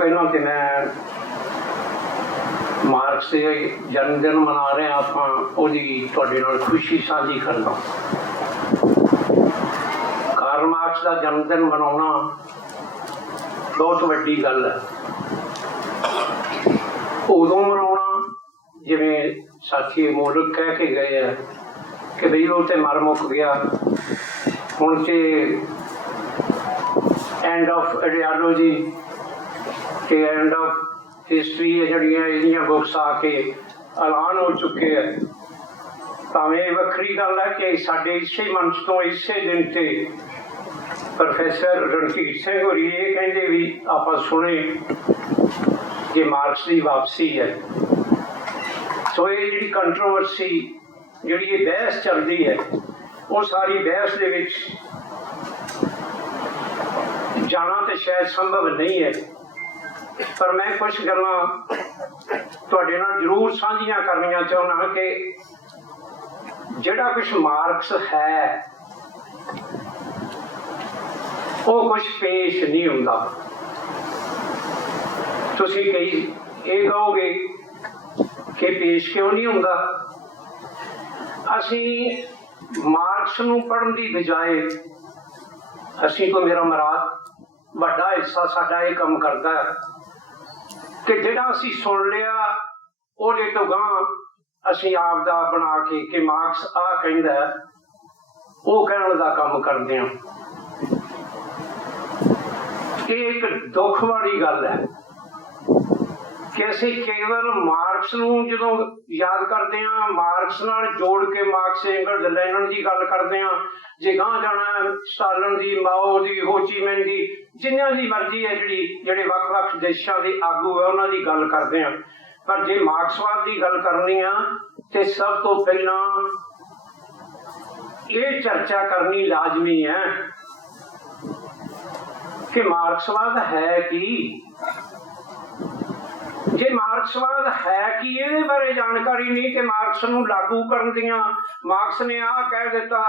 पहला तो मैं मार्क्स के जन्मदिन मना रहे हैं, आप तुहाडे नाल खुशी साझी करना। कार्ल मार्क्स का जन्मदिन मनाना बहुत वड्डी गल है। उदों मनाना जिवें साथी मोलक कह के गए हैं कि बई वो तो मर मुक गया, हुण ते एंड ऑफ आइडियालॉजी के एंड ऑफ हिस्टरी जड़ियाँ बुक्स आके ऐलान हो चुके हैं। भावें वक्री गल है कि साडे इसे मंच तो इसे दिन से प्रोफैसर रणधीर सिंह होरी ये कहते भी आप सुने कि मार्क्स की वापसी है। सो ये जी कंट्रोवर्सी जी बहस चलती है, वो सारी बहस दे विच जाना तो शायद संभव नहीं है, पर मैं कुछ गल्लां तुहाडे नाल जरूर साझियां करनियां चाहुंदा कि जिहड़ा कुछ मार्क्स है वो कुछ पेश नहीं हुंदा। तुसीं कई ये कहोगे कि पेश क्यों नहीं हुंदा। असीं मार्क्स नूं पढ़न दी बजाए असीं तो मेरा मराद वड्डा हिस्सा साडा ये काम करदा है कि जिहड़ा असीं सुन लिया ਉਹਦੇ तो गां असीं आप दा बना के मार्क्स आ कहंदा है वो कहण दा काम करदे हां। ये एक दुख वाली गल है कि असीं केवल मार्क्स नूं जदों याद करदे हां, मार्क्स नाल जोड़ के मार्क्स एंगल्स लैनन की गल करदे हां, जे गां जाना स्टालिन दी, माओ दी, हो ची मिन दी, जिन्हां दी मर्जी है जिहड़े वख-वख देशां दे आगू है उन्हां दी गल करदे हां। पर जे मार्क्सवाद की गल करनी आ तो सब तो पहला ये चर्चा करनी लाजमी है कि मार्क्सवाद है कि जे मार्क्सवाद है कि ये बारे जानकारी नहीं कि मार्क्स नूं लागू करन दियां मार्क्स ने आ कह दिता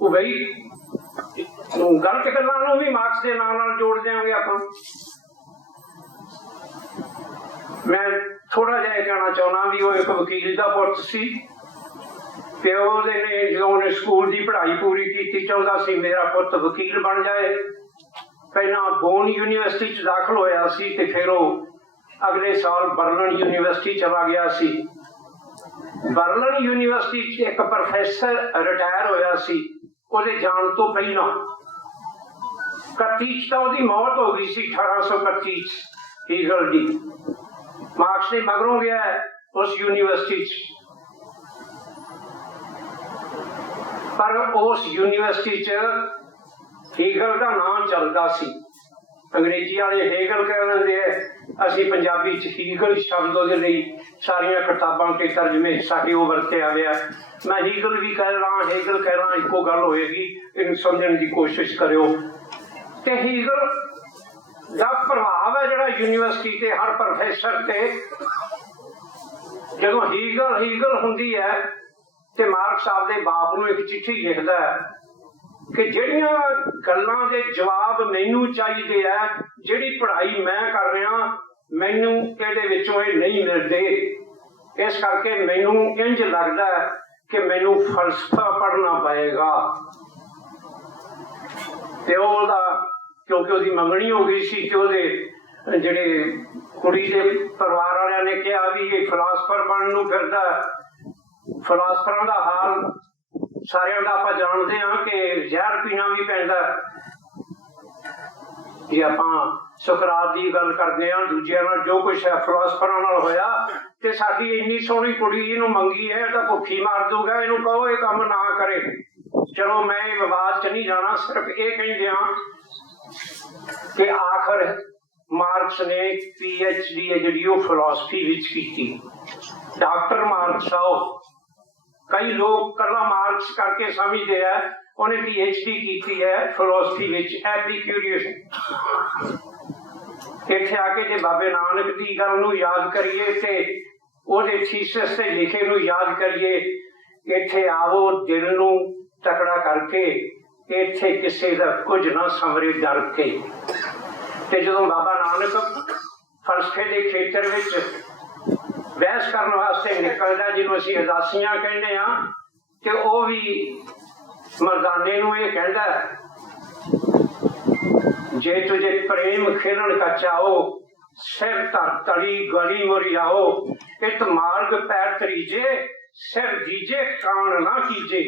वो बई गलत गल्लां नूं भी मार्क्स के नाल जोड़ देंगे आपां। मैं थोड़ा जिहा कहना चाहना भी वो एक वकील का पुत सी, प्यो ने जो उन्हें स्कूल की पढ़ाई पूरी की चाहता सी मेरा पुत वकील बन जाए। पहला बोन यूनिवर्सिटी च दाखिल होया सी ते फिर वो अगले साल बर्लिन यूनिवर्सिटी चला गया सी। बर्लिन यूनिवर्सिटी एक प्रोफैसर रिटायर होया सी, उहदे जाण तो पहला 31 तो उसकी मौत हो गई सी 1831 हीगल की। मार्क्स ने मगरों गया है उस यूनिवर्सिटी पर उस यूनिवर्सिटी च हीगल का नाम चलता सी। अंग्रेजी वाले हेगल कह देंगे, असी पंजाबी च हीगल शब्द उहदे लई सारियां किताबां के तर्जमे साडे वो वरतिया गया। मैं हीगल भी कह रहा हेगल कह रहा इको गल होएगी, इन्हूं समझण की कोशिश करियो। ते हीगल का प्रभाव है जिहड़ा यूनिवर्सिटी ते हर प्रोफैसर ते जदों हीगल हुंदी है ते मार्क्स आपदे बाप नूं एक चिट्ठी लिखदा है कि जिहड़ियां गल्लां दे जवाब मैनूं चाहीदे है, जिहड़ी पढ़ाई मैं कर रहा मैनूं इहदे विचों इह नहीं मिलदे, इस करके मैनूं इंज लगदा है कि मैनूं फलसफा पढ़ना पएगा। प्यो दा क्योंकि उसकी मंगनी हो गई सी कि ਉਹਦੇ ਜਿਹੜੇ ਕੁੜੀ ਦੇ ਪਰਿਵਾਰ ਵਾਲਿਆਂ ਨੇ ਕਿਹਾ ਵੀ ਇਹ ਫਿਲਾਸਫਰ ਬਣਨ ਨੂੰ ਫਿਰਦਾ। ਫਿਲਾਸਫਰਾਂ ਦਾ ਹਾਲ ਸਾਰਿਆਂ ਦਾ ਆਪਾਂ ਜਾਣਦੇ ਹਾਂ ਕਿ ਜ਼ਹਿਰ ਪੀਣਾ ਵੀ ਪੈਂਦਾ। ਜੇ ਆਪਾਂ ਸੁਕਰਾਤ ਦੀ ਗੱਲ ਕਰਦੇ ਹਾਂ, ਦੂਜਿਆਂ ਨਾਲ ਜੋ ਕੁਛ ਹੈ ਫਿਲਾਸਫਰਾਂ ਨਾਲ ਹੋਇਆ ਤੇ ਸਾਡੀ ਇੰਨੀ ਸੋਹਣੀ ਕੁੜੀ ਇਹਨੂੰ ਮੰਗੀ ਹੈ ਤਾਂ ਭੁੱਖੀ ਮਾਰ ਦੂਗਾ, ਇਹਨੂੰ ਕਹੋ ਇਹ ਕੰਮ ਨਾ ਕਰੇ। चलो मैं विवाद च नहीं जाना, सिर्फ ये कहते हैं कि आखिर मार्क्स ने PhD है जी फिलोसफी विच की। डॉक्टर मार्क्स आओ, कई लोग कला मार्क्स करके समझते हैं उन्हें PhD की है फिलोसफी विच। एपिक्यूरियस इत्थे आके जे बाबे नानक की गल नूं याद करिए ते ओहदे थीसिस ते लिखे नूं याद करिए, इत्थे आवो दिल नूं तकड़ा करके इत्थे किसी का कुछ ना समरे डर के। ਤੇ ਜਦੋਂ ਬਾਬਾ ਨਾਨਕ ਫਲਸਫੇ ਦੇ ਖੇਤਰ ਵਿੱਚ ਬਹਿਸ ਕਰਨ ਵਾਸਤੇ ਨਿਕਲਦਾ, ਜਿਹਨੂੰ ਅਸੀਂ ਉਦਾਸੀਆਂ ਕਹਿੰਦੇ ਹਾਂ, ਤੇ ਉਹ ਵੀ ਮਰਦਾਨੇ ਨੂੰ ਇਹ ਕਹਿੰਦਾ, जे तुझे प्रेम खिलन का चाहो सिर धर तली गली मुरियाओ इत मार्ग पैर तरीजे सिर दीजे कान ना कीजे।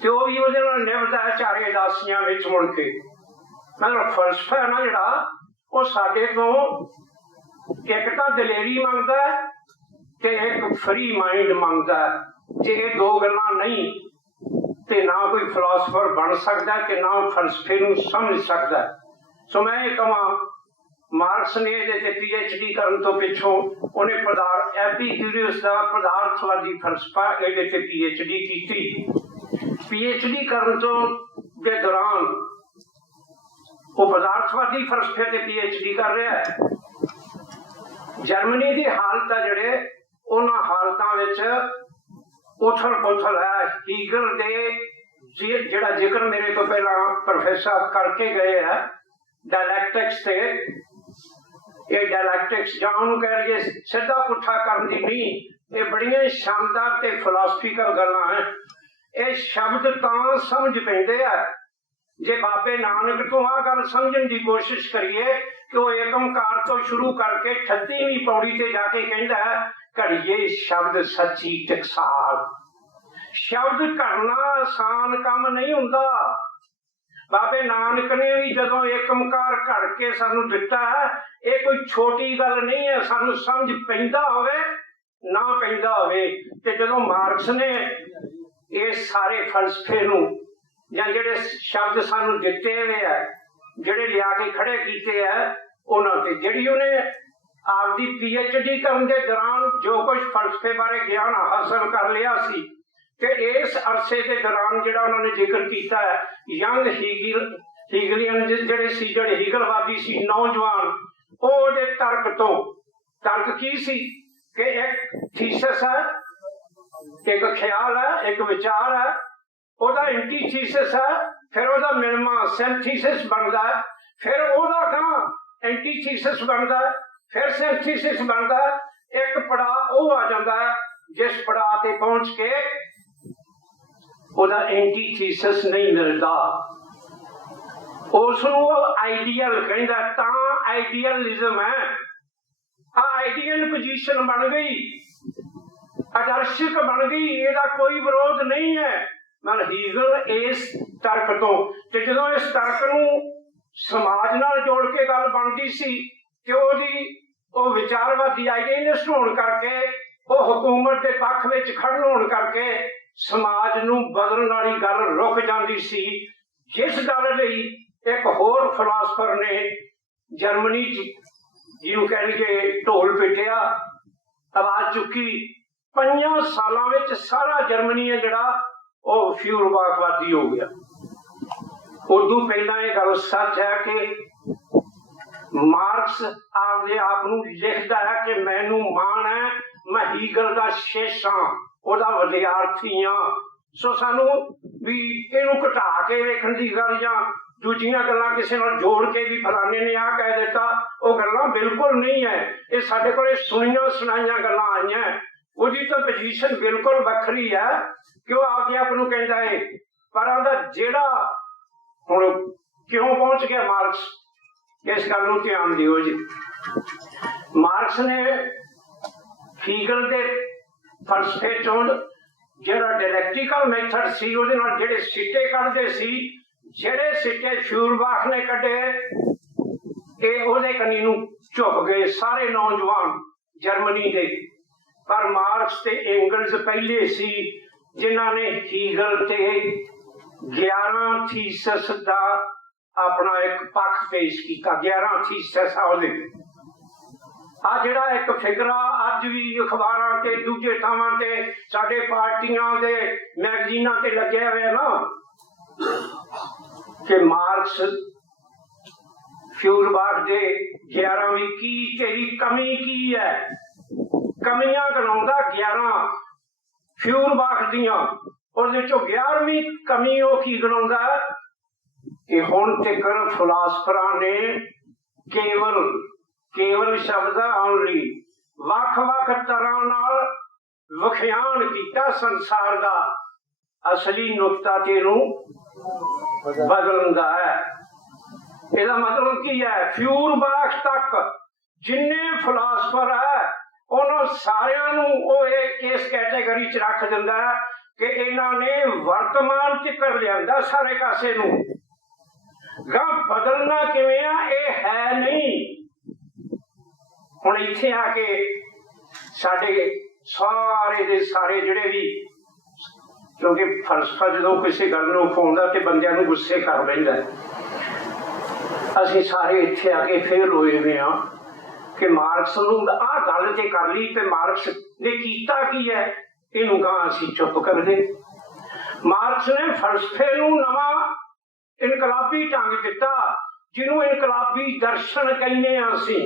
ते वो भी ਉਹਦੇ ਨਾਲ ਨਿਭਦਾ ਹੈ ਚਾਰੇ ਉਦਾਸੀਆਂ ਵਿੱਚ ਮੁੜ ਕੇ। ਮਤਲਬ ਫਲਸਫਾ ਨਾ ਜਿਹੜਾ ਉਹ ਸਾਡੇ ਤੋਂ ਇੱਕ ਤਾਂ ਦਲੇਰੀ ਮੰਗਦਾ ਤੇ ਇੱਕ ਫਰੀ ਮਾਈਂਡ ਮੰਗਦਾ। ਜੇ ਇਹ ਦੋ ਗੱਲਾਂ ਨਹੀਂ ਤੇ ਨਾ ਕੋਈ ਫਿਲਾਸਫਰ ਬਣ ਸਕਦਾ ਤੇ ਨਾ ਫਲਸਫੇ ਨੂੰ ਸਮਝ ਸਕਦਾ। ਸੋ ਮੈਂ ਇਹ ਕਹਾਂ, ਮਾਰਕਸ ਨੇ ਇਹਦੇ ਤੇ PhD ਕਰਨ ਤੋਂ ਪਿੱਛੋਂ ਉਹਨੇ ਐਪੀਕਿਊਰੀਅਸ ਦਾ ਪਦਾਰਥਵਾਦੀ ਫਲਸਫਾ ਇਹਦੇ ਤੇ PhD ਕੀਤੀ। PhD ਕਰਨ ਤੋਂ ਦੇ ਦੌਰਾਨ ਉਹ ਪਦਾਰਥਵਾਦੀ ਫਲਸਫੇ ਤੇ PhD ਕਰ ਰਿਹਾ ਹੈ। ਜਰਮਨੀ ਦੀ ਹਾਲਤ ਆ ਜਿਹੜੇ ਉਹਨਾਂ ਹਾਲਤਾਂ ਵਿੱਚ ਉਥਲ ਪੁਥਲ ਹੈ। ਹੀਗਲ ਦੇ ਜਿਹੜਾ ਜ਼ਿਕਰ ਮੇਰੇ ਤੋਂ ਪਹਿਲਾਂ ਪ੍ਰੋਫੈਸਰ ਕਰਕੇ ਗਏ ਹੈ ਡਾਇਲੈਕਟਿਕਸ ਤੇ, ਇਹ ਡਾਇਲੈਕਟਿਕਸ ਜਾਂ ਉਹਨੂੰ ਕਹਿ ਲਈਏ ਸਿੱਧਾ ਪੁੱਠਾ ਕਰਨ ਦੀ ਨਹੀਂ, ਇਹ ਬੜੀਆਂ ਸ਼ਾਨਦਾਰ ਤੇ ਫਿਲਾਸਫੀਕਲ ਗੱਲਾਂ ਹੈ। ਇਹ ਸ਼ਬਦ ਤਾਂ ਸਮਝ ਪੈਂਦੇ ਆ ਜੇ ਬਾਬੇ ਨਾਨਕ ਤੋਂ ਆਹ ਗੱਲ ਸਮਝਣ ਦੀ ਕੋਸ਼ਿਸ਼ ਕਰੀਏ ਕਿ ਉਹ ਏਕਮਕਾਰ ਤੋਂ ਸ਼ੁਰੂ ਕਰਕੇ 38ਵੀਂ ਪੌੜੀ ਤੇ ਜਾ ਕੇ ਕਹਿੰਦਾ ਘੜੀਏ ਸ਼ਬਦ ਸੱਚੀ ਟਕਸਾਲ। ਸ਼ਬਦ ਕਰਨਾ ਆਸਾਨ ਕੰਮ ਨਹੀਂ ਹੁੰਦਾ। ਬਾਬੇ ਨਾਨਕ ਨੇ ਵੀ ਜਦੋਂ ਏਕਮਕਾਰ ਘੜ ਕੇ ਸਾਨੂੰ ਦਿੱਤਾ, ਇਹ ਕੋਈ ਛੋਟੀ ਗੱਲ ਨਹੀਂ ਹੈ। ਸਾਨੂੰ ਸਮਝ ਪੈਂਦਾ ਹੋਵੇ ਨਾ ਪੈਂਦਾ ਹੋਵੇ। ਤੇ ਜਦੋਂ ਮਾਰਕਸ ਨੇ ਇਹ ਸਾਰੇ ਫਲਸਫੇ ਨੂੰ ਜਾਂ ਜਿਹੜੇ ਸ਼ਬਦ ਸਾਨੂੰ ਦਿੱਤੇ ਹੋਏ ਆ, ਜਿਹੜੇ ਲਿਆ ਕੇ ਖੜੇ ਕੀਤੇ ਆ, ਉਹਨਾਂ ਤੇ ਜਿਹੜੀ ਉਹਨੇ ਆਪਦੀ PhD ਕਰਨ ਦੇ ਦੌਰਾਨ ਜੋ ਕੁਝ ਫਲਸਫੇ ਬਾਰੇ ਗਿਆਨ ਹਾਸਲ ਕਰ ਲਿਆ ਸੀ, ਤੇ ਇਸ ਅਰਸੇ ਦੇ ਦੌਰਾਨ ਜਿਹੜਾ ਉਹਨਾਂ ਨੇ ਜ਼ਿਕਰ ਕੀਤਾ ਹੈ ਯੰਗ ਹੀਗਲੀਅਨ ਜਿਹੜੇ ਸੀ, ਜਿਹੜੇ ਹੀਗਲਵਾਦੀ ਸੀ ਨੌਜਵਾਨ, ਉਹ ਉਹਦੇ ਤਰਕ ਤੋਂ, ਤਰਕ ਕੀ ਸੀ ਕਿ ਇੱਕ ਥੀਸਿਸ ਹੈ, ਇੱਕ ਖਿਆਲ ਹੈ, ਇੱਕ ਵਿਚਾਰ ਹੈ, ਉਹਦਾ ਐਂਟੀਥੀਸਿਸ ਹੈ, ਫਿਰ ਉਹਦਾ ਮਿਲਵਾਂ ਸਿੰਥੀਸਿਸ ਬਣਦਾ ਹੈ, ਫਿਰ ਉਹਦਾ ਗਾਂ ਐਂਟੀਥੀਸਿਸ ਬਣਦਾ, ਫਿਰ ਸਿੰਥੀਸਿਸ ਬਣਦਾ। ਇੱਕ ਪੜਾਅ ਉਹ ਆ ਜਾਂਦਾ ਜਿਸ ਪੜਾਅ ਤੇ ਪਹੁੰਚ ਕੇ ਉਹਦਾ ਐਂਟੀਥੀਸਿਸ ਨਹੀਂ ਮਿਲਦਾ, ਉਸ ਨੂੰ ਆਈਡੀਅਲ ਕਹਿੰਦਾ। ਤਾਂ ਆਈਡੀਅਲਿਜ਼ਮ ਹੈ। ਆਈਡੀਅਲ ਪੋਜੀਸ਼ਨ ਬਣ ਗਈ, ਆਦਰਸ਼ਿਕ ਬਣ ਗਈ, ਇਹਦਾ ਕੋਈ ਵਿਰੋਧ ਨਹੀਂ ਹੈ। ਮਤਲਬ ਹੀਗਲ ਇਸ ਤਰਕ ਤੋਂ, ਤੇ ਜਦੋਂ ਇਸ ਤਰਕ ਨੂੰ ਸਮਾਜ ਨਾਲ ਜੋੜ ਕੇ ਗੱਲ ਬਣਦੀ ਸੀ ਤੇ ਉਹ ਵਿਚਾਰਵਾਦੀ ਆਈਡੀਅਲਿਸਟ ਹੋਣ ਕਰਕੇ, ਉਹ ਹਕੂਮਤ ਦੇ ਪੱਖ ਵਿੱਚ ਖੜਨ ਹੋਣ ਕਰਕੇ ਸਮਾਜ ਨੂੰ ਬਦਲਣ ਵਾਲੀ ਗੱਲ ਰੁਕ ਜਾਂਦੀ ਸੀ। ਜਿਸ ਗੱਲ ਲਈ ਇੱਕ ਹੋਰ ਫਿਲਾਸਫਰ ਨੇ ਜਰਮਨੀ ਚ, ਜਿਹਨੂੰ ਕਹਿ ਲਈਏ ਢੋਲ ਪਿੱਟਿਆ, ਆਵਾਜ਼ ਚੁੱਕੀ, 5 ਸਾਲਾਂ ਵਿੱਚ ਸਾਰਾ ਜਰਮਨੀ ਹੈ ਜਿਹੜਾ ਉਹ ਫਿਊਰਬਾਖਵਾਦੀ ਹੋ ਗਿਆ। ਉਦੋਂ ਪਹਿਲਾਂ ਇਹ ਗੱਲ ਸੱਚ ਹੈ ਕਿ ਮਾਰਕਸ ਆਪਦੇ ਆਪ ਨੂੰ ਲਿਖਦਾ ਹੈ ਕਿ ਮੈਨੂੰ ਮਾਣ ਹੈ ਮੈਂ ਹੀਗਲ ਦਾ ਸ਼ਿਸ਼ ਹਾਂ, ਉਹਦਾ ਵਿਦਿਆਰਥੀ ਹਾਂ। ਸੋ ਸਾਨੂੰ ਵੀ ਇਹਨੂੰ ਘਟਾ ਕੇ ਵੇਖਣ ਦੀ ਗੱਲ ਜਾਂ ਦੂਜੀਆਂ ਗੱਲਾਂ ਕਿਸੇ ਨਾਲ ਜੋੜ ਕੇ ਵੀ ਫਲਾਣੇ ਨੇ ਆਹ ਕਹਿ ਦਿੱਤਾ, ਉਹ ਗੱਲਾਂ ਬਿਲਕੁਲ ਨਹੀਂ ਹੈ। ਇਹ ਸਾਡੇ ਕੋਲ ਸੁਣੀਆਂ ਸੁਣਾਈਆਂ ਗੱਲਾਂ ਆਈਆਂ, ਉਹਦੀ ਤਾਂ ਪੋਜੀਸ਼ਨ ਬਿਲਕੁਲ ਵੱਖਰੀ ਹੈ ਕਿ ਉਹ ਆਪਦੇ ਆਪ ਨੂੰ ਕਹਿੰਦਾ ਹੈ। ਪਰ ਉਹਦਾ ਜਿਹੜਾ ਹੁਣ ਕਿਉਂ ਪਹੁੰਚ ਗਿਆ ਮਾਰਕਸ, ਇਸ ਗੱਲ ਨੂੰ ਧਿਆਨ ਦਿਓ ਜੀ। ਮਾਰਕਸ ਨੇ ਹੀਗਲ ਦੇ ਫਲਸਫੇ ਚੋਂ ਜਿਹੜਾ ਡਾਇਲੈਕਟਿਕਲ ਮੈਥਡ ਸੀ, ਉਹਦੇ ਨਾਲ ਜਿਹੜੇ ਸਿੱਟੇ ਕੱਢਦੇ ਸੀ, ਜਿਹੜੇ ਸਿੱਟੇ ਫਿਊਰਬਾਖ ਨੇ ਕੱਢੇ, ਇਹ ਉਹਦੇ ਕੰਨੀ ਨੂੰ ਝੁਕ ਗਏ ਸਾਰੇ ਨੌਜਵਾਨ ਜਰਮਨੀ ਦੇ। ਪਰ ਮਾਰਕਸ ਤੇ ਐਂਗਲਸ ਪਹਿਲੇ ਸੀ ਜਿਨ੍ਹਾਂ ਨੇ ਹੀਗਲ ਤੇ 11 ਥੀਸਿਸ ਦਾ ਆਪਣਾ ਇੱਕ ਪੱਖ ਪੇਸ਼ ਕੀਤਾ। 11 ਥੀਸਿਸ ਆ ਉਹਦੇ। ਆ ਜਿਹੜਾ ਇੱਕ ਫਿਕਰਾ ਅੱਜ ਵੀ ਅਖਬਾਰਾਂ ਤੇ ਦੂਜੇ ਥਾਵਾਂ ਤੇ ਸਾਡੇ ਪਾਰਟੀਆਂ ਦੇ ਮੈਗਜ਼ੀਨਾਂ ਤੇ ਲੱਗਿਆ ਹੋਇਆ ਨਾ ਕਿ ਮਾਰਕਸ ਫਿਊਰਬਾਖ ਦੇ 11 ਵੀ ਕੀ, ਤੇਰੀ ਕਮੀ ਕੀ ਹੈ? ਕਮੀਆਂ ਗਣਾਉਂਦਾ 11 ਫਿਊਰਬਾਖ ਦੀਆਂ, ਉਹਦੇ ਵਿੱਚੋਂ 11ਵੀਂ ਕਮੀ ਉਹ ਕੀ ਗਣਾਉਂਦਾ कि हुण तिकर फिलासफरां ने केवल शब्द ओनली वख-वख तरह नाल विख्यान किया संसार का असली नुकता तेनू बदलन दा है। इसदा मतलब की है फ्यूरबाख तक जिन्ने फिलासफर है उन्होंने सारियां नू वो इस कैटेगरी च रख दिंदा है कि इन्हां ने वर्तमान च कर लिया सारे कासे नू गा बदलना किवें आ ये है नहीं। हुण इत्थे आके साडे सारे दे सारे जिहड़े भी क्योंकि फलसफा जो किसी गल नूं उठाउंदा ते बंदियां नूं गुस्से कर लैंदा असीं सारे इत्थे आके फेल होए हुए हां कि मार्क्स नूं आह गल ते कर ली ते मार्क्स ने कीता की है इहनूं गां असीं चुप कर दे। मार्क्स ने फलसफे नूं नवां इनकलाबी ढंग दिता जिन्हों इनकलाबी दर्शन कहने असीं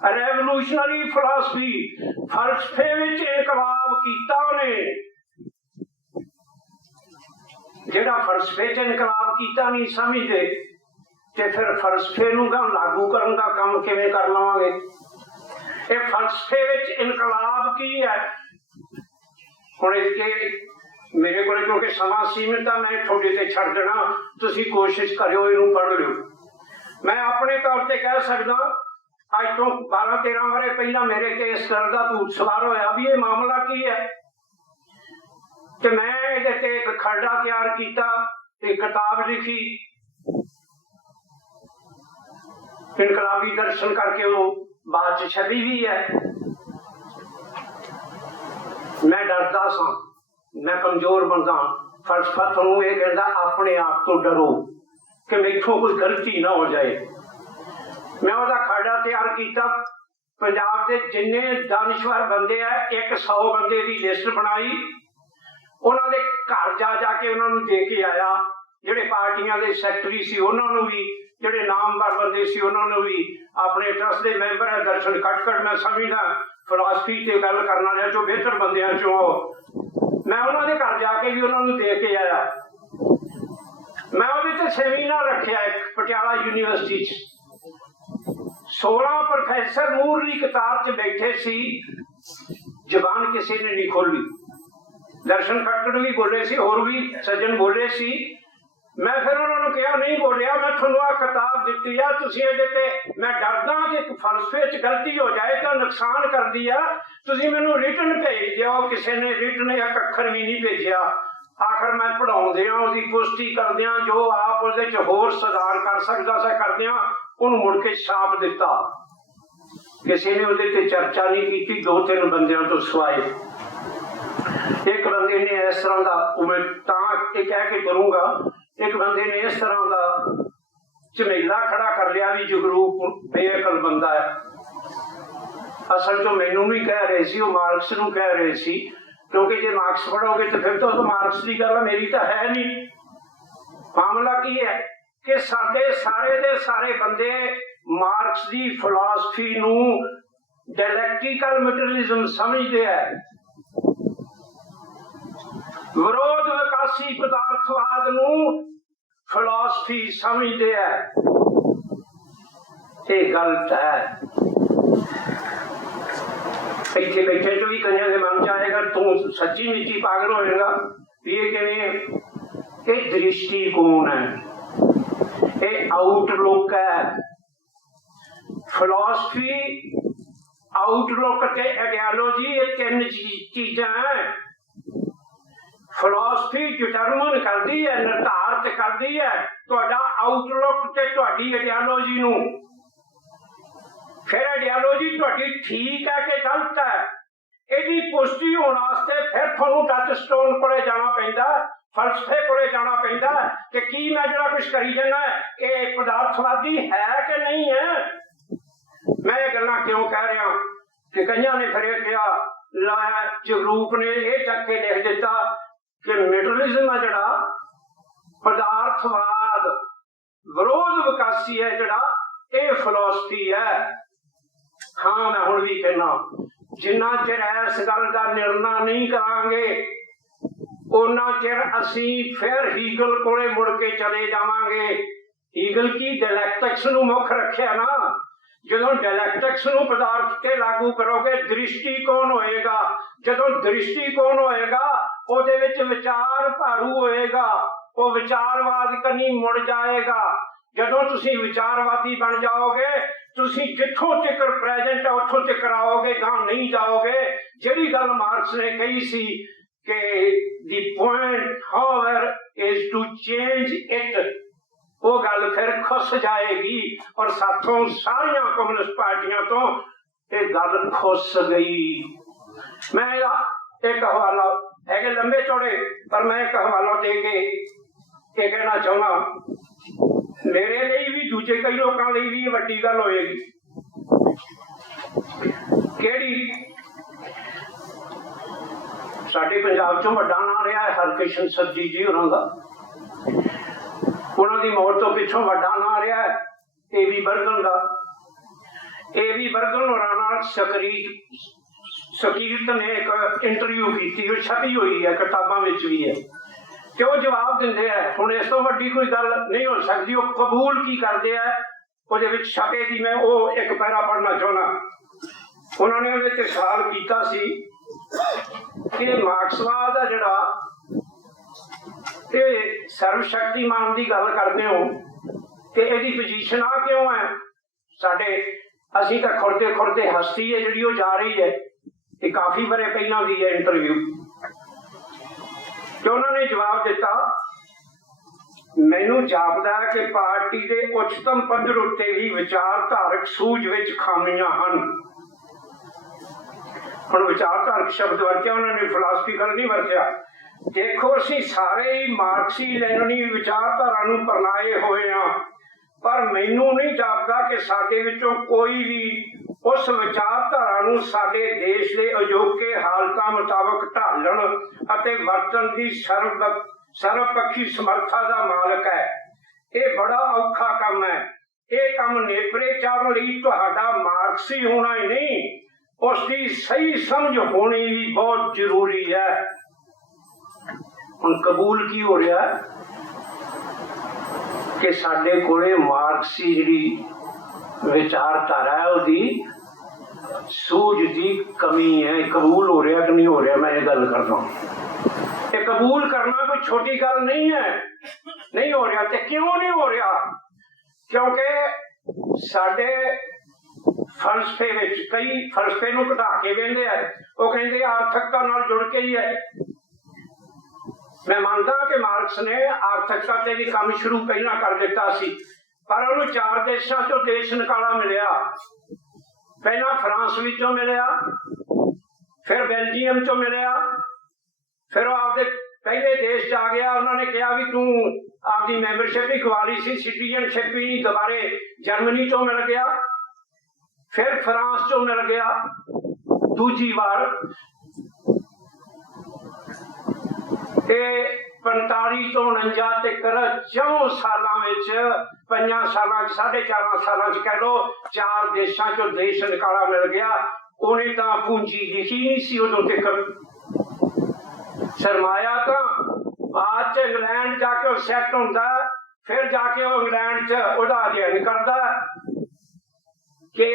रेवोल्यूशनरी फिलासफी फलसफे विच इनकलाब कीता उहने जिहड़ा फलसफे च इनकलाब कीता नहीं समझदे ते फिर फलसफे नूं गां लागू करन दा काम किवें कर लवांगे। ये फलसफे विच इनकलाब की है हुण इसके मेरे को क्योंकि समा सीमित है मैं थोड़े ते छड़ देना तुसीं कोशिश करियो इहनूं पढ़ लियो। मैं अपने तौर ते कह सकदा अज तो 12-13 वरे पहला मेरे ते इस गल दा भूत सवार होया भी ये मामला की है ते मैं इहदे ते एक खरड़ा तैयार कीता ते किताब लिखी इनकलाबी दर्शन करके वो बाद च छपी भी है। मैं डरदा सां मैं कमजोर बंदा फलसफा तुहानूं ये कहंदा अपने आप तो डरो कि मैथों कोई गलती ना हो जाए। मैं उसका खरड़ा तैयार किया पंजाब के जिन्ने दानिश्वर बंदे है 100 बंदे की लिस्ट बनाई उन्होंने घर जा जाके उन्होंने दे के आया जेडे पार्टियां के सैकटरी सी उन्होंने भी जेडे नामवर बंदे सी उन्होंने भी अपने ट्रस्ट के मैंबर है दर्शन कट मैं समझदा फिलासफी से गल करने वाले चो बेहतर बंदियां चो मैं उन्होंने घर जाके भी उन्होंने दे के आया। मैं वो सैमीनार रखा एक पटियाला यूनिवर्सिटी 16 प्रोफैसर मूरली कतार च बैठे सी जबान किसी ने नहीं खोली। दर्शन खट्टर भी बोले सी और भी सज्जन बोले सी। मैं फिर उन्होंने कहा नहीं बोलिया मैं थोनू आ किताब दी है तुसीं इहदे ते मैं डरदा कि एक फलसफे च गलती हो जाए तो नुकसान कर दिया तुसीं मैनू रिटन भेज दिओ। किसी ने रिटन एक अखर भी नहीं भेजिया। आखिर मैं पढ़ाउंदियां उसकी पुष्टि करदियां जो आप उसदे च होर सुधार कर सकदा सा करदियां उन्होंने मुड़ के छाप दिता। किसी ने उसदे ते चर्चा नहीं की 2-3 बंदियां तो सिवाए। एक बंदे ने इस तरह का मैं कह के करूंगा एक बंदे ने इस तरह का झमेला खड़ा कर लिया भी जगरूप बेअकल बंदा है। असल तो मैनू भी कह रहे सी मार्क्स नूं कह रहे सी क्योंकि जे मार्क्स पढ़ोगे तो फिर तो मार्क्स की गल मेरी तो है नहीं। मामला की है कि साडे सारे दे सारे बंदे मार्क्स की फिलासफी नूं डायलैक्टिकल मटेरियलिज्म समझते हैं। विरोध विकासी पदार्थवाद नूं फिलासफी समझते हैं। ये गलत है। इत्थे बैठे तो भी कई के मन च आएगा तू सच्ची मिची पागल होएगा ये किवें। ये दृष्टिकोण है ये आउटलुक है। फिलासफी आउटलुक ते आइडियालॉजी ये 3 चीजा है। फिलासफी डिटरमिन करती है निर्धारित करती है तुहाडा आउटलुक ते तुहाडी आइडियालॉजी नूं। फिर आइडियालॉजी तुहाडी ठीक है कि गलत है इसकी पुष्टि होने वास्ते फिर तुहानूं टच स्टोन कोले जाना पैंदा फलसफे कोले जाना पैंदा कि की मैं जिहड़ा कुछ करी जाना ये पदार्थवादी है कि नहीं है। मैं ये गल्लां क्यों कह रहा कि कईयां ने फिर कहा ला जगरूप ने यह चक के लिख दिता कि मेटरलिज्म है जिहड़ा पदार्थवाद विरोध विकासी है जिहड़ा ये फिलासफी है। हाँ मैं हुण भी कहना जिन्ना चिर इस गल का निर्णय नहीं करांगे ਉਹਨਾਂ ਚਿਰ ਅਸੀਂ ਫਿਰ ਹੀਗਲ ਕੋਲੇ ਮੁੜ ਕੇ ਚਲੇ ਜਾਵਾਂਗੇ। ਹੀਗਲ ਕੀ ਡਾਇਲੈਕਟਿਕਸ ਨੂੰ ਮੁੱਖ ਰੱਖਿਆ ਨਾ। ਜਦੋਂ ਡਾਇਲੈਕਟਿਕਸ ਨੂੰ ਪਦਾਰਥ ਤੇ ਲਾਗੂ ਕਰੋਗੇ ਦ੍ਰਿਸ਼ਟੀਕੋਣ ਹੋਏਗਾ। ਜਦੋਂ ਦ੍ਰਿਸ਼ਟੀਕੋਣ ਹੋਏਗਾ ਉਹਦੇ ਵਿੱਚ ਵਿਚਾਰ ਭਾਰੂ ਹੋਏਗਾ, ਉਹ ਵਿਚਾਰਵਾਦ ਕਨੀ ਮੁੜ ਜਾਏਗਾ। ਜਦੋਂ ਤੁਸੀਂ ਵਿਚਾਰਵਾਦੀ ਬਣ ਜਾਓਗੇ ਤੁਸੀਂ ਜਿੱਥੋਂ ਤੱਕ ਪ੍ਰੈਜ਼ੈਂਟ ਹੈ ਉੱਥੋਂ ਤੱਕ ਆਓਗੇ, ਗਾਂ ਨਹੀਂ ਜਾਓਗੇ। ਜਿਹੜੀ ਗੱਲ ਮਾਰਕਸ ਨੇ ਕਹੀ ਸੀ ਕਿ the point however is to change it, ਉਹ ਗੱਲ ਫਿਰ ਖੁੱਸ ਜਾਏਗੀ। ਔਰ ਸਾਥੋਂ ਸਾਰੀਆਂ ਕਮਿਊਨਿਸਟ ਪਾਰਟੀਆਂ ਤੋਂ ਇਹ ਗੱਲ ਖੁੱਸ ਗਈ। ਮੈਂ ਇੱਕ ਹਵਾਲਾ ਹੈਗੇ ਲੰਬੇ ਚੌੜੇ, ਪਰ ਮੈਂ ਇੱਕ ਹਵਾਲਾ ਦੇ ਕੇ ਇਹ ਕਹਿਣਾ ਚਾਹੁੰਦਾ, ਮੇਰੇ ਲਈ ਵੀ ਦੂਜੇ ਕਈ ਲੋਕਾਂ ਲਈ ਵੀ ਵੱਡੀ ਗੱਲ ਹੋਏਗੀ। ਕਿਹੜੀ? ਸਾਡੇ ਪੰਜਾਬ ਚੋਂ ਵੱਡਾ ਨਾਂ ਰਿਹਾ ਹਰਕਿਸ਼ਨ ਸੱਜੀ ਜੀ ਉਹਨਾਂ ਦਾ। ਉਹਨਾਂ ਦੀ ਮੌਤ ਤੋਂ ਪਿੱਛੋਂ ਵੱਡਾ ਨਾਂ ਰਿਹਾ ਏਵੀ ਬਰਗਨ ਦਾ। ਏਵੀ ਬਰਗਨ ਹੋਰਾਂ ਨਾਲ ਸਕੀਰਤ ਨੇ ਇੱਕ ਇੰਟਰਵਿਊ ਕੀਤੀ, ਉਹ ਛਪੀ ਹੋਈ ਹੈ, ਕਿਤਾਬਾਂ ਵਿੱਚ ਵੀ ਹੈ, ਤੇ ਉਹ ਜਵਾਬ ਦਿੰਦੇ ਆ। ਹੁਣ ਇਸ ਤੋਂ ਵੱਡੀ ਕੋਈ ਗੱਲ ਨਹੀਂ ਹੋ ਸਕਦੀ। ਉਹ ਕਬੂਲ ਕੀ ਕਰਦੇ ਆ ਉਹਦੇ ਵਿੱਚ ਛਪੇ ਦੀ, ਮੈਂ ਉਹ ਇੱਕ ਪੈਰਾ ਪੜ੍ਹਨਾ ਚਾਹੁੰਦਾ। ਉਹਨਾਂ ਨੇ ਉਹਦੇ ਤੇ ਸਵਾਲ ਕੀਤਾ ਸੀ ਕਿ ਮਾਰਕਸਵਾਦ ਆ ਜਿਹੜਾ ਤੇ ਸਰਵ ਸ਼ਕਤੀਮਾਨ ਦੀ ਗੱਲ ਕਰਦੇ ਹੋ ਤੇ ਇਹਦੀ ਪੋਜੀਸ਼ਨ ਆ ਕਿਉਂ ਹੈ ਸਾਡੇ? ਅਸੀਂ ਤਾਂ ਖੁਰਦੇ ਹਸਤੀ ਹੈ ਜਿਹੜੀ ਉਹ ਜਾ ਰਹੀ ਹੈ। ਇਹ ਕਾਫੀ ਵਰੇ ਪਹਿਲਾਂ ਦੀ ਹੈ ਇੰਟਰਵਿਊ। ਤੇ ਉਹਨਾਂ ਨੇ ਜਵਾਬ ਦਿੱਤਾ, ਮੈਨੂੰ ਜਾਪਦਾ ਹੈ ਕਿ ਪਾਰਟੀ ਦੇ ਉੱਚਤਮ ਪੱਧਰ ਉੱਤੇ ਵੀ ਵਿਚਾਰਧਾਰਕ ਸੂਝ ਵਿੱਚ ਖਾਮੀਆਂ ਹਨ। ਹੁਣ ਵਿਚਾਰਧਾਰਕ ਸ਼ਬਦ ਵਰਤਿਆ ਉਹਨਾਂ ਨੇ, ਫਿਲਾਸਫੀਕਲ ਨਹੀਂ ਵਰਤਿਆ। ਦੇਖੋ ਅਸੀਂ ਸਾਰੇ ਹੀ ਮਾਰਕਸੀ ਲੈਨਿਨੀ ਵਿਚਾਰਧਾਰਾ ਨੂੰ ਪਰਨਾਏ ਹੋਏ ਹਾਂ, ਪਰ ਮੈਨੂੰ ਨਹੀਂ ਜਾਪਦਾ ਕਿ ਸਾਡੇ ਵਿੱਚੋਂ ਕੋਈ ਵੀ ਉਸ ਵਿਚਾਰਧਾਰਾ ਨੂੰ ਸਾਡੇ ਦੇਸ਼ ਦੇ ਅਜੋਕੇ ਹਾਲਤਾਂ ਮੁਤਾਬਕ ਢਾਲਣ ਅਤੇ ਵਰਤਣ ਦੀ ਸਰਵਪੱਖੀ ਸਮਰੱਥਾ ਦਾ ਮਾਲਕ ਹੈ। ਇਹ ਬੜਾ ਔਖਾ ਕੰਮ ਹੈ। ਇਹ ਕੰਮ ਨੇਪਰੇ ਚਾੜਨ ਲਈ ਤੁਹਾਡਾ ਮਾਰਕਸੀ ਹੋਣਾ ਹੀ ਨਹੀਂ, ਉਸ ਦੀ ਸਹੀ ਸਮਝ ਹੋਣੀ ਵੀ ਬਹੁਤ ਜ਼ਰੂਰੀ ਹੈ। ਹੁਣ ਕਬੂਲ ਕੀ ਹੋ ਰਿਹਾ ਕਿ ਸਾਡੇ ਕੋਲੇ ਮਾਰਕਸੀ ਜਿਹੜੀ ਵਿਚਾਰਧਾਰਾ ਹੈ ਉਹਦੀ ਸੂਝ ਦੀ ਕਮੀ ਹੈ। ਕਬੂਲ ਹੋ ਰਿਹਾ ਕਿ ਨਹੀਂ ਹੋ ਰਿਹਾ, ਮੈਂ ਇਹ ਗੱਲ ਕਰਦਾ। ਇਹ ਕਬੂਲ ਕਰਨਾ ਕੋਈ ਛੋਟੀ ਗੱਲ ਨਹੀਂ ਹੈ। ਨਹੀਂ ਹੋ ਰਿਹਾ ਤੇ ਕਿਉਂ ਨਹੀਂ ਹੋ ਰਿਹਾ? ਕਿਉਂਕਿ ਸਾਡੇ ਫਲਸਫੇ ਵਿੱਚ ਕਈ ਫਲਸਫੇ ਨੂੰ ਘਟਾ ਕੇ ਵੇਂਦੇ ਆ। ਉਹ ਕਹਿੰਦੇ ਆਰਥਿਕਤਾ ਨਾਲ ਜੁੜ ਕੇ ਹੀ ਹੈ। ਮੈਂ ਮੰਨਦਾ ਕਿ ਮਾਰਕਸ ਨੇ ਆਰਥਿਕਤਾ ਤੇ ਵੀ ਕੰਮ ਸ਼ੁਰੂ ਪਹਿਲਾਂ ਕਰ ਦਿੱਤਾ ਸੀ, ਪਰ ਉਹਨੂੰ 4 ਦੇਸ਼ਾਂ ਚੋਂ ਦੇਸ਼ ਨਿਕਾਲਾ ਮਿਲਿਆ। ਪਹਿਲਾਂ ਫਰਾਂਸ ਵਿੱਚੋਂ ਮਿਲਿਆ, ਫਿਰ ਬੈਲਜੀਅਮ ਚੋਂ ਮਿਲਿਆ, ਫਿਰ ਉਹ ਆਪਦੇ ਪਹਿਲੇ ਦੇਸ਼ 'ਚ ਆ ਗਿਆ। ਉਹਨਾਂ ਨੇ ਕਿਹਾ ਵੀ ਤੂੰ ਆਪਦੀ ਮੈਂਬਰਸ਼ਿਪ ਹੀ ਗਵਾ ਲਈ ਸੀ, ਸਿਟੀਜ਼ਨਸ਼ਿਪ ਹੀ ਦੁਬਾਰੇ ਜਰਮਨੀ ਚੋਂ ਮਿਲ ਗਿਆ, ਫਿਰ ਫਰਾਂਸ ਚੋਂ ਮਿਲ ਗਿਆ ਦੂਜੀ ਵਾਰ। ਤੇ 45 ਤੋਂ 49 ਤੱਕ 4 ਸਾਲਾਂ ਵਿੱਚ 5 ਸਾਲਾਂ 'ਚ 4.5 ਸਾਲਾਂ 'ਚ ਕਹਿ ਲਓ 4 ਦੇਸ਼ਾਂ 'ਚੋਂ ਦੇਸ਼ ਨਿਕਾਲਾ ਮਿਲ ਗਿਆ। ਉਹਨੇ ਤਾਂ ਪੂੰਜੀ ਲਿਖੀ ਨਹੀਂ ਸੀ ਉਦੋਂ ਤੱਕ। ਸਰਮਾਇਆ ਤਾਂ ਬਾਅਦ 'ਚ ਇੰਗਲੈਂਡ ਜਾ ਕੇ ਉਹ ਸੈੱਟ ਹੁੰਦਾ, ਫਿਰ ਜਾ ਕੇ ਉਹ ਇੰਗਲੈਂਡ 'ਚ ਉਹਦਾ ਅਧਿਐਨ ਕਰਦਾ ਕਿ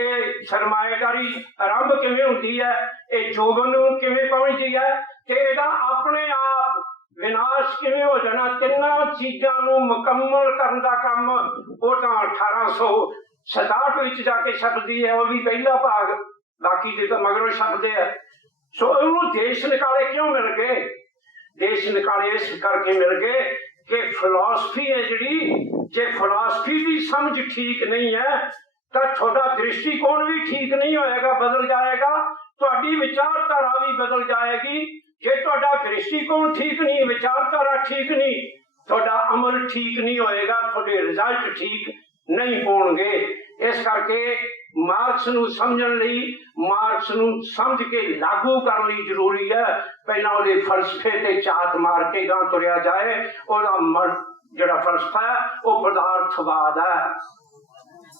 ਸਰਮਾਏਦਾਰੀ ਆਰੰਭ ਕਿਵੇਂ ਹੁੰਦੀ ਹੈ, ਇਹ ਜੋਬਨ ਨੂੰ ਕਿਵੇਂ ਪਹੁੰਚਦੀ ਹੈ ਤੇ ਇਹਦਾ ਆਪਣੇ ਆਪ ਵਿਨਾਸ਼ ਕਿਵੇਂ ਹੋ ਜਾਣਾ। ਤਿੰਨਾਂ ਚੀਜ਼ਾਂ ਨੂੰ ਮੁਕੰਮਲ ਕਰਨ ਦਾ ਕੰਮ ਉਹ ਤਾਂ 1867 ਵਿੱਚ ਜਾ ਕੇ ਛੱਡਦੀ ਹੈ। ਉਹ ਵੀ ਪਹਿਲਾ ਭਾਗ, ਬਾਕੀ ਦੇ ਤਾਂ ਮਗਰੋਂ ਛੱਡਦੇ ਆ। ਸੋ ਉਹਨੂੰ ਦੇਸ਼ ਨਿਕਾਲੇ ਕਿਉਂ ਮਿਲ ਗਏ? ਦੇਸ਼ ਨਿਕਾਲੇ ਇਸ ਕਰਕੇ ਮਿਲ ਗਏ ਕਿ ਫਿਲਾਸਫੀ ਹੈ ਜਿਹੜੀ, ਜੇ ਫਿਲਾਸਫੀ ਦੀ ਸਮਝ ਠੀਕ ਨਹੀਂ ਹੈ ਤਾਂ ਤੁਹਾਡਾ ਦ੍ਰਿਸ਼ਟੀਕੋਣ ਵੀ ਠੀਕ ਨਹੀਂ ਹੋਏਗਾ, ਬਦਲ ਜਾਏਗਾ। ਤੁਹਾਡੀ ਵਿਚਾਰਧਾਰਾ ਵੀ ਬਦਲ ਜਾਏਗੀ। ਜੇ ਤੁਹਾਡਾ ਦ੍ਰਿਸ਼ਟੀਕੋਣ ਠੀਕ ਨਹੀਂ, ਵਿਚਾਰਧਾਰਾ ਠੀਕ ਨਹੀਂ, ਤੁਹਾਡਾ ਅਮਲ ਠੀਕ ਨਹੀਂ ਹੋਏਗਾ, ਤੁਹਾਡੇ ਰਿਜ਼ਲਟ ਠੀਕ ਨਹੀਂ ਹੋਣਗੇ। ਇਸ ਕਰਕੇ ਮਾਰਕਸ ਨੂੰ ਸਮਝਣ ਲਈ, ਮਾਰਕਸ ਨੂੰ ਸਮਝ ਕੇ ਲਾਗੂ ਕਰਨ ਲਈ ਜ਼ਰੂਰੀ ਹੈ ਪਹਿਲਾਂ ਉਹਦੇ ਫਲਸਫੇ ਤੇ ਝਾਤ ਮਾਰ ਕੇ ਗਾਂ ਤੁਰਿਆ ਜਾਏ। ਉਹਦਾ ਜਿਹੜਾ ਫਲਸਫਾ ਹੈ ਉਹ ਪਦਾਰਥਵਾਦ ਹੈ।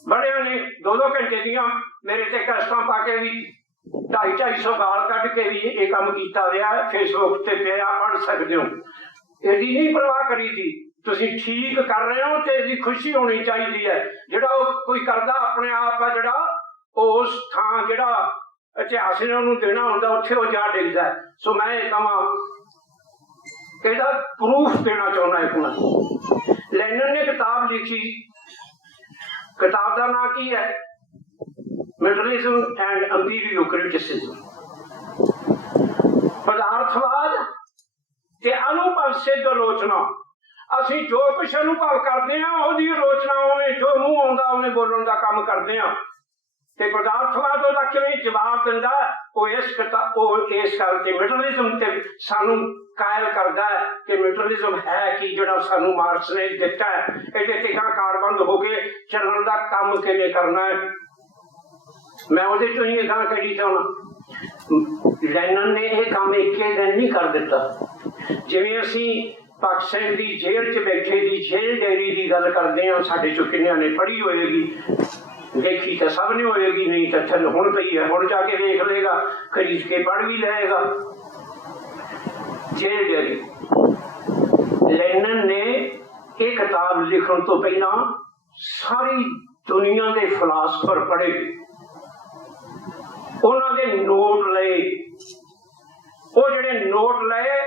ਬੜਿਆਂ ਨੇ 2-2 ਘੰਟੇ ਦੀਆਂ ਮੇਰੇ ਤੇ ਕਸ਼ਤਾਂ ਪਾ ਕੇ ਵੀ 250-250 गाल कट के भी ये काम किया गया। फेसबुक ते पे पढ़ सकते हो। यदि नहीं परवाह करी थी, तुसी ठीक कर रहे हो तो यदि खुशी होनी चाहिए है। जिहड़ा कोई करदा अपने आप है, जिहड़ा उस थां जिहड़ा इतिहास ने उन्होंने देना होंदा उत्थे वो जा डिगदा है। सो मैं कहां ਇਹਦਾ प्रूफ देना चाहना एक मैं। लैनन ने किताब लिखी, किताब का नाम की है मेटरलिज्म एंड एम्पीरियल क्रिटिसिज्म। पदार्थवाद ते अनुभव सिद्ध आलोचना। असी जो कुछ अनुभव करते हैं उसकी आलोचना उन्हें जो मूँह आउंदा उन्हें बोलने का काम करते हैं। ते पदार्थवाद ਉਹਦਾ ਕਿਵੇਂ जवाब ਦਿੰਦਾ ਉਹ ਇਸ ਗੱਲ ਤੇ ਮੈਟਰਲਿਜ਼ਮ ਤੇ ਸਾਨੂੰ ਕਾਇਲ ਕਰਦਾ ਹੈ ਕਿ ਮੈਟਰਲਿਜ਼ਮ ਹੈ ਕਿ ਜਿਹੜਾ ਸਾਨੂੰ ਮਾਰਕਸ ਨੇ ਦਿੱਤਾ ਹੈ। ਇਹਦੇ ਤੇ ਕਾਰਬੰਦ ਹੋ ਕੇ ਚੱਲਣ ਦਾ ਕੰਮ ਕਿਵੇਂ ਕਰਨਾ ਹੈ। ਮੈਂ ਉਹਦੇ ਚੋਂ ਹੀ ਗਾਂ ਕਹੀ ਚਾਹੁੰਦਾ ਲੈਨਨ ਨੇ ਇਹ ਕੰਮ ਇੱਕੇ ਦਿਨ ਨਹੀਂ ਕਰ ਦਿੱਤਾ। ਜਿਵੇਂ ਅਸੀਂ ਪਾਕਿਸਤਾਨ ਦੀ ਜੇਲ੍ਹ 'ਚ ਬੈਠੇ ਦੀ ਜੇਲ੍ਹ ਡਾਇਰੀ ਦੀ ਗੱਲ ਕਰਦੇ ਹਾਂ, ਸਾਡੇ ਚੋਂ ਕਿੰਨਿਆਂ ਨੇ ਪੜ੍ਹੀ ਹੋਏਗੀ, देखी तो सब नहीं होएगी, नहीं तो थल हुण पई है, हुण जाके देख लेगा, खरीद के पढ़ भी लेगा। जेल डायरी लैनन ने एक किताब लिखण तो पहला सारी दुनिया के फिलासफर पढ़े, उन्होंने नोट लए। वो जिहड़े नोट लए,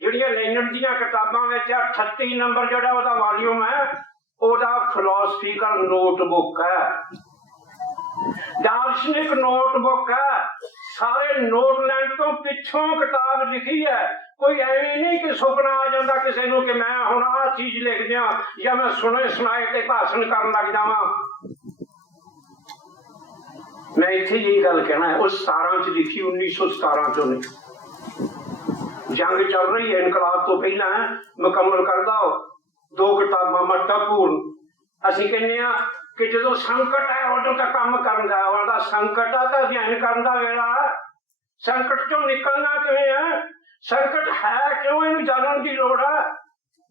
जिहड़ियां लैनन दीयां किताबां विच 38 नंबर जिहड़ा ओहदा वॉल्यूम है ओहदा फिलोसफिकल नोटबुक है, दार्शनिक नोटबुक है। सारे नोट लैन तो पिछों किताब लिखी है। कोई एवं नहीं कि सुपना आ जाता किसी को कि मैं हुण आ चीज लिख दियां या मैं सुने सुनाए ते भाषण करन लग जावां। मैं इत्थे यही गल कहना है, उस 17 च लिखी 1917 चो ने। जंग चल रही है, इनकलाब तो पहला है, मुकम्मल करदा हो 2 किताबां महत्वपूर्ण। असीं कहने आ कि जो संकट है उदों तो काम करन दा संकट है तो अध्ययन करन दा वेला है। संकट चों निकलना किवें है, संकट है क्यों, इहनूं जानन दी लोड़ है।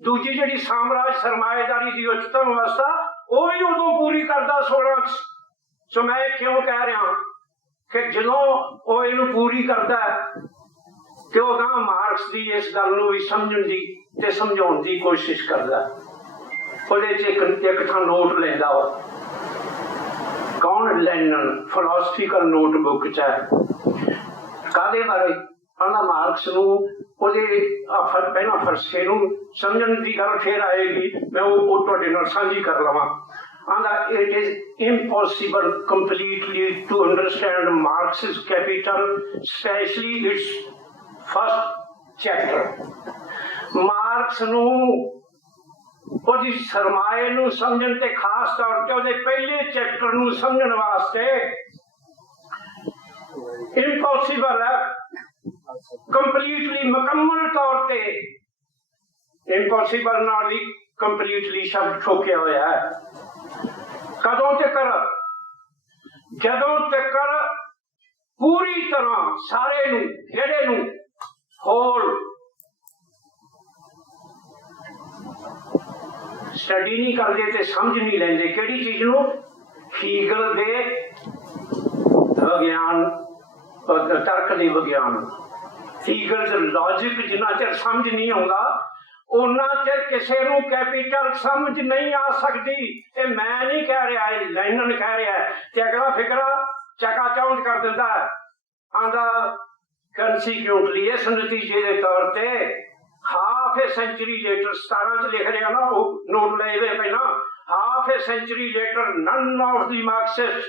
दूजी जिहड़ी साम्राज सरमाएदारी दी उच्चतम अवस्था वो भी उदों पूरी करदा 16 च। सो मैं क्यों कह रहा कि जदों वो इहनूं पूरी करदा ते वो गां मार्क्स दी इस गल नूं भी समझण दी ते समझाउण दी कोशिश करदा। ਉਹਦੇ ਚ ਇੱਕ ਥਾਂ ਨੋਟ ਲੈਂਦਾ ਵਾ। कौन लैनन फिलोसफिकल नोटबुक च है कादे बारे आंदा मार्क्स नूं ਉਹਦੇ ਪਹਿਲਾਂ ਫਲਸਫੇ ਨੂੰ ਸਮਝਣ ਦੀ ਗੱਲ ਫਿਰ ਆਏਗੀ, ਮੈਂ ਉਹ ਤੁਹਾਡੇ ਨਾਲ ਸਾਂਝੀ ਕਰ ਲਵਾਂ। ਆਂਦਾ it is impossible completely to understand Marx's Capital, especially its first chapter। Marx ਨੂੰ ਉਹਦੀ ਸਰਮਾਏ ਨੂੰ ਸਮਝਣ ਤੇ ਖਾਸ ਤੌਰ ਤੇ ਉਹਦੇ ਪਹਿਲੇ ਚੈਪਟਰ ਨੂੰ ਸਮਝਣ ਵਾਸਤੇ ਇੰਪੋਸੀਬਲ ਹੈ, ਕੰਪਲੀਟਲੀ ਮੁਕੰਮਲ ਤੌਰ ਤੇ ਇੰਪੋਸੀਬਲ ਨਾਲ ਵੀ ਕੰਪਲੀਟਲੀ ਸ਼ਬਦ ਠੋਕਿਆ ਹੋਇਆ ਹੈ। ਕਦੋਂ ਤੱਕ? ਜਦੋਂ ਤੱਕ ਪੂਰੀ ਤਰ੍ਹਾਂ ਸਾਰੇ ਨੂੰ ਜਿਹੜੇ ਨੂੰ ਹੋਲ स्टडी नहीं करते तो समझ नहीं लेंगे किहड़ी चीज नूं। हीगल दे विज्ञान तर्क दे विज्ञान, हीगल दे लॉजिक जिन्ना चिर समझ नहीं आउंदा उन्ना चिर किसी नूं कैपिटल समझ नहीं आ सकती। ये मैं नहीं कह रहा, लैनन कह रहा है। ते अगला फिकरा चकाचौंध कर दिंदा है, आंदा कंसीक्वेंटली इस नतीजे के तौर पर हाफ ए सेंचुरी लेटर 17 च लिख रहा ना, वो नोट ले पहला half a century later none of the Marxist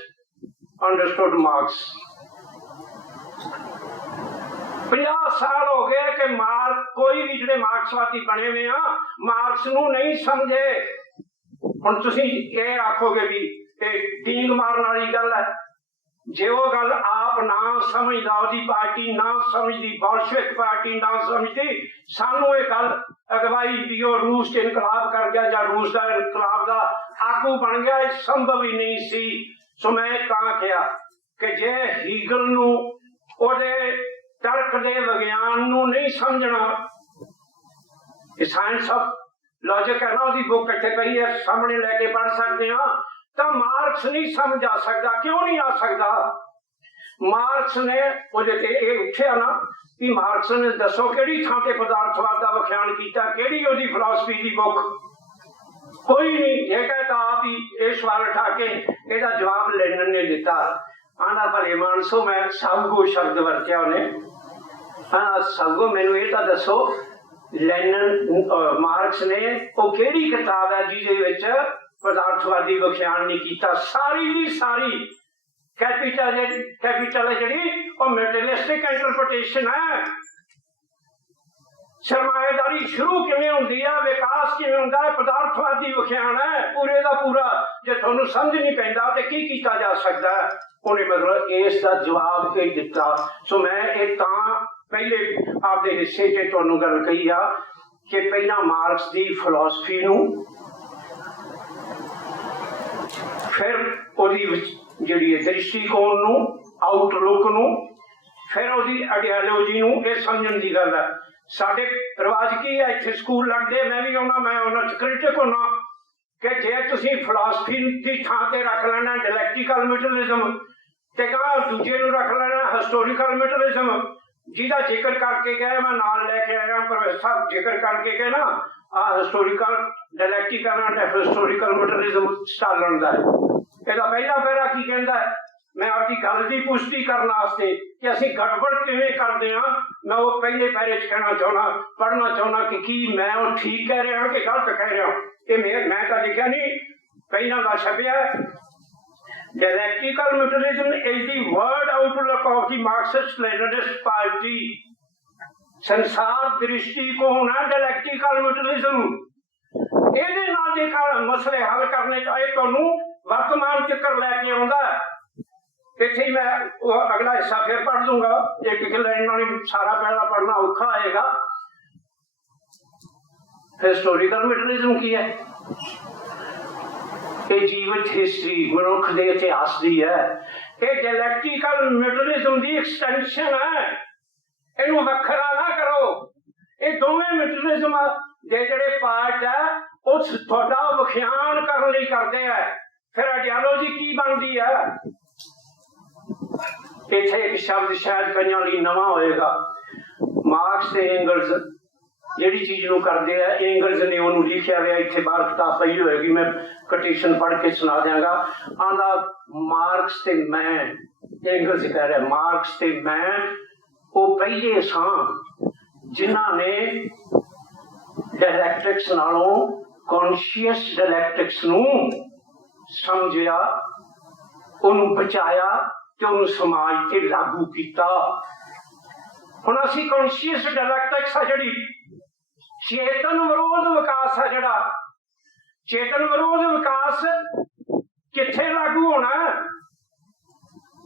understood Marx. 50 साल हो गए कि कोई भी जिहड़े मार्क्सवादी बने हुए आ मार्क्स नूं नहीं समझे। हुण तुसीं ये आखोगे भी डींग मारन वाली गल है। जे वो गल आप ना समझदा, ओदी पार्टी ना समझदी, बोल्शेविक पार्टी ना समझदी, सानू ये गल अगवाई भी वो रूस च इनकलाब कर गया या रूस का इनकलाब का आगू बन गया, ये संभव ही नहीं सी। सो मैं कहा कहा कि जे हीगल नूं ओदे तर्क दे विज्ञान नूं नहीं समझना, साइंस ऑफ लॉजिक है ना, ओदी बुक इत्थे पई है, सामने लैके पढ़ सकते हैं, तो मार्क्स नहीं समझ आ सकता। क्यों नहीं आ सकता? मार्क्स ने ਉਹਦੇ ਤੇ ਇਹ ਉੱਠਿਆ ਨਾ कि मार्क्स ने दसो ਕਿਹੜੀ ਥਾਂ ਤੇ ਪਦਾਰਥਵਾਦ ਦਾ ਵਿਖਿਆਨ ਕੀਤਾ, ਕਿਹੜੀ ਉਹਦੀ ਫਿਲਾਸਫੀ ਦੀ ਬੁੱਕ? कोई नहीं। ये कहता आप ही ये सवाल उठा के ਇਹਦਾ जवाब लेनिन ने दिता। आना भले मानसो मैं सबको शब्द वरत्या उन्हें। हाँ सबको मैनू ये तो दसो ਲੈਨਨ मार्क्स ने वो केड़ी किताब है जिहदे विच पदार्थवादी विख्यान नहीं किया? सारी दी सारी कैपिटल है जिहड़ी वो मेटेरियलिस्टिक इंटरप्रिटेशन है। सरमाएदारी शुरू किवें हुंदी है, विकास किवें हुंदा है, पदार्थवादी विख्यान है पूरे का पूरा। जे तुहानूं समझ नहीं पैंदा ते की कीता जा सकदा है? उन्हें मतलब इसका जवाब ही दिता। सो मैं ये पहले आपके हिस्से च तुहानूं गल कही आ कि पहला मार्क्स की फिलोसफी नूं, फिर उहदी जिहड़ी दृष्टिकोण नूं, आउटलुक नूं, फिर उहदी आइडियालॉजी नूं ये समझण दी गल है। साडे रिवाज की है, इत्थे स्कूल लगदे, मैं भी आउणा, मैं उन्हां च क्रिटिक होना कि जे तुसीं फिलासफी की थां ते रख लेना डायलैक्टिकल मटीरियलिज्म ते कहा दूजे नूं रख लेना हिस्टोरिकल मटीरियलिज्म, जिहदा जिक्र करके गए मैं नाल लैके आया प्रोफेसर साहब जिक्र करके गए ना हिस्टोरिकल डायलैक्टिकल हिस्टोरिकल मटीरियलिज्म स्टालन दा है। ਇਹਦਾ ਪਹਿਲਾ ਪੈਰਾ ਕੀ ਕਹਿੰਦਾ है? मैं आपकी गल की पुष्टि करने वास्ते कि असीं गड़बड़ किवें करदे हां, मैं वो पहले पैरे च कहना चाहना, पढ़ना चाहना कि की मैं वो ठीक कह रहा कि गलत कह रहा। ये मैं तो लिखा नहीं, पहला का छपिया। Dialectical materialism is the world outlook of the Marxist Leninist party. संसार दृष्टिकोण है डायलैक्टिकल मटीरियलिज्म। ਇਹਦੇ ਨਾਲ जेकर मसले हल करने चाहे तो वर्तमान चक्कर लैके आउंदा। इत्थे ही मैं वो अगला हिस्सा फिर पढ़ दूंगा, एक एक लाइन नाल सारा पहला पढ़ना औखा आएगा। हिस्टोरिकल मटीरियलिज्म की है? ये जीवित हिस्ट्री मनुख के इतिहास की है। ये डायलैक्टिकल मटीरियलिज्म की एक्सटेंशन है, इनू वखरा ना करो। ये दोवें मटीरियलिज्म के जिहड़े पार्ट है उस तुहाडा विख्यान करने लई करदे है। फिर आइडियालॉजी की बनती है? इत्थे एक शब्द शायद कईयां लई नवां होएगा। मार्क्स ते एंगल्स जिहड़ी चीज नूं करदे आ, एंगल्स ने उहनूं लिखिया होया, इत्थे बाहर किताब पई होएगी, मैं कोटेशन पढ़ के सुना दियांगा। आंदा मार्क्स ते मैं, एंगल्स कह रहा मार्क्स ते मैं वो पहले सां जिन्हां ने डायलैक्टिक्स नालों कॉन्शियस डायलैक्टिक्स नूं समझिया, उन्होंने बचाया ते उन्होंने समाज ते लागू किया। हुण असीं कॉन्शियस डायलैक्टिक्स आ जिहड़ी चेतन विरोध विकास है, जिहड़ा चेतन विरोध विकास कित्थे लागू होना?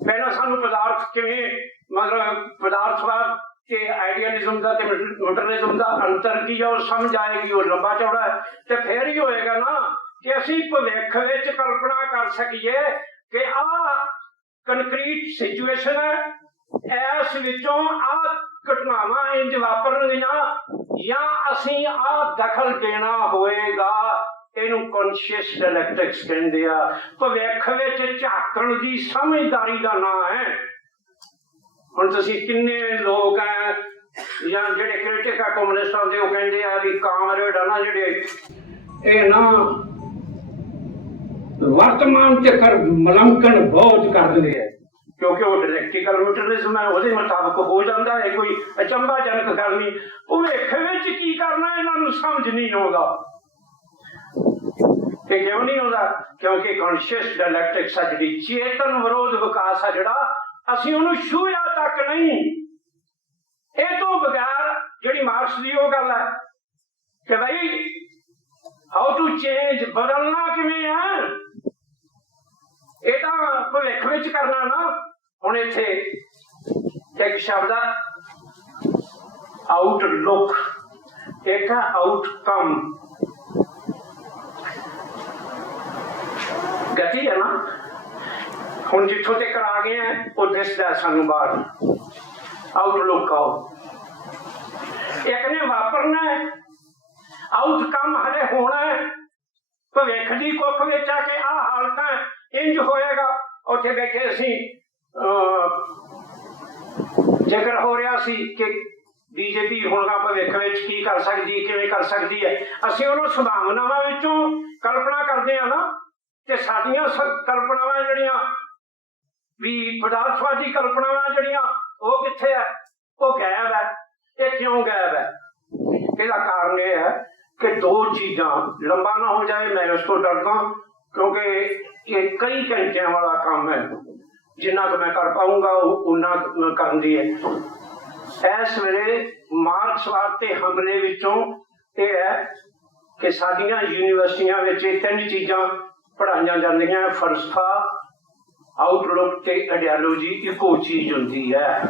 पहला सानू पदार्थ किवें मतलब पदार्थवाद के आइडियलिज्म का ते मटीरियलिज्म का अंतर की है और समझ आएगी, वो लंबा चौड़ा है। तो फिर ही होएगा ना कि असीं भविख विच कल्पना कर सकीए कि आ कंक्रीट सिचुएशन है, इस विचों आ घटनावां इंज वापरनगियां या असीं आ दखल देना होएगा। इनू कॉन्शियस डायलैक्टिक्स कहंदे आ। भविख विच झाकण दी समझदारी दा नाम है। हुण तुसीं किन्ने लोग हैं या जिहड़े क्रिटिक आ कम्युनिस्टां दे, वो कहंदे आ भी कामरेड आ ना जिहड़े ये ना वर्तमान चक्कर मलंकन बहुत कर दिंदे है, क्योंकि वो डायलैक्टिकल मटीरियलिज्म है, उसके मुताबिक हो जाता है। कोई अचंभाजनक गल नहीं। भविख विच की करना इन्हां नूं समझ नहीं आउंदा। क्यों नहीं आता? क्योंकि कॉन्शियस डायलैक्टिक्स है जिहड़ी चेतन विरोध विकास है, जिहड़ा असीं उहनूं छूया तक नहीं। इह तो बगैर जिहड़ी मार्क्स दी ओह गल है कि भाई हाउ टू चेंज, बदलना किवें है, ये तो भविख विच करना ना। हुण इत्थे एक शब्द आउटलुक, एक है आउटकम। गति है ना। हुण जिथों तक आ गए हैं वो दिसदा सानू बाहर आउटलुक आओ। एक ने वापरना है, आउटकम हले होना है। भविख दी कुख विच आके आ हालत इंज होएगा। उत्थे बैठे असीं ਜ਼ਿਕਰ ਹੋ ਰਿਹਾ ਸੀ ਕਿ ਬੀਜੇਪੀ ਹੁਣ ਭਵਿੱਖ ਵਿੱਚ ਕੀ ਕਰ ਸਕਦੀ, ਕਿਵੇਂ ਕਰ ਸਕਦੀ ਹੈ। ਅਸੀਂ ਉਹਨਾਂ ਸੰਭਾਵਨਾਵਾਂ ਵਿੱਚੋਂ ਕਲਪਨਾ ਕਰਦੇ ਹਾਂ ਨਾ, ਤੇ ਸਾਡੀਆਂ ਕਲਪਨਾਵਾਂ ਜਿਹੜੀਆਂ ਵੀ ਪਦਾਰਥਵਾਦੀ ਕਲਪਨਾਵਾਂ ਜਿਹੜੀਆਂ ਉਹ ਕਿੱਥੇ ਹੈ, ਉਹ ਗਾਇਬ ਹੈ। ਇਹ ਕਿਉਂ ਗਾਇਬ ਹੈ? ਇਹਦਾ ਕਾਰਨ ਇਹ ਹੈ ਕਿ ਦੋ ਚੀਜ਼ਾਂ, ਲੰਬਾ ਨਾ ਹੋ ਜਾਏ ਮੈਂ ਉਸ ਤੋਂ ਡਰਦਾ, ਕਿਉਂਕਿ ਇਹ ਕਈ ਘੰਟਿਆਂ ਵਾਲਾ ਕੰਮ ਹੈ। ਜਿੰਨਾ ਕੁ ਮੈਂ ਕਰ ਪਾਊਂਗਾ ਉਨਾ ਕਰਨ ਦੀ ਹੈ। ਇਸ ਵੇਲੇ ਮਾਰਕਸਵਾਦ ਤੇ ਹਮਲੇ ਵਿੱਚੋਂ ਇਹ ਹੈ ਕਿ ਸਾਡੀਆਂ ਯੂਨੀਵਰਸਿਟੀਆਂ ਵਿੱਚ ਇਹ ਤਿੰਨ ਚੀਜ਼ਾਂ ਪੜ੍ਹਾਈਆਂ ਜਾਂਦੀਆਂ, ਫਲਸਫਾ, ਆਊਟਲੁੱਕ ਤੇ ਆਈਡੀਓਲੋਜੀ ਇੱਕੋ ਚੀਜ਼ ਹੁੰਦੀ ਹੈ।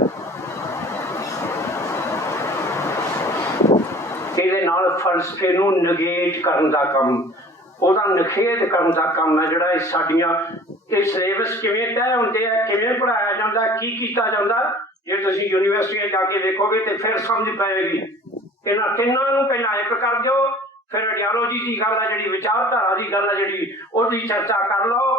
ਇਹਦੇ ਨਾਲ ਫਲਸਫੇ ਨੂੰ ਨਗੇਟ ਕਰਨ ਦਾ ਕੰਮ, ਉਹਦਾ ਨਿਖੇਧ ਕਰਨ ਦਾ ਕੰਮ ਹੈ ਜਿਹੜਾ ਇਹ ਸਾਡੀਆਂ ਇਹ ਸਿਲੇਬਸ ਕਿਵੇਂ ਤੈਅ ਹੁੰਦੇ ਆ, ਕਿਵੇਂ ਪੜ੍ਹਾਇਆ ਜਾਂਦਾ, ਕੀ ਕੀਤਾ ਜਾਂਦਾ। ਜੇ ਤੁਸੀਂ ਯੂਨੀਵਰਸਿਟੀਆਂ ਜਾ ਕੇ ਦੇਖੋਗੇ ਤੇ ਫਿਰ ਸਮਝ ਪਏਗੀ। ਇਹਨਾਂ ਤਿੰਨਾਂ ਨੂੰ ਪਹਿਲਾਂ ਇੱਕ ਕਰ ਦਿਓ, ਫਿਰ ਆਈਡੀਓਲੋਜੀ ਦੀ ਗੱਲ ਹੈ ਜਿਹੜੀ, ਵਿਚਾਰਧਾਰਾ ਦੀ ਗੱਲ ਹੈ ਜਿਹੜੀ, ਉਹਦੀ ਚਰਚਾ ਕਰ ਲਓ।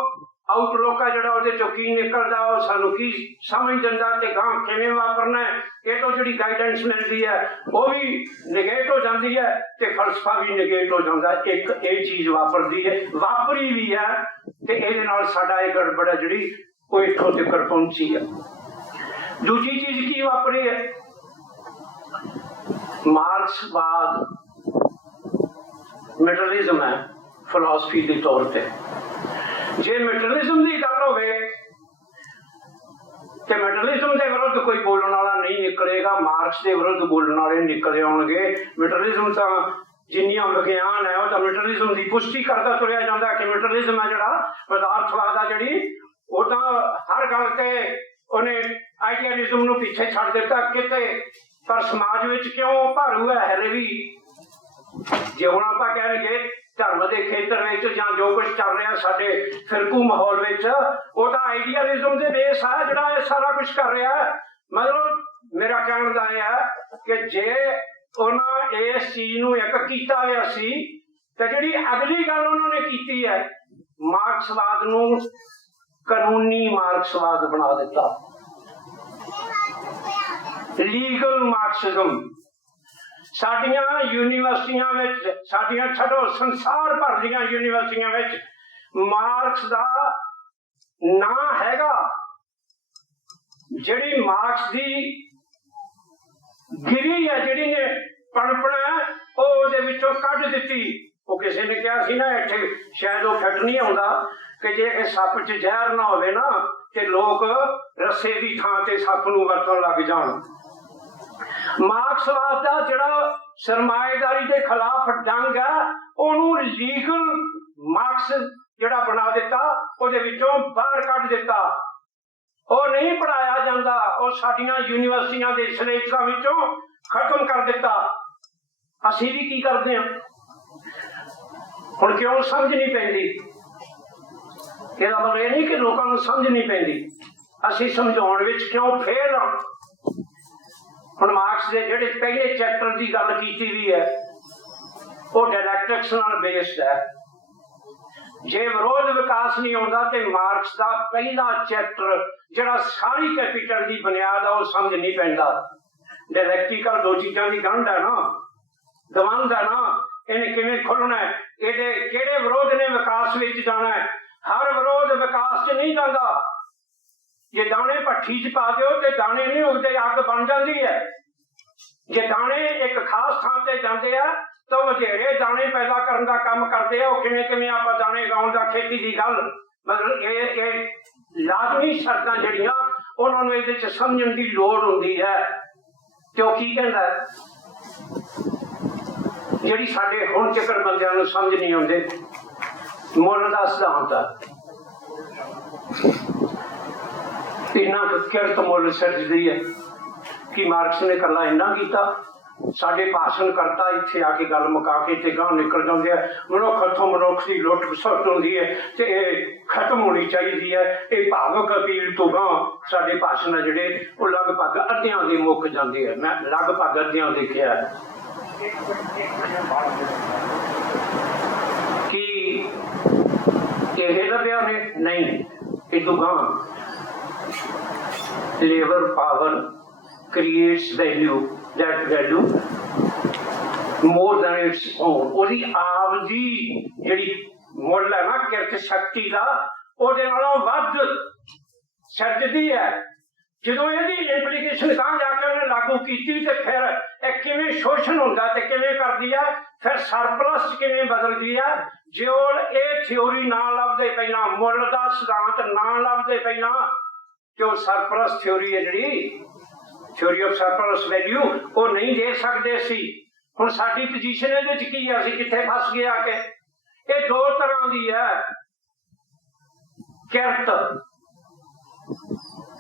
ਆਊਟਲੁੱਕ ਹੈ ਜਿਹੜਾ, ਉਹਦੇ ਚੋਂ ਕੀ ਨਿਕਲਦਾ, ਉਹ ਸਾਨੂੰ ਕੀ ਸਮਝ ਦਿੰਦਾ ਤੇ ਗਾਂ ਕਿਵੇਂ ਵਾਪਰਨਾ ਹੈ, ਇਹ ਤੋਂ ਜਿਹੜੀ ਗਾਈਡੈਂਸ ਮਿਲਦੀ ਹੈ ਉਹ ਵੀ ਨਿਗੇਟ ਹੋ ਜਾਂਦੀ ਹੈ ਤੇ ਫਲਸਫਾ ਵੀ ਨਿਗੇਟ ਹੋ ਜਾਂਦਾ। ਇੱਕ ਇਹ ਚੀਜ਼ ਵਾਪਰਦੀ ਹੈ, ਵਾਪਰੀ ਵੀ ਹੈ, ਤੇ ਇਹਦੇ ਨਾਲ ਸਾਡਾ ਇਹ ਗੜਬੜ ਹੈ ਜਿਹੜੀ ਉਹ ਇੱਥੋਂ ਤੱਕ ਪਹੁੰਚੀ ਹੈ। ਦੂਜੀ ਚੀਜ਼ ਕੀ ਵਾਪਰੀ ਹੈ? ਮਾਰਕਸਵਾਦ ਮੈਟਰਲਿਜ਼ਮ ਹੈ ਫਿਲਾਸਫੀ ਦੇ ਤੌਰ ਤੇ। ਜੇ ਮੈਟਰਲਿਜ਼ਮ ਦੀ ਗੱਲ ਹੋਵੇ ਤੇ ਮੈਟਰਲਿਜ਼ਮ ਦੇ ਵਿਰੁੱਧ ਕੋਈ ਬੋਲਣ ਵਾਲਾ ਨਹੀਂ ਨਿਕਲੇਗਾ, ਮਾਰਕਸ ਦੇ ਵਿਰੁੱਧ ਬੋਲਣ ਵਾਲੇ ਨਿਕਲੇ ਆਉਣਗੇ। ਮੈਟਰਲਿਜ਼ਮ ਤਾਂ ਜਿੰਨੀਆਂ ਵਿਗਿਆਨ ਹੈ ਉਹ ਤਾਂ ਮੈਟਰਲਿਜ਼ਮ ਦੀ ਪੁਸ਼ਟੀ ਕਰਦਾ ਤੁਰਿਆ ਜਾਂਦਾ ਕਿ ਮੈਟਰਲਿਜ਼ਮ ਹੈ ਜਿਹੜਾ ਪਦਾਰਥਵਾਦ ਆ ਜਿਹੜੀ, ਉਹ ਤਾਂ ਹਰ ਗੱਲ ਤੇ ਉਹਨੇ ਆਈਡੀਅਲਿਜ਼ਮ ਨੂੰ ਪਿੱਛੇ ਛੱਡ ਦਿੱਤਾ ਕਿਤੇ। ਪਰ ਸਮਾਜ ਵਿੱਚ ਕਿਉਂ ਭਾਰੂ ਹੈ ਹਲੇ ਵੀ। ਜੇ ਹੁਣ ਆਪਾਂ ਕਹਿਣਗੇ ਧਰਮ ਦੇ ਖੇਤਰ ਵਿੱਚ ਜਾਂ ਜੋ ਕੁਝ ਚੱਲ ਰਿਹਾ ਸਾਡੇ ਫਿਰਕੂ ਮਾਹੌਲ ਵਿੱਚ, ਉਹ ਤਾਂ ਆਈਡੀਅਲਿਜ਼ਮ ਦੇ ਬੇਸ ਹੈ ਜਿਹੜਾ ਇਹ ਸਾਰਾ ਕੁਝ ਕਰ ਰਿਹਾ ਹੈ। ਮਤਲਬ ਮੇਰਾ ਕਹਿਣ ਦਾ ਇਹ ਹੈ ਕਿ ਜੇ ਉਹਨਾਂ ਇਸ ਚੀਜ਼ ਨੂੰ ਇੱਕ ਕੀਤਾ ਹੋਇਆ ਸੀ ਤੇ ਜਿਹੜੀ ਅਗਲੀ ਗੱਲ ਉਹਨਾਂ ਨੇ ਕੀਤੀ ਹੈ, ਮਾਰਕਸਵਾਦ ਨੂੰ ਕਾਨੂੰਨੀ ਮਾਰਕਸਵਾਦ ਬਣਾ ਦਿੱਤਾ, ਲੀਗਲ ਮਾਰਕਸਿਜ਼ਮ। ਸਾਡੀਆਂ ਯੂਨੀਵਰਸਿਟੀਆਂ ਵਿੱਚ, ਸਾਡੀਆਂ ਛੱਡੋ ਸੰਸਾਰ ਭਰ ਦੀਆਂ ਯੂਨੀਵਰਸਿਟੀਆਂ ਵਿੱਚ ਮਾਰਕਸ ਦਾ ਨਾਂ ਹੈਗਾ। ਜਿਹੜੀ ਮਾਰਕਸ ਦੀ ਗਿਰੀ ਹੈ, ਜਿਹੜੀ ਨੇ ਪਣਪਣਾ ਉਹ ਉਹਦੇ ਵਿੱਚੋਂ ਕੱਢ ਦਿੱਤੀ। ਉਹ ਕਿਸੇ ਨੇ ਕਿਹਾ ਸੀ ਨਾ ਇੱਥੇ ਸ਼ਾਇਦ ਉਹ ਫਿੱਟ ਨਹੀਂ ਆਉਂਦਾ ਕਿ ਜੇ ਇਹ ਸੱਪ 'ਚ ਜ਼ਹਿਰ ਨਾ ਹੋਵੇ ਨਾ ਤੇ ਲੋਕ ਰੱਸੇ ਦੀ ਥਾਂ ਤੇ ਸੱਪ ਨੂੰ ਵਰਤਣ ਲੱਗ ਜਾਣ। ਮਾਰਕਸਵਾਦ ਦਾ ਜਿਹੜਾ ਸਰਮਾਏਦਾਰੀ ਦੇ ਖਿਲਾਫ ਜੰਗ ਹੈ ਉਹਨੂੰ ਲੀਗਲ ਮਾਰਕਸ ਜਿਹੜਾ ਬਣਾ ਦਿੱਤਾ, ਉਹਦੇ ਵਿੱਚੋਂ ਬਾਹਰ ਕੱਢ ਦਿੱਤਾ। ਉਹ ਨਹੀਂ ਪੜ੍ਹਾਇਆ ਜਾਂਦਾ, ਉਹ ਸਾਡੀਆਂ ਯੂਨੀਵਰਸਿਟੀਆਂ ਦੇ ਸਿਲੇਬਸਾਂ ਵਿੱਚੋਂ ਖਤਮ ਕਰ ਦਿੱਤਾ। ਅਸੀਂ ਵੀ ਕੀ ਕਰਦੇ ਹਾਂ ਹੁਣ? ਕਿਉਂ ਸਮਝ ਨਹੀਂ ਪੈਂਦੀ? ਇਹਦਾ ਮਤਲਬ ਇਹ ਨਹੀਂ ਕਿ ਲੋਕਾਂ ਨੂੰ ਸਮਝ ਨਹੀਂ ਪੈਂਦੀ, ਅਸੀਂ ਸਮਝਾਉਣ ਵਿੱਚ ਕਿਉਂ ਫੇਲ ਹਾਂ। ਹੁਣ ਮਾਰਕਸ ਦੇ ਜਿਹੜੇ ਪਹਿਲੇ ਚੈਪਟਰ ਦੀ ਗੱਲ ਕੀਤੀ ਵੀ ਹੈ ਉਹ ਡਾਇਲੈਕਟਿਕਸ ਨਾਲ ਬੇਸਡ ਹੈ। ਜੇ ਵਿਰੋਧ ਵਿਕਾਸ ਨਹੀਂ ਆਉਂਦਾ ਤੇ ਮਾਰਕਸ ਦਾ ਪਹਿਲਾ ਚੈਪਟਰ ਜਿਹੜਾ ਸਾਰੀ ਕੈਪੀਟਲ ਦੀ ਬੁਨਿਆਦ ਆ ਉਹ ਸਮਝ ਨਹੀਂ ਪੈਂਦਾ। ਡਾਇਲੈਕਟਿਕਲ ਦੋ ਚੀਜ਼ਾਂ ਦੀ ਗੰਢ ਹੈ ਨਾ, ਦਵੰਦ ਹੈ ਨਾ, ਇਹਨੇ ਕਿਵੇਂ ਖੁੱਲਣਾ ਹੈ, ਇਹਦੇ ਕਿਹੜੇ ਵਿਰੋਧ ਨੇ ਵਿਕਾਸ ਵਿੱਚ ਜਾਣਾ ਹੈ। ਹਰ ਵਿਰੋਧ ਵਿਕਾਸ 'ਚ ਨਹੀਂ ਜਾਂਦਾ। ਜੇ ਦਾਣੇ ਭੱਠੀ 'ਚ ਪਾ ਦਿਓ ਤੇ ਦਾਣੇ ਨਹੀਂ ਉਗਦੇ, ਅੱਗ ਬਣ ਜਾਂਦੀ ਹੈ। ਜੇ ਦਾਣੇ ਇੱਕ ਖਾਸ ਥਾਂ ਤੇ ਜਾਂਦੇ ਆ ਤਾਂ ਵਧੇਰੇ ਦਾਣੇ ਪੈਦਾ ਕਰਨ ਦਾ ਕੰਮ ਕਰਦੇ ਆ। ਉਹ ਕਿਵੇਂ ਆਪਾਂ ਦਾਣੇ ਲਾਉਣ ਦਾ, ਖੇਤੀ ਦੀ ਗੱਲ, ਮਤਲਬ ਇਹ ਲਾਜ਼ਮੀ ਸ਼ਰਤਾਂ ਜਿਹੜੀਆਂ ਉਹਨਾਂ ਨੂੰ ਇਹਦੇ 'ਚ ਸਮਝਣ ਦੀ ਲੋੜ ਹੁੰਦੀ ਹੈ। ਤੇ ਉਹ ਕੀ ਕਹਿੰਦਾ ਜਿਹੜੀ ਸਾਡੇ ਹੁਣ ਚੱਕਰ ਬੰਦਿਆਂ ਨੂੰ ਸਮਝ ਨਹੀਂ ਆਉਂਦੇ, ਮੁੱਲ ਦਾ ਸਿਧਾਂਤ ਆ। ਇੰਨਾ ਕਿਰਤ ਮੁੱਲ ਸਿਰਜਦੀ ਹੈ ਕਿ ਮਾਰਕਸ ਨੇ ਇਕੱਲਾ ਇੰਨਾ ਕੀਤਾ। ਸਾਡੇ ਭਾਸ਼ਣ ਕਰਤਾ ਇੱਥੇ ਆ ਕੇ ਗੱਲ ਮੁਕਾ ਕੇ ਤੇ ਗਾਂਹ ਨਿਕਲ ਜਾਂਦੇ ਆ। ਮਨੁੱਖ ਹੱਥੋਂ ਮਨੁੱਖ ਦੀ ਲੁੱਟ ਖਸੁੱਟ ਹੁੰਦੀ ਹੈ ਤੇ ਇਹ ਖਤਮ ਹੋਣੀ ਚਾਹੀਦੀ ਹੈ। ਇਹ ਭਾਵਕ ਅਪੀਲ ਤੋਂ ਗਾਂਹ ਸਾਡੇ ਭਾਸ਼ਣ ਆ ਜਿਹੜੇ ਉਹ ਲਗਭਗ ਅੱਧਿਆਂ ਦੇ ਮੁੱਕ ਜਾਂਦੇ ਆ। ਮੈਂ ਲਗਭਗ ਅੱਧਿਆਂ ਦੇਖਿਆ ਕਿ ਇਹ ਲੱਭਿਆ ਨੇ ਨਹੀਂ, ਇਹ ਤੋਂ ਗਾਂਹ labour power creates value, that value more than its own. ਉਹਦੀ ਆਪਦੀ ਜਿਹੜੀ ਮੁੱਲ ਹੈ ਨਾ ਕਿਰਤ ਸ਼ਕਤੀ ਦਾ ਉਹਦੇ ਨਾਲੋਂ ਵੱਧ ਸਿਰਜਦੀ ਹੈ। ਜਦੋਂ ਇਹਦੀ ਇੰਪਲੀਕੇਸ਼ਨ ਤਾਂ ਜਾ ਕੇ ਉਹਨੇ ਲਾਗੂ ਕੀਤੀ ਤੇ ਫਿਰ ਇਹ ਕਿਵੇਂ ਸ਼ੋਸ਼ਣ ਹੁੰਦਾ ਤੇ ਕਿਵੇਂ ਕਰਦੀ ਹੈ, ਫਿਰ ਸਰਪਲਸ ਕਿਵੇਂ ਬਦਲਦੀ ਹੈ। ਜੋ ਇਹ ਥਿਉਰੀ ਨਾ ਲੱਭਦੇ ਪਹਿਲਾਂ, ਮੁੱਲ ਦਾ ਸਿਧਾਂਤ ਨਾ ਲੱਭਦੇ ਪਹਿਲਾਂ, ਜੋ ਸਰਪਲਸ ਥਿਉਰੀ ਹੈ ਜਿਹੜੀ ਥਿਉਰੀ ਆਫ ਸਰਪਲਸ ਵੈਲਿਊ, ਉਹ ਨਹੀਂ ਦੇ ਸਕਦੇ ਸੀ। ਹੁਣ ਸਾਡੀ ਪੋਜੀਸ਼ਨ ਇਹਦੇ ਚ ਕੀ ਹੈ, ਅਸੀਂ ਕਿੱਥੇ ਫਸ ਗਏ ਆ ਕੇ। ਇਹ ਦੋ ਤਰ੍ਹਾਂ ਦੀ ਹੈ ਕਿਰਤ,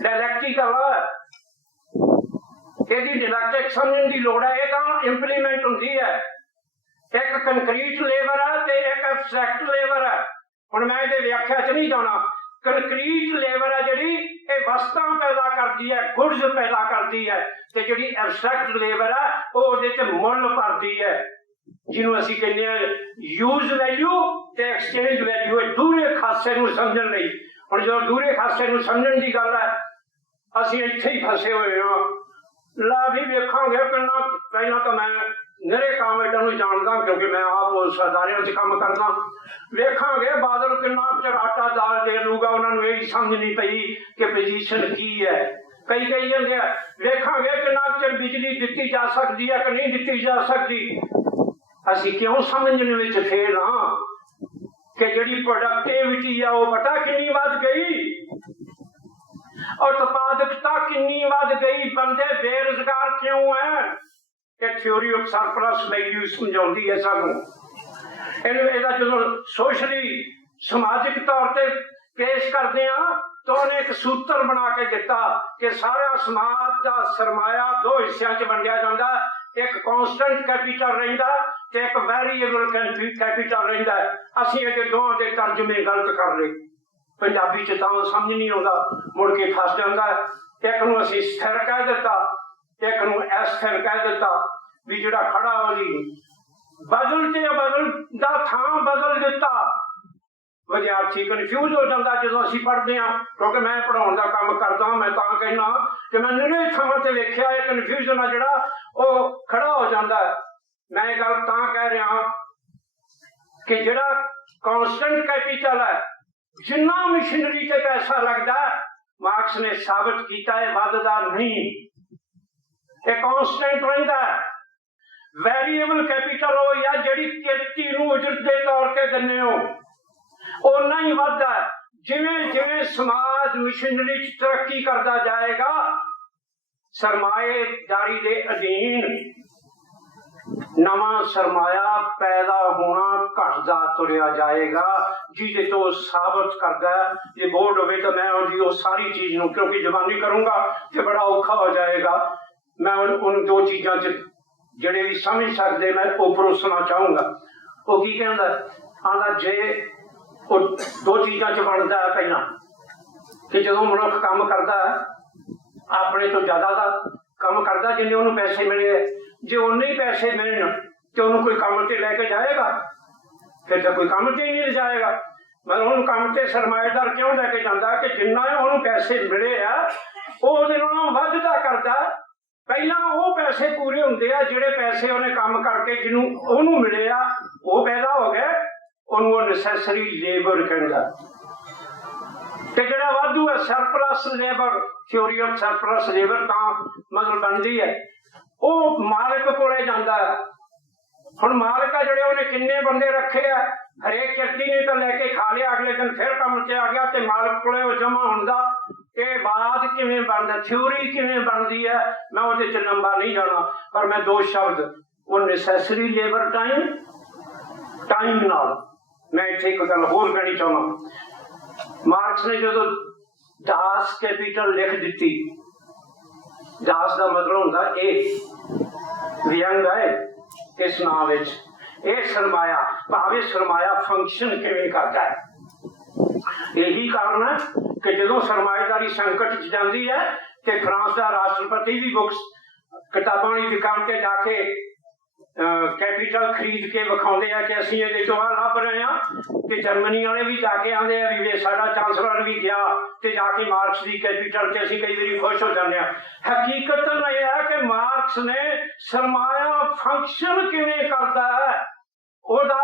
ਡਾਇਲੈਕਟਿਕਲ, ਇਹਦੀ ਡਾਇਲੈਕਟਿਕ ਸਮਝਣ ਦੀ ਲੋੜ ਹੈ। ਇਹ ਤਾਂ ਇੰਪਲੀਮੈਂਟ ਹੁੰਦੀ ਹੈ। ਇੱਕ ਕੰਕਰੀਟ ਲੇਬਰ ਹੈ ਤੇ ਇੱਕ ਐਬਸਟਰੈਕਟ ਲੇਬਰ ਹੈ। ਹੁਣ ਮੈਂ ਇਹਦੇ ਵਿਆਖਿਆ ਚ ਨਹੀਂ ਜਾਣਾ। ਕੰਕਰੀਟ ਲੇਬਰ ਹੈ ਜਿਹੜੀ ਇਹ ਵਸਤਾਂ ਪੈਦਾ ਕਰਦੀ ਹੈ, ਗੁਡਸ ਪੈਦਾ ਕਰਦੀ ਹੈ, ਤੇ ਜਿਹੜੀ ਐਬਸਟਰੈਕਟ ਲੇਬਰ ਹੈ ਉਹ ਉਹਦੇ ਤੇ ਮੁੱਲ ਭਰਦੀ ਹੈ, ਜਿਹਨੂੰ ਅਸੀਂ ਕਹਿੰਦੇ ਹਾਂ ਯੂਜ਼ ਵੈਲਿਊ ਤੇ ਐਕਸਚੇਂਜ ਵੈਲਿਊ। ਇਹ ਦੂਰੇ ਖਾਸੇ ਨੂੰ ਸਮਝਣ ਲਈ, ਹੁਣ ਜਦੋਂ ਦੂਰੇ ਖਾਸੇ ਨੂੰ ਸਮਝਣ ਦੀ ਗੱਲ ਹੈ, ਅਸੀਂ ਇੱਥੇ ਹੀ ਫਸੇ ਹੋਏ ਹਾਂ। ਲਾ ਵੀ ਵੇਖਾਂਗੇ ਕਿੰਨਾ, ਪਹਿਲਾਂ ਤਾਂ ਮੈਂ ਨਿਰੇ ਕਾਮੇਡਾਂ ਨੂੰ ਜਾਣਦਾ ਕਿਉਂਕਿ ਮੈਂ ਆਪ ਸਰਦਾਰਿਆਂ 'ਚ ਕੰਮ ਕਰਦਾ। ਵੇਖਾਂਗੇ ਬਾਦਲ ਕਿੰਨਾ ਚਿਰ ਆਟਾ ਦਾਲ ਦੇ ਲੂਗਾ, ਉਹਨਾਂ ਨੂੰ ਇਹ ਸਮਝ ਨਹੀਂ ਪਈ ਕਿ ਪੋਜੀਸ਼ਨ ਕੀ ਹੈ। ਕਈ ਜਾਂਦੇ ਆ ਵੇਖਾਂਗੇ ਕਿੰਨਾ ਚਿਰ ਬਿਜਲੀ ਦਿੱਤੀ ਜਾ ਸਕਦੀ ਹੈ ਕਿ ਨਹੀਂ ਦਿੱਤੀ ਜਾ ਸਕਦੀ। ਅਸੀਂ ਕਿਉਂ ਸਮਝਣ ਵਿੱਚ ਫੇਲ ਹਾਂ ਕਿ ਜਿਹੜੀ ਪ੍ਰੋਡਕਟਿਵਿਟੀ ਆ ਉਹ ਪਤਾ ਕਿੰਨੀ ਵੱਧ ਗਈ, ਉਤਪਾਦਕਤਾ ਕਿੰਨੀ ਵੱਧ ਗਈ, ਬੰਦੇ ਬੇਰੁਜ਼ਗਾਰ ਕਿਉਂ ਹੈ। ਇਹ ਥਿਉਰੀ ਆਫ ਸਰਪਲਸ ਵੈਲਿਊ ਸਮਝਾਉਂਦੀ ਹੈ ਸਾਨੂੰ। ਇਹਦਾ ਜਦੋਂ ਸੋਸ਼ਲੀ ਸਮਾਜਿਕ ਤੌਰ ਤੇ ਪੇਸ਼ ਕਰਦੇ ਆ ਤਾਂ ਉਹਨੇ ਇੱਕ ਸੂਤਰ ਬਣਾ ਕੇ ਦਿੱਤਾ ਕਿ ਸਾਰਾ ਸਮਾਜ ਦਾ ਸਰਮਾਇਆ ਦੋ ਹਿੱਸਿਆਂ 'ਚ ਵੰਡਿਆ ਜਾਂਦਾ। ਇੱਕ ਕੌਂਸਟੈਂਟ ਕੈਪੀਟਲ ਰਹਿੰਦਾ ਤੇ ਇੱਕ ਵੈਰੀਏਬਲ ਕੈਪੀਟਲ ਰਹਿੰਦਾ। ਅਸੀਂ ਇਹਦੇ ਦੋਵਾਂ ਦੇ ਤਰਜਮੇ ਗਲਤ ਕਰ ਲਏ। ਪੰਜਾਬੀ 'ਚ ਤਾਂ ਸਮਝ ਨਹੀਂ ਆਉਂਦਾ, ਮੁੜ ਕੇ ਫਸ ਜਾਂਦਾ। ਇੱਕ ਨੂੰ ਅਸੀਂ ਸਥਿਰ ਕਹਿ ਦਿੱਤਾ, ਇੱਕ ਨੂੰ ਅਸਥਿਰ ਕਹਿ ਦਿੱਤਾ ਵੀ ਜਿਹੜਾ ਖੜਾ ਉਹਦੀ ਬਦਲ ਤੇ ਬਦਲ ਦਾ ਥਾਂ ਬਦਲ ਦਿੱਤਾ। ਵਿਦਿਆਰਥੀ ਕਨਫਿਊਜ਼ ਹੋ ਜਾਂਦਾ ਜਦੋਂ ਅਸੀਂ ਪੜ੍ਹਦੇ ਹਾਂ, ਕਿਉਂਕਿ ਮੈਂ ਪੜ੍ਹਾਉਣ ਦਾ ਕੰਮ ਕਰਦਾ। ਮੈਂ ਤਾਂ ਕਹਿਣਾ ਕਿ ਮੈਂ ਨਿਰੇ ਥਾਵਾਂ ਤੇ ਵੇਖਿਆ ਇਹ ਕਨਫਿਊਜ਼ਨ ਆ ਜਿਹੜਾ ਉਹ ਖੜਾ ਹੋ ਜਾਂਦਾ। ਮੈਂ ਇਹ ਗੱਲ ਤਾਂ ਕਹਿ ਰਿਹਾ ਕਿ ਜਿਹੜਾ ਕੌਂਸਟੈਂਟ ਕੈਪੀਟਲ ਹੈ, ਜਿੰਨਾ ਮਸ਼ੀਨਰੀ ਤੇ ਪੈਸਾ ਲੱਗਦਾ, ਮਾਰਕਸ ਨੇ ਸਾਬਤ ਕੀਤਾ ਹੈ ਵੱਧਦਾ ਨਹੀਂ, ਇਹ ਕੌਂਸਟੈਂਟ ਰਹਿੰਦਾ। ਵੈਰੀਏਬਲ ਕੈਪੀਟਲ ਉਹ ਜਾਂ ਜਿਹੜੀ ਕਿਰਤੀ ਨੂੰ ਉਜਰਤ ਦੇ ਤੌਰ ਤੇ ਦਿੰਦੇ ਹੋ, ਓਨਾ ਹੀ ਵੱਧਦਾ। ਜਿਵੇਂ ਜਿਵੇਂ ਸਮਾਜ ਮਸ਼ੀਨਰੀ 'ਚ ਤਰੱਕੀ ਕਰਦਾ ਜਾਏਗਾ, ਸਰਮਾਏਦਾਰੀ ਦੇ ਅਧੀਨ ਨਵਾਂ ਸਰਮਾਇਆ ਪੈਦਾ ਹੋਣਾ ਘਟਦਾ ਤੁਰਿਆ ਜਾਏਗਾ, ਜਿਹਦੇ ਤੋਂ ਸਾਬਤ ਕਰਦਾ ਜੇ ਬੋਰਡ ਹੋਵੇ ਤਾਂ ਮੈਂ ਉਹਦੀ ਉਹ ਸਾਰੀ ਚੀਜ਼ ਨੂੰ, ਕਿਉਂਕਿ ਜ਼ਬਾਨੀ ਕਰੂੰਗਾ ਤੇ ਬੜਾ ਔਖਾ ਹੋ ਜਾਏਗਾ। ਮੈਂ ਉਹਨੂੰ ਦੋ ਚੀਜ਼ਾਂ 'ਚ ਜਿਹੜੇ ਵੀ ਸਮਝ ਸਕਦੇ ਮੈਂ ਉਹ ਪਰੋਸਣਾ ਚਾਹੂੰਗਾ। ਉਹ ਕੀ ਕਹਿੰਦਾ, ਆਂਦਾ ਜੇ ਉਹ ਦੋ ਚੀਜ਼ਾਂ 'ਚ ਬਣਦਾ ਹੈ। ਪਹਿਲਾਂ ਕਿ ਜਦੋਂ ਮਨੁੱਖ ਕੰਮ ਕਰਦਾ ਆਪਣੇ ਤੋਂ ਜ਼ਿਆਦਾ ਦਾ ਕੰਮ ਕਰਦਾ ਜਿੰਨੇ ਉਹਨੂੰ ਪੈਸੇ ਮਿਲੇ, ਜੇ ਉਹਨੇ ਹੀ ਪੈਸੇ ਮਿਲਣ ਤੇ ਉਹਨੂੰ ਕੋਈ ਕੰਮ ਤੇ ਲੈ ਕੇ ਜਾਏਗਾ, ਫਿਰ ਤਾਂ ਕੋਈ ਕੰਮ ਤੇ ਹੀ ਨਹੀਂ ਜਾਏਗਾ। ਮਤਲਬ ਉਹਨੂੰ ਕੰਮ ਤੇ ਸਰਮਾਏਦਾਰ ਕਿਉਂ ਲੈ ਕੇ ਜਾਂਦਾ ਕਿ ਜਿੰਨਾ ਉਹਨੂੰ ਪੈਸੇ ਮਿਲੇ ਆ ਉਹ ਉਹਦੇ ਨਾਲੋਂ ਵੱਧਦਾ ਕਰਦਾ। ਪਹਿਲਾਂ ਉਹ ਪੈਸੇ ਪੂਰੇ ਹੁੰਦੇ ਆ ਜਿਹੜੇ ਪੈਸੇ ਉਹਨੇ ਕੰਮ ਕਰਕੇ ਜਿਹਨੂੰ ਉਹਨੂੰ ਮਿਲੇ ਆ ਉਹ ਪੈਦਾ ਹੋ ਗਏ, ਉਹਨੂੰ ਉਹ ਨੈਸੈਸਰੀ ਲੇਬਰ ਕਹਿੰਦਾ। ਤੇ ਜਿਹੜਾ ਵਾਧੂ ਹੈ surplus labour, theory of surplus labour ਤਾਂ ਮਤਲਬ ਬਣਦੀ ਹੈ, ਉਹ ਮਾਲਕ ਕੋਲੇ ਜਾਂਦਾ। ਹੁਣ ਮਾਲਕ ਆ ਜਿਹੜੇ ਉਹਨੇ ਕਿੰਨੇ ਬੰਦੇ ਰੱਖੇ ਆ, ਹਰੇਕ ਕਿਰਤੀ ਨੇ ਤਾਂ ਲੈ ਕੇ ਖਾ ਲਿਆ, ਅਗਲੇ ਦਿਨ ਫਿਰ ਕੰਮ ਤੇ ਆ ਗਿਆ ਤੇ ਮਾਲਕ ਕੋਲੇ ਉਹ ਜਮਾ ਹੁੰਦਾ। ਇਹ ਬਾਤ ਕਿਵੇਂ ਬਣਦਾ, ਥਿਉਰੀ ਕਿਵੇਂ ਬਣਦੀ ਹੈ, ਮੈਂ ਉਹਦੇ ਚ ਲੰਬਾ ਨਹੀਂ ਜਾਣਾ, ਪਰ ਮੈਂ ਦੋ ਸ਼ਬਦ ਉਹ ਨੈਸੈਸਰੀ ਲੇਬਰ ਟਾਈਮ ਨਾਲ ਮੈਂ ਇੱਥੇ ਇੱਕ ਗੱਲ ਹੋਰ ਕਹਿਣੀ ਚਾਹੁੰਦਾ। ਮਾਰਕਸ ਨੇ ਜਦੋਂ ਦਾਸ ਕੈਪੀਟਲ ਲਿਖ ਦਿੱਤੀ, ਦਾਸ ਦਾ ਮਤਲਬ ਹੁੰਦਾ ਇਹ ਵਿਅੰਗ ਹੈ ਇਸ ਨਾਂ ਵਿੱਚ, ਇਹ ਸਰਮਾਇਆ ਭਾਵੇਂ ਸਰਮਾਇਆ ਫੰਕਸ਼ਨ ਕਿਵੇਂ ਕਰਦਾ ਹੈ। ਇਹੀ ਕਾਰਨ ਹੈ ਕਿ ਜਦੋਂ ਸਰਮਾਏਦਾਰੀ ਸੰਕਟ 'ਚ ਜਾਂਦੀ ਹੈ ਤੇ ਫਰਾਂਸ ਦਾ ਰਾਸ਼ਟਰਪਤੀ ਵੀ ਬੁੱਕਸ ਕਿਤਾਬਾਂ ਦੀ ਦੁਕਾਨ ਤੇ ਜਾ ਕੇ कैपिटल खरीद के विखाते हैं कि असं ये लभ रहे हैं कि जर्मनी वाले भी जाके आते हैं भी साडा चांसलर भी गया तो जाके मार्क्स की कैपिटल से असं कई बार खुश हो जाते हैं। हकीकत यह है कि मार्क्स ने सरमाया फंक्शन किवें करता है, ओदा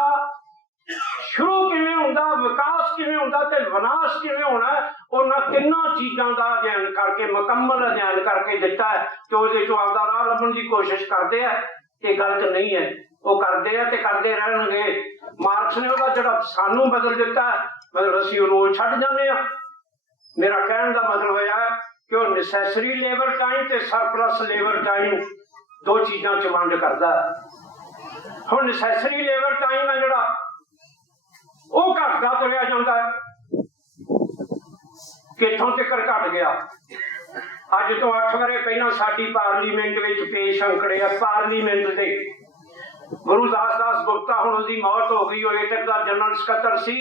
शुरू किवें हुंदा, विकास किवें हुंदा ते विनाश किवें होना, उन्होंने तिन्नों चीज़ों का अध्ययन करके मुकम्मल अध्ययन करके दिता है कि उहदे चों आपदा राह लभण की कोशिश करते हैं। ये गलत नहीं है, वो करते हैं ते करते रहणगे। मार्क्स ने उसका जो सानू बदल दिता है, मतलब असीं उहनूं छड्ड जांदे हां। मेरा कहण का मतलब है कि वो नसैसरी लेबर टाइम ते सरप्लस लेबर टाइम दो चीज़ां च वंड करदा है। हुण नसैसरी लेबर टाइम है जिहड़ा वो घटदा तुरिया जांदा है, कित्थों तिकर घट गया। अज तो 8 वरे पहला साडी पार्लीमेंट विच पेश अंकड़े आ पार्लीमेंट दे। गुरुदास दास गुप्ता हुण उसदी मौत हो गई, एटक दा जनरल सकत्तर सी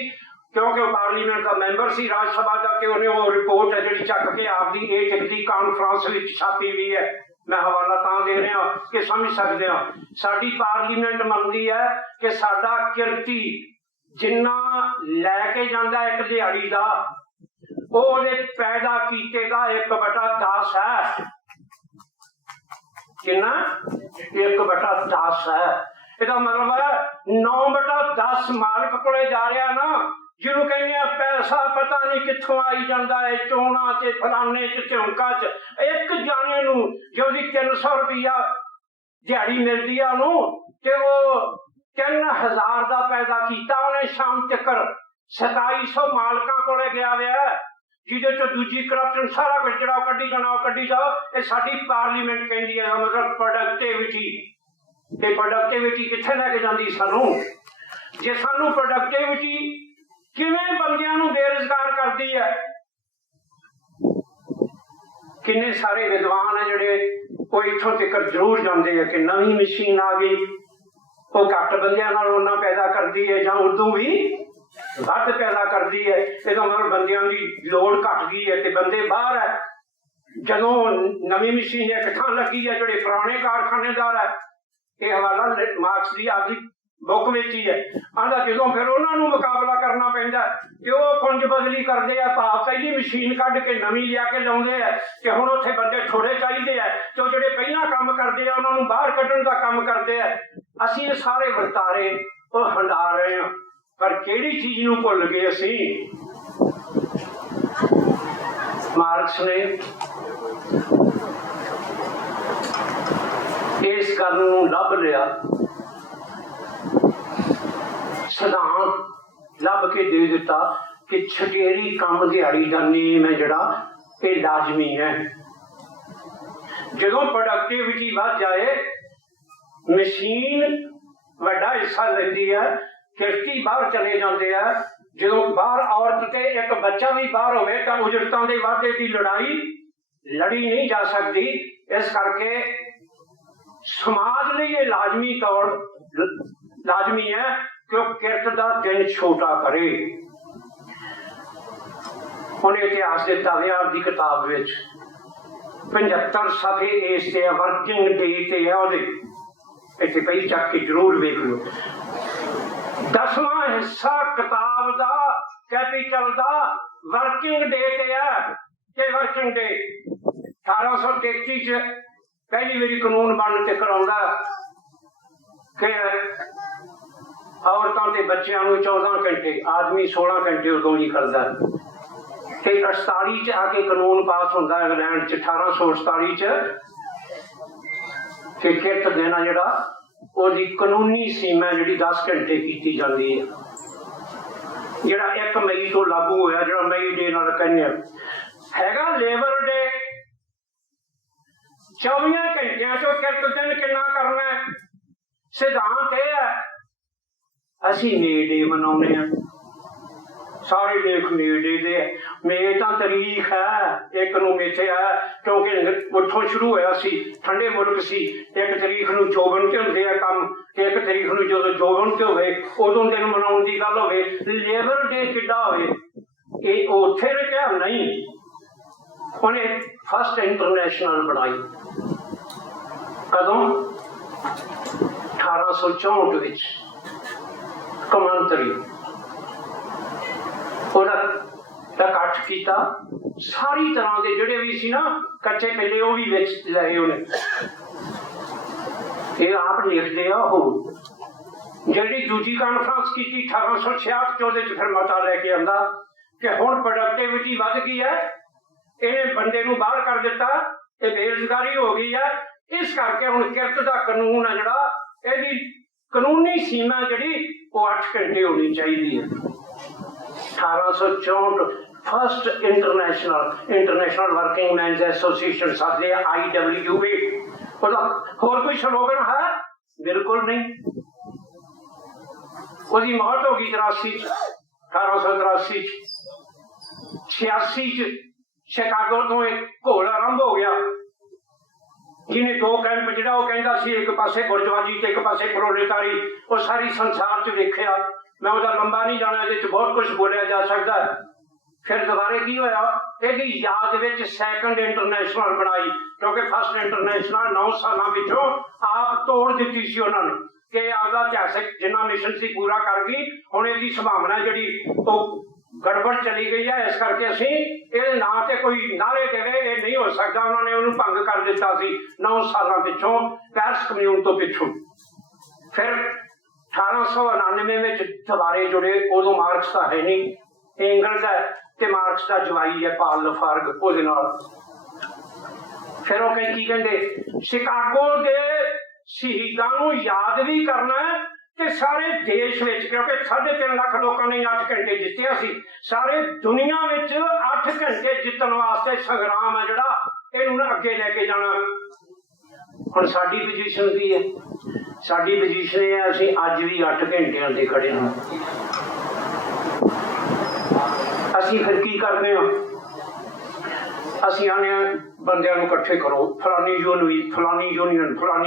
क्योंकि वह पार्लीमेंट का मैंबर सी राज सभा का, कि उन्हें वो रिपोर्ट है जी चक के आपकी एटक दी कॉन्फ्रेंस विच छापी हुई है। मैं हवाला तां दे रहा कि समझ सकते हैं। साडी पार्लीमेंट मनदी है कि साडा किरती जिन्ना लैके जांदा एक दिहाड़ी दा पैदा कीते का 1/10 है। कितना 1/10 है। इसका मतलब है 9/10 मालिक को जा रहा ना, जिन्हों कहने पैसा पता नहीं कितों आई जाता है, चोणा च फलाने च झुंका च। एक जाने नूं जो 300 रुपया दिहाड़ी मिलती है ते वो 3000 का पैदा किया उन्हें शाम तक 2700 मालिकों को गया हुआ है, जिहदे चों दूजी करप्शन सारा कुछ जो कड्ढी जाना कड्ढी जाओ। ये साडी पार्लीमेंट कहती है, मतलब प्रोडक्टिविटी। ते प्रोडक्टिविटी कित्थे लैके जांदी सानू? जे सानू प्रोडक्टिविटी किवें बंदियां नूं बेरोजगार करदी है। किन्ने सारे विद्वान है जिहड़े वो इत्थों तक जरूर जांदे है कि नवीं मशीन आ गई, वो घट बंदियां नाल उन्ना पैदा करदी है जां उर्दू भी घट पैदा करती है। इसका मतलब बंदियां की लोड़ घट गई है ते बंदे बाहर है। जदों नवीं मशीन एक थां लगी है, जोड़े पुराने कारखानेदार है, ये हवाला मार्क्स की आपकी बुक में ही है। आंदा जो फिर उन्होंने मुकाबला करना पैंदा ते वो पुंज बदली करते हैं, भाव पहली मशीन कढ़ के नवीं लिया के लाउंदे है कि हुण उत्थे बंदे थोड़े चाहिए है, तो जोड़े पहला काम करते हैं उन्होंने बाहर कढ़ण का काम करते हैं। असीं ये सारे वर्तारे वो हंडा रहे हैं, पर केड़ी चीज नूं भुल गए असीं? मार्क्स ने इस गल नूं लभ लिया, सिद्धांत लभ के दे दिता कि छटेरी काम दिहाड़ी का नेम है जिहड़ा ये लाजमी है। जदों प्रोडक्टिविटी बढ़ जाए, मशीन वड्डा हिस्सा लेंदी है, किश्ती बाहर चले जाते हैं। जो बाहर औरत ते एक बच्चा भी बाहर हो तो उजरतों के वाधे की लड़ाई लड़ी नहीं जा सकती। इस करके समाज लिए ये लाजमी तौर लाजमी है कि वो किरत का दिन छोटा करे। उन्हें इतिहास दिता आपकी किताब में 75 सफे इस वर्किंग डे ते है, इतने पई चक के जरूर वेख लो। 10वां हिस्सा किताब का कैपिटल का वर्किंग डे ते है कि वर्किंग डे 1833 पहली बारी कानून बन के कराउंदा कि औरतों के बच्चों को 14 घंटे, आदमी 16 घंटे उदों ही करता। 48 आके कानून पास होता इंग्लैंड 1848 कि किरत देना जिहड़ा ओदी कानूनी सीमा जिहड़ी 10 घंटे की जाती है, जिहड़ा 1 मई तो लागू होया, जिहड़ा मई डे नाल कहने हैगा। लेबर डे 24 घंटिया चो किरत दिन कितना करना है? सिद्धांत यह है असी मे डे मनाउने हैं, सारे लेख मे डे दे। मे तो तारीख है, एक नूं मेथे है क्योंकि उठों शुरू होया सी, ठंडे मुल्क सी। 1 तरीक नूं जोबन ते हुंदे आ काम, 1 तरीक नूं जदों जोबन ते होवे उदों दिन मनाउण दी गल होवे। लेबर डे किड्डा होवे ये उत्थे रखिया नहीं, उन्हें फर्स्ट इंटरनेशनल बनाई कदों 1864 ਵਿੱਚ ਕੌਮਾਂਤਰੀ ਉਹਦਾ ਇਕੱਠ ਕੀਤਾ। ਸਾਰੀ ਤਰ੍ਹਾਂ ਦੇ ਜਿਹੜੇ ਵੀ ਸੀ ਨਾ ਕੱਚੇ ਪਿੱਲੇ ਉਹ ਵੀ ਵਿੱਚ ਲਏ ਉਹਨੇ। ਇਹ ਆਪ ਲਿਖਦੇ ਆ। ਉਹ ਜਿਹੜੀ ਦੂਜੀ ਕਾਨਫਰੰਸ ਕੀਤੀ 1866 ਚ, ਉਹਦੇ ਚ ਫਿਰ ਮਤਾ ਲੈ ਕੇ ਆਂਦਾ ਕਿ ਹੁਣ ਪ੍ਰੋਡਕਟਿਵਿਟੀ ਵੱਧ ਗਈ ਹੈ, ਇਹਨੇ ਬੰਦੇ ਨੂੰ ਬਾਹਰ ਕਰ ਦਿੱਤਾ, ਇਹ ਬੇਰੁਜ਼ਗਾਰੀ ਹੋ ਗਈ ਹੈ, ਇਸ ਕਰਕੇ ਹੁਣ ਕਿਰਤ ਦਾ ਕਾਨੂੰਨ ਹੈ ਜਿਹੜਾ, ਇਹਦੀ ਕਾਨੂੰਨੀ ਸੀਮਾ ਜਿਹੜੀ ਉਹ 8 ਘੰਟੇ ਹੋਣੀ ਚਾਹੀਦੀ ਹੈ। 1864 first international working minus association साधे IWA। होर कोई स्लोगन है? बिल्कुल नहीं। उसकी मौत हो गई 83 1883 86 शिकागो तो एक घोल आरंभ हो गया जिन्हें दो कैंप जो कहता सी, एक पासे बुर्जवाजी ते एक पासे प्रोलेटारी, वो सारी संसार च देखिया। मैं उसका लंबा नहीं जाना, ये बहुत कुछ बोलिया जा सकता है। फिर दोबारे की होया, ਇਹਦੀ याद विच सैकंड इंटरनेशनल बनाई, क्योंकि फर्स्ट इंटरनेशनल 9 साल पिछों आप तोड़ दी सी उन्होंने कि आपका इतिहासिक जिन्ना मिशन सी पूरा कर गई, हुण इसकी संभावना जिहड़ी गड़बड़ चली गई है, इस करके असीं ये ना ते कोई नारे देवे, ये नहीं हो सकता। उन्होंने उन्होंने भंग कर दिता सी 9 साल पिछों, पेरिस कम्यून तो पिछों। फिर 1899 में दोबारे जुड़े, उदों मार्क्स तो है नहीं, एंगल्स है ते मार्क्स का जवाई है पाल लफार्ग ਉਹਦੇ ਨਾਲ। फिर वो की कहते शिकागो के शहीदों को याद भी करना है ते सारे देश विच, क्योंकि 3.5 लाख लोगों ने 8 घंटे जित्तिया सी, सारे दुनिया विच 8 घंटे जितन वास्ते संग्राम है जिहड़ा, इहनूं अगे लेके जाना। हुण साडी पोजीशन की है? साडी पोजीशन है असीं अज भी 8 घंटिਆਂ ते खड़े हां। ਅਸੀਂ फिर की करते हैं? ਅਸੀਂ आने ਬੰਦਿਆਂ ਨੂੰ ਇਕੱਠੇ ਕਰੋ, फलानी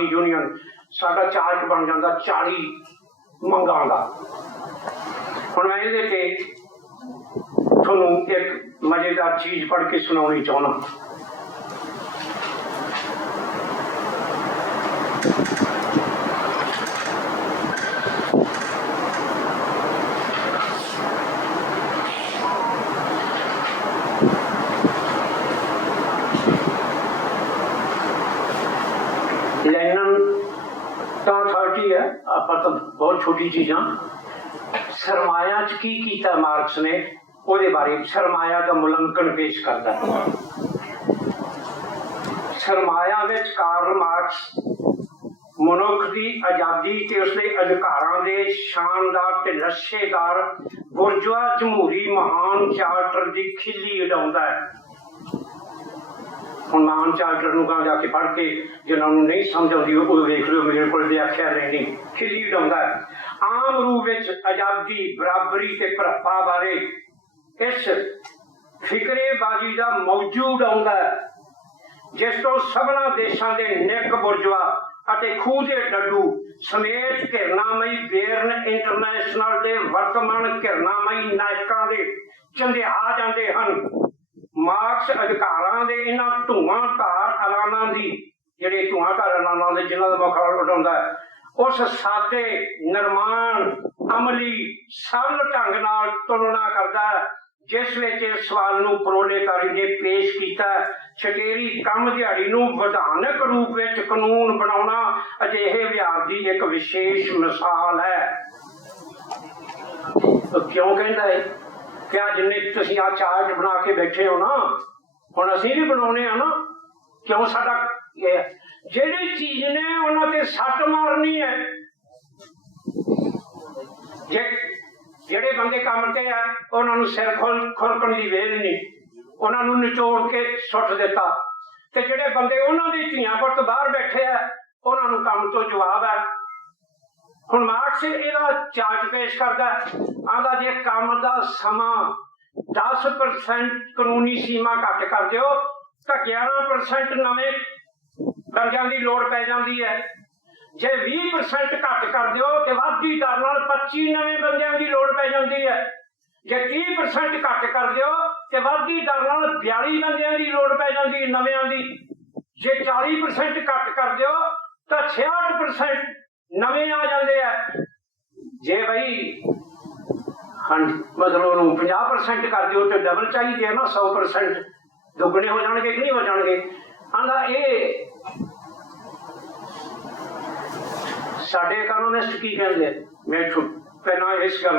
यूनियन साडा चार्ट बन जाता 40 ਮੰਗਾਂ ਦਾ। ਹੁਣ मैं ਇਹਦੇ ਤੇ ਤੁਹਾਨੂੰ एक मजेदार चीज पढ़ के सुनानी चाहना। है आप तो बहुत छोटी चीजा। सरमाया च की कीता मार्क्स ने, ਉਹਦੇ बारे सरमाया का मुलांकन पेश करता। सरमाया विच कार्ल मार्क्स मनुख की आजादी ते उसके अधिकारां दे शानदार ते लच्छेदार बुर्जुआ जमहूरी महान चार्टर की खिल्ली उड़ाउंदा है। ਹੁਣ महान चार्टर ਨੂੰ ਕਾਂ ਜਾ ਕੇ पढ़ के जिन्हों नहीं समझ आती वो देख लो, मेरे को व्याख्या नहीं खिल्ली उड़ाउंदा है। आम रूप विच आजादी बराबरी ते भरापा बारे इस फिकरेबाजी का मौजू उड़ाउंदा है, जिस तो सबना देशों के निक बुर्जुआ ਅਤੇ ਖੂਹ ਦੇ ਡੱਡੂ ਸਮੇਤ ਘਿਰਨਾਮਈ ਬੇਰਨ ਇੰਟਰਨੈਸ਼ਨਲ ਦੇ ਵਰਤਮਾਨ ਘਿਰਨਾਮਈ ਨਾਇਕਾਂ ਦੇ ਚੰਦਿਆ ਜਾਂਦੇ ਹਨ। ਮਾਰਕਸ ਅਧਿਕਾਰਾਂ ਦੇ ਇਹਨਾਂ ਧੂਆਂਧਾਰ ਐਲਾਨਾਂ ਦੀ, ਜਿਹੜੇ ਧੂਆਂਧਾਰ ਐਲਾਨਾਂ ਦੇ ਜਿਨ੍ਹਾਂ ਦਾ ਮੁੱਖ ਉਡਾਉਂਦਾ ਹੈ, ਉਸ ਸਾਦੇ ਨਿਰਮਾਣ ਅਮਲੀ ਸਰਲ ਢੰਗ ਨਾਲ ਤੁਲਨਾ ਕਰਦਾ ਹੈ, ਜਿਸ ਵਿੱਚ ਇਸ ਸਵਾਲ ਨੂੰ ਪ੍ਰੋਲੇਟਾਰੀ ਨੇ ਪੇਸ਼ ਕੀਤਾ। ਛਟੇਰੀ ਕੰਮ ਦਿਹਾੜੀ ਨੂੰ ਵਿਧਾਨਕ ਰੂਪ ਵਿੱਚ ਕਾਨੂੰਨ ਬਣਾਉਣਾ ਅਜਿਹੇ ਵਿਹਾਰ ਦੀ ਇੱਕ ਵਿਸ਼ੇਸ਼ ਮਿਸਾਲ ਹੈ। ਕਿਉਂ ਕਹਿੰਦਾ ਹੈ ਕਿ ਆ ਜਿੰਨੇ ਤੁਸੀਂ ਆ ਚਾਰਟ ਬਣਾ ਕੇ ਬੈਠੇ ਹੋ ਨਾ, ਹੁਣ ਅਸੀਂ ਵੀ ਬਣਾਉਣੇ ਆ ਨਾ, ਕਿਉਂ ਸਾਡਾ ਜਿਹੜੀ ਚੀਜ਼ ਨੇ ਉਹਨਾਂ ਤੇ ਸੱਟ ਮਾਰਨੀ ਹੈ। ਜਿਹੜੇ ਬੰਦੇ ਕੰਮ ਤੇ ਆ ਉਹਨਾਂ ਨੂੰ ਸਿਰ ਖੁਰਕਣ ਦੀ ਵੇਲ ਨਹੀਂ, ਉਹਨਾਂ ਨੂੰ ਨਿਚੋੜ ਕੇ ਸੁੱਟ ਦਿੱਤਾ, ਤੇ ਜਿਹੜੇ ਬੰਦੇ ਉਹਨਾਂ ਦੀ ਧੀਆਂ ਪੁੱਤ ਬਾਹਰ ਬੈਠੇ ਆ ਉਹਨਾਂ ਨੂੰ ਕੰਮ ਤੋਂ ਜਵਾਬ ਹੈ। ਹੁਣ ਮਾਰਕਸ ਇਹਦਾ ਚਾਰਟ ਪੇਸ਼ ਕਰਦਾ, ਆਂਦਾ ਜੇ ਕੰਮ ਦਾ ਸਮਾਂ 10% ਕਾਨੂੰਨੀ ਸੀਮਾ ਘੱਟ ਕਰ ਦਿਓ ਤਾਂ 11% ਨਵੇਂ ਬੰਦਿਆਂ ਦੀ ਲੋੜ ਪੈ ਜਾਂਦੀ ਹੈ। ਜੇ 20% ਘੱਟ ਕਰ ਦਿਓ ਤੇ ਵੱਧਦੀ ਦਰ ਨਾਲ 25 ਨਵੇਂ ਬੰਦਿਆਂ ਦੀ ਲੋੜ ਪੈ ਜਾਂਦੀ ਹੈ। ਜੇ 30% ਘੱਟ ਕਰ ਦਿਓ ਤੇ ਵੱਧਦੀ ਦਰ ਨਾਲ 42 ਬੰਦਿਆਂ ਦੀ ਲੋੜ ਪੈ ਜਾਂਦੀ ਨਵਿਆਂ ਦੀ। ਜੇ 40% ਘੱਟ ਕਰ ਦਿਓ ਤਾਂ 66% नवे आ जाते हैं। जे भाई हाँ मतलब उन्होंने 50% कर दिओ तो डबल चाहिए ना 100% दुगने हो जाएंगे कि नहीं हो जाएंगे। आंदा ये साडे इकोनॉमिस्ट की कहते मैं पहला इस गल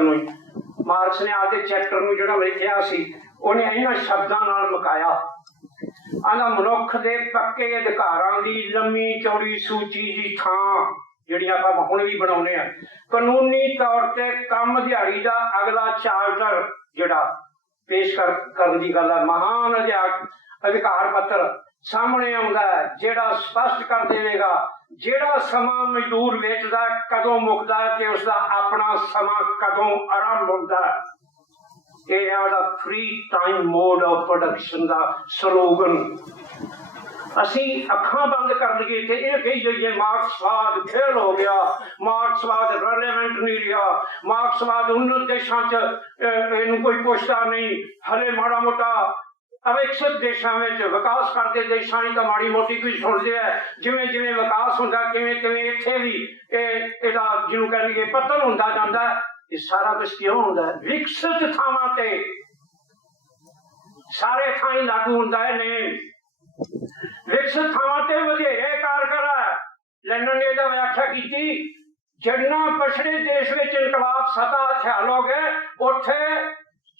मार्क्स ने आदे चैप्टर में जो लिखा सी उन्हें इन्होंने शब्दों नाल मुकाया। आंदा मनुख दे पक्के अधिकारां दी लम्मी चौड़ी सूची दी थां जिहड़ी आपां हुण भी बनाउने आ कानूनी तौर ते कम दिहाड़ी दा अगला चार्टर जिहड़ा पेश करन दी गल है महान अधिकार पत्र सामने आउंदा है जिहड़ा स्पष्ट कर देगा जिहड़ा समा मजदूर वेचदा कदों मुकदा है ते उसदा अपना समा कदों आरंभ हुंदा है। Free time mode of production का स्लोगन असी अखा बंद कर लीए तो यह कही जाइए मार्क्सवाद फेल हो गया, मार्क्सवाद रेलेवेंट नहीं रहा, मार्क्सवाद उन्नत देशों च कोई पुछता नहीं, हले माड़ा मोटा अविकसित देशों में विकास करते देशों की तो माड़ी मोटी कुछ सुनते हैं जिमें जिमें विकास होंदा तिवें तिवें इत्थे भी इहदा जिन्हों कह लईए पतन होंदा जांदा। ये सारा कुछ क्यों होंदा है? विकसित थावां ते सारे थाई लागू होंदा है नहीं, विकसित थावां ते वधेरे कारगर है। लैंडन ने इहदा व्याख्या कीती जिन्ना पछड़े देश विच इनकलाब सतह ख्याल हो गए उत्थे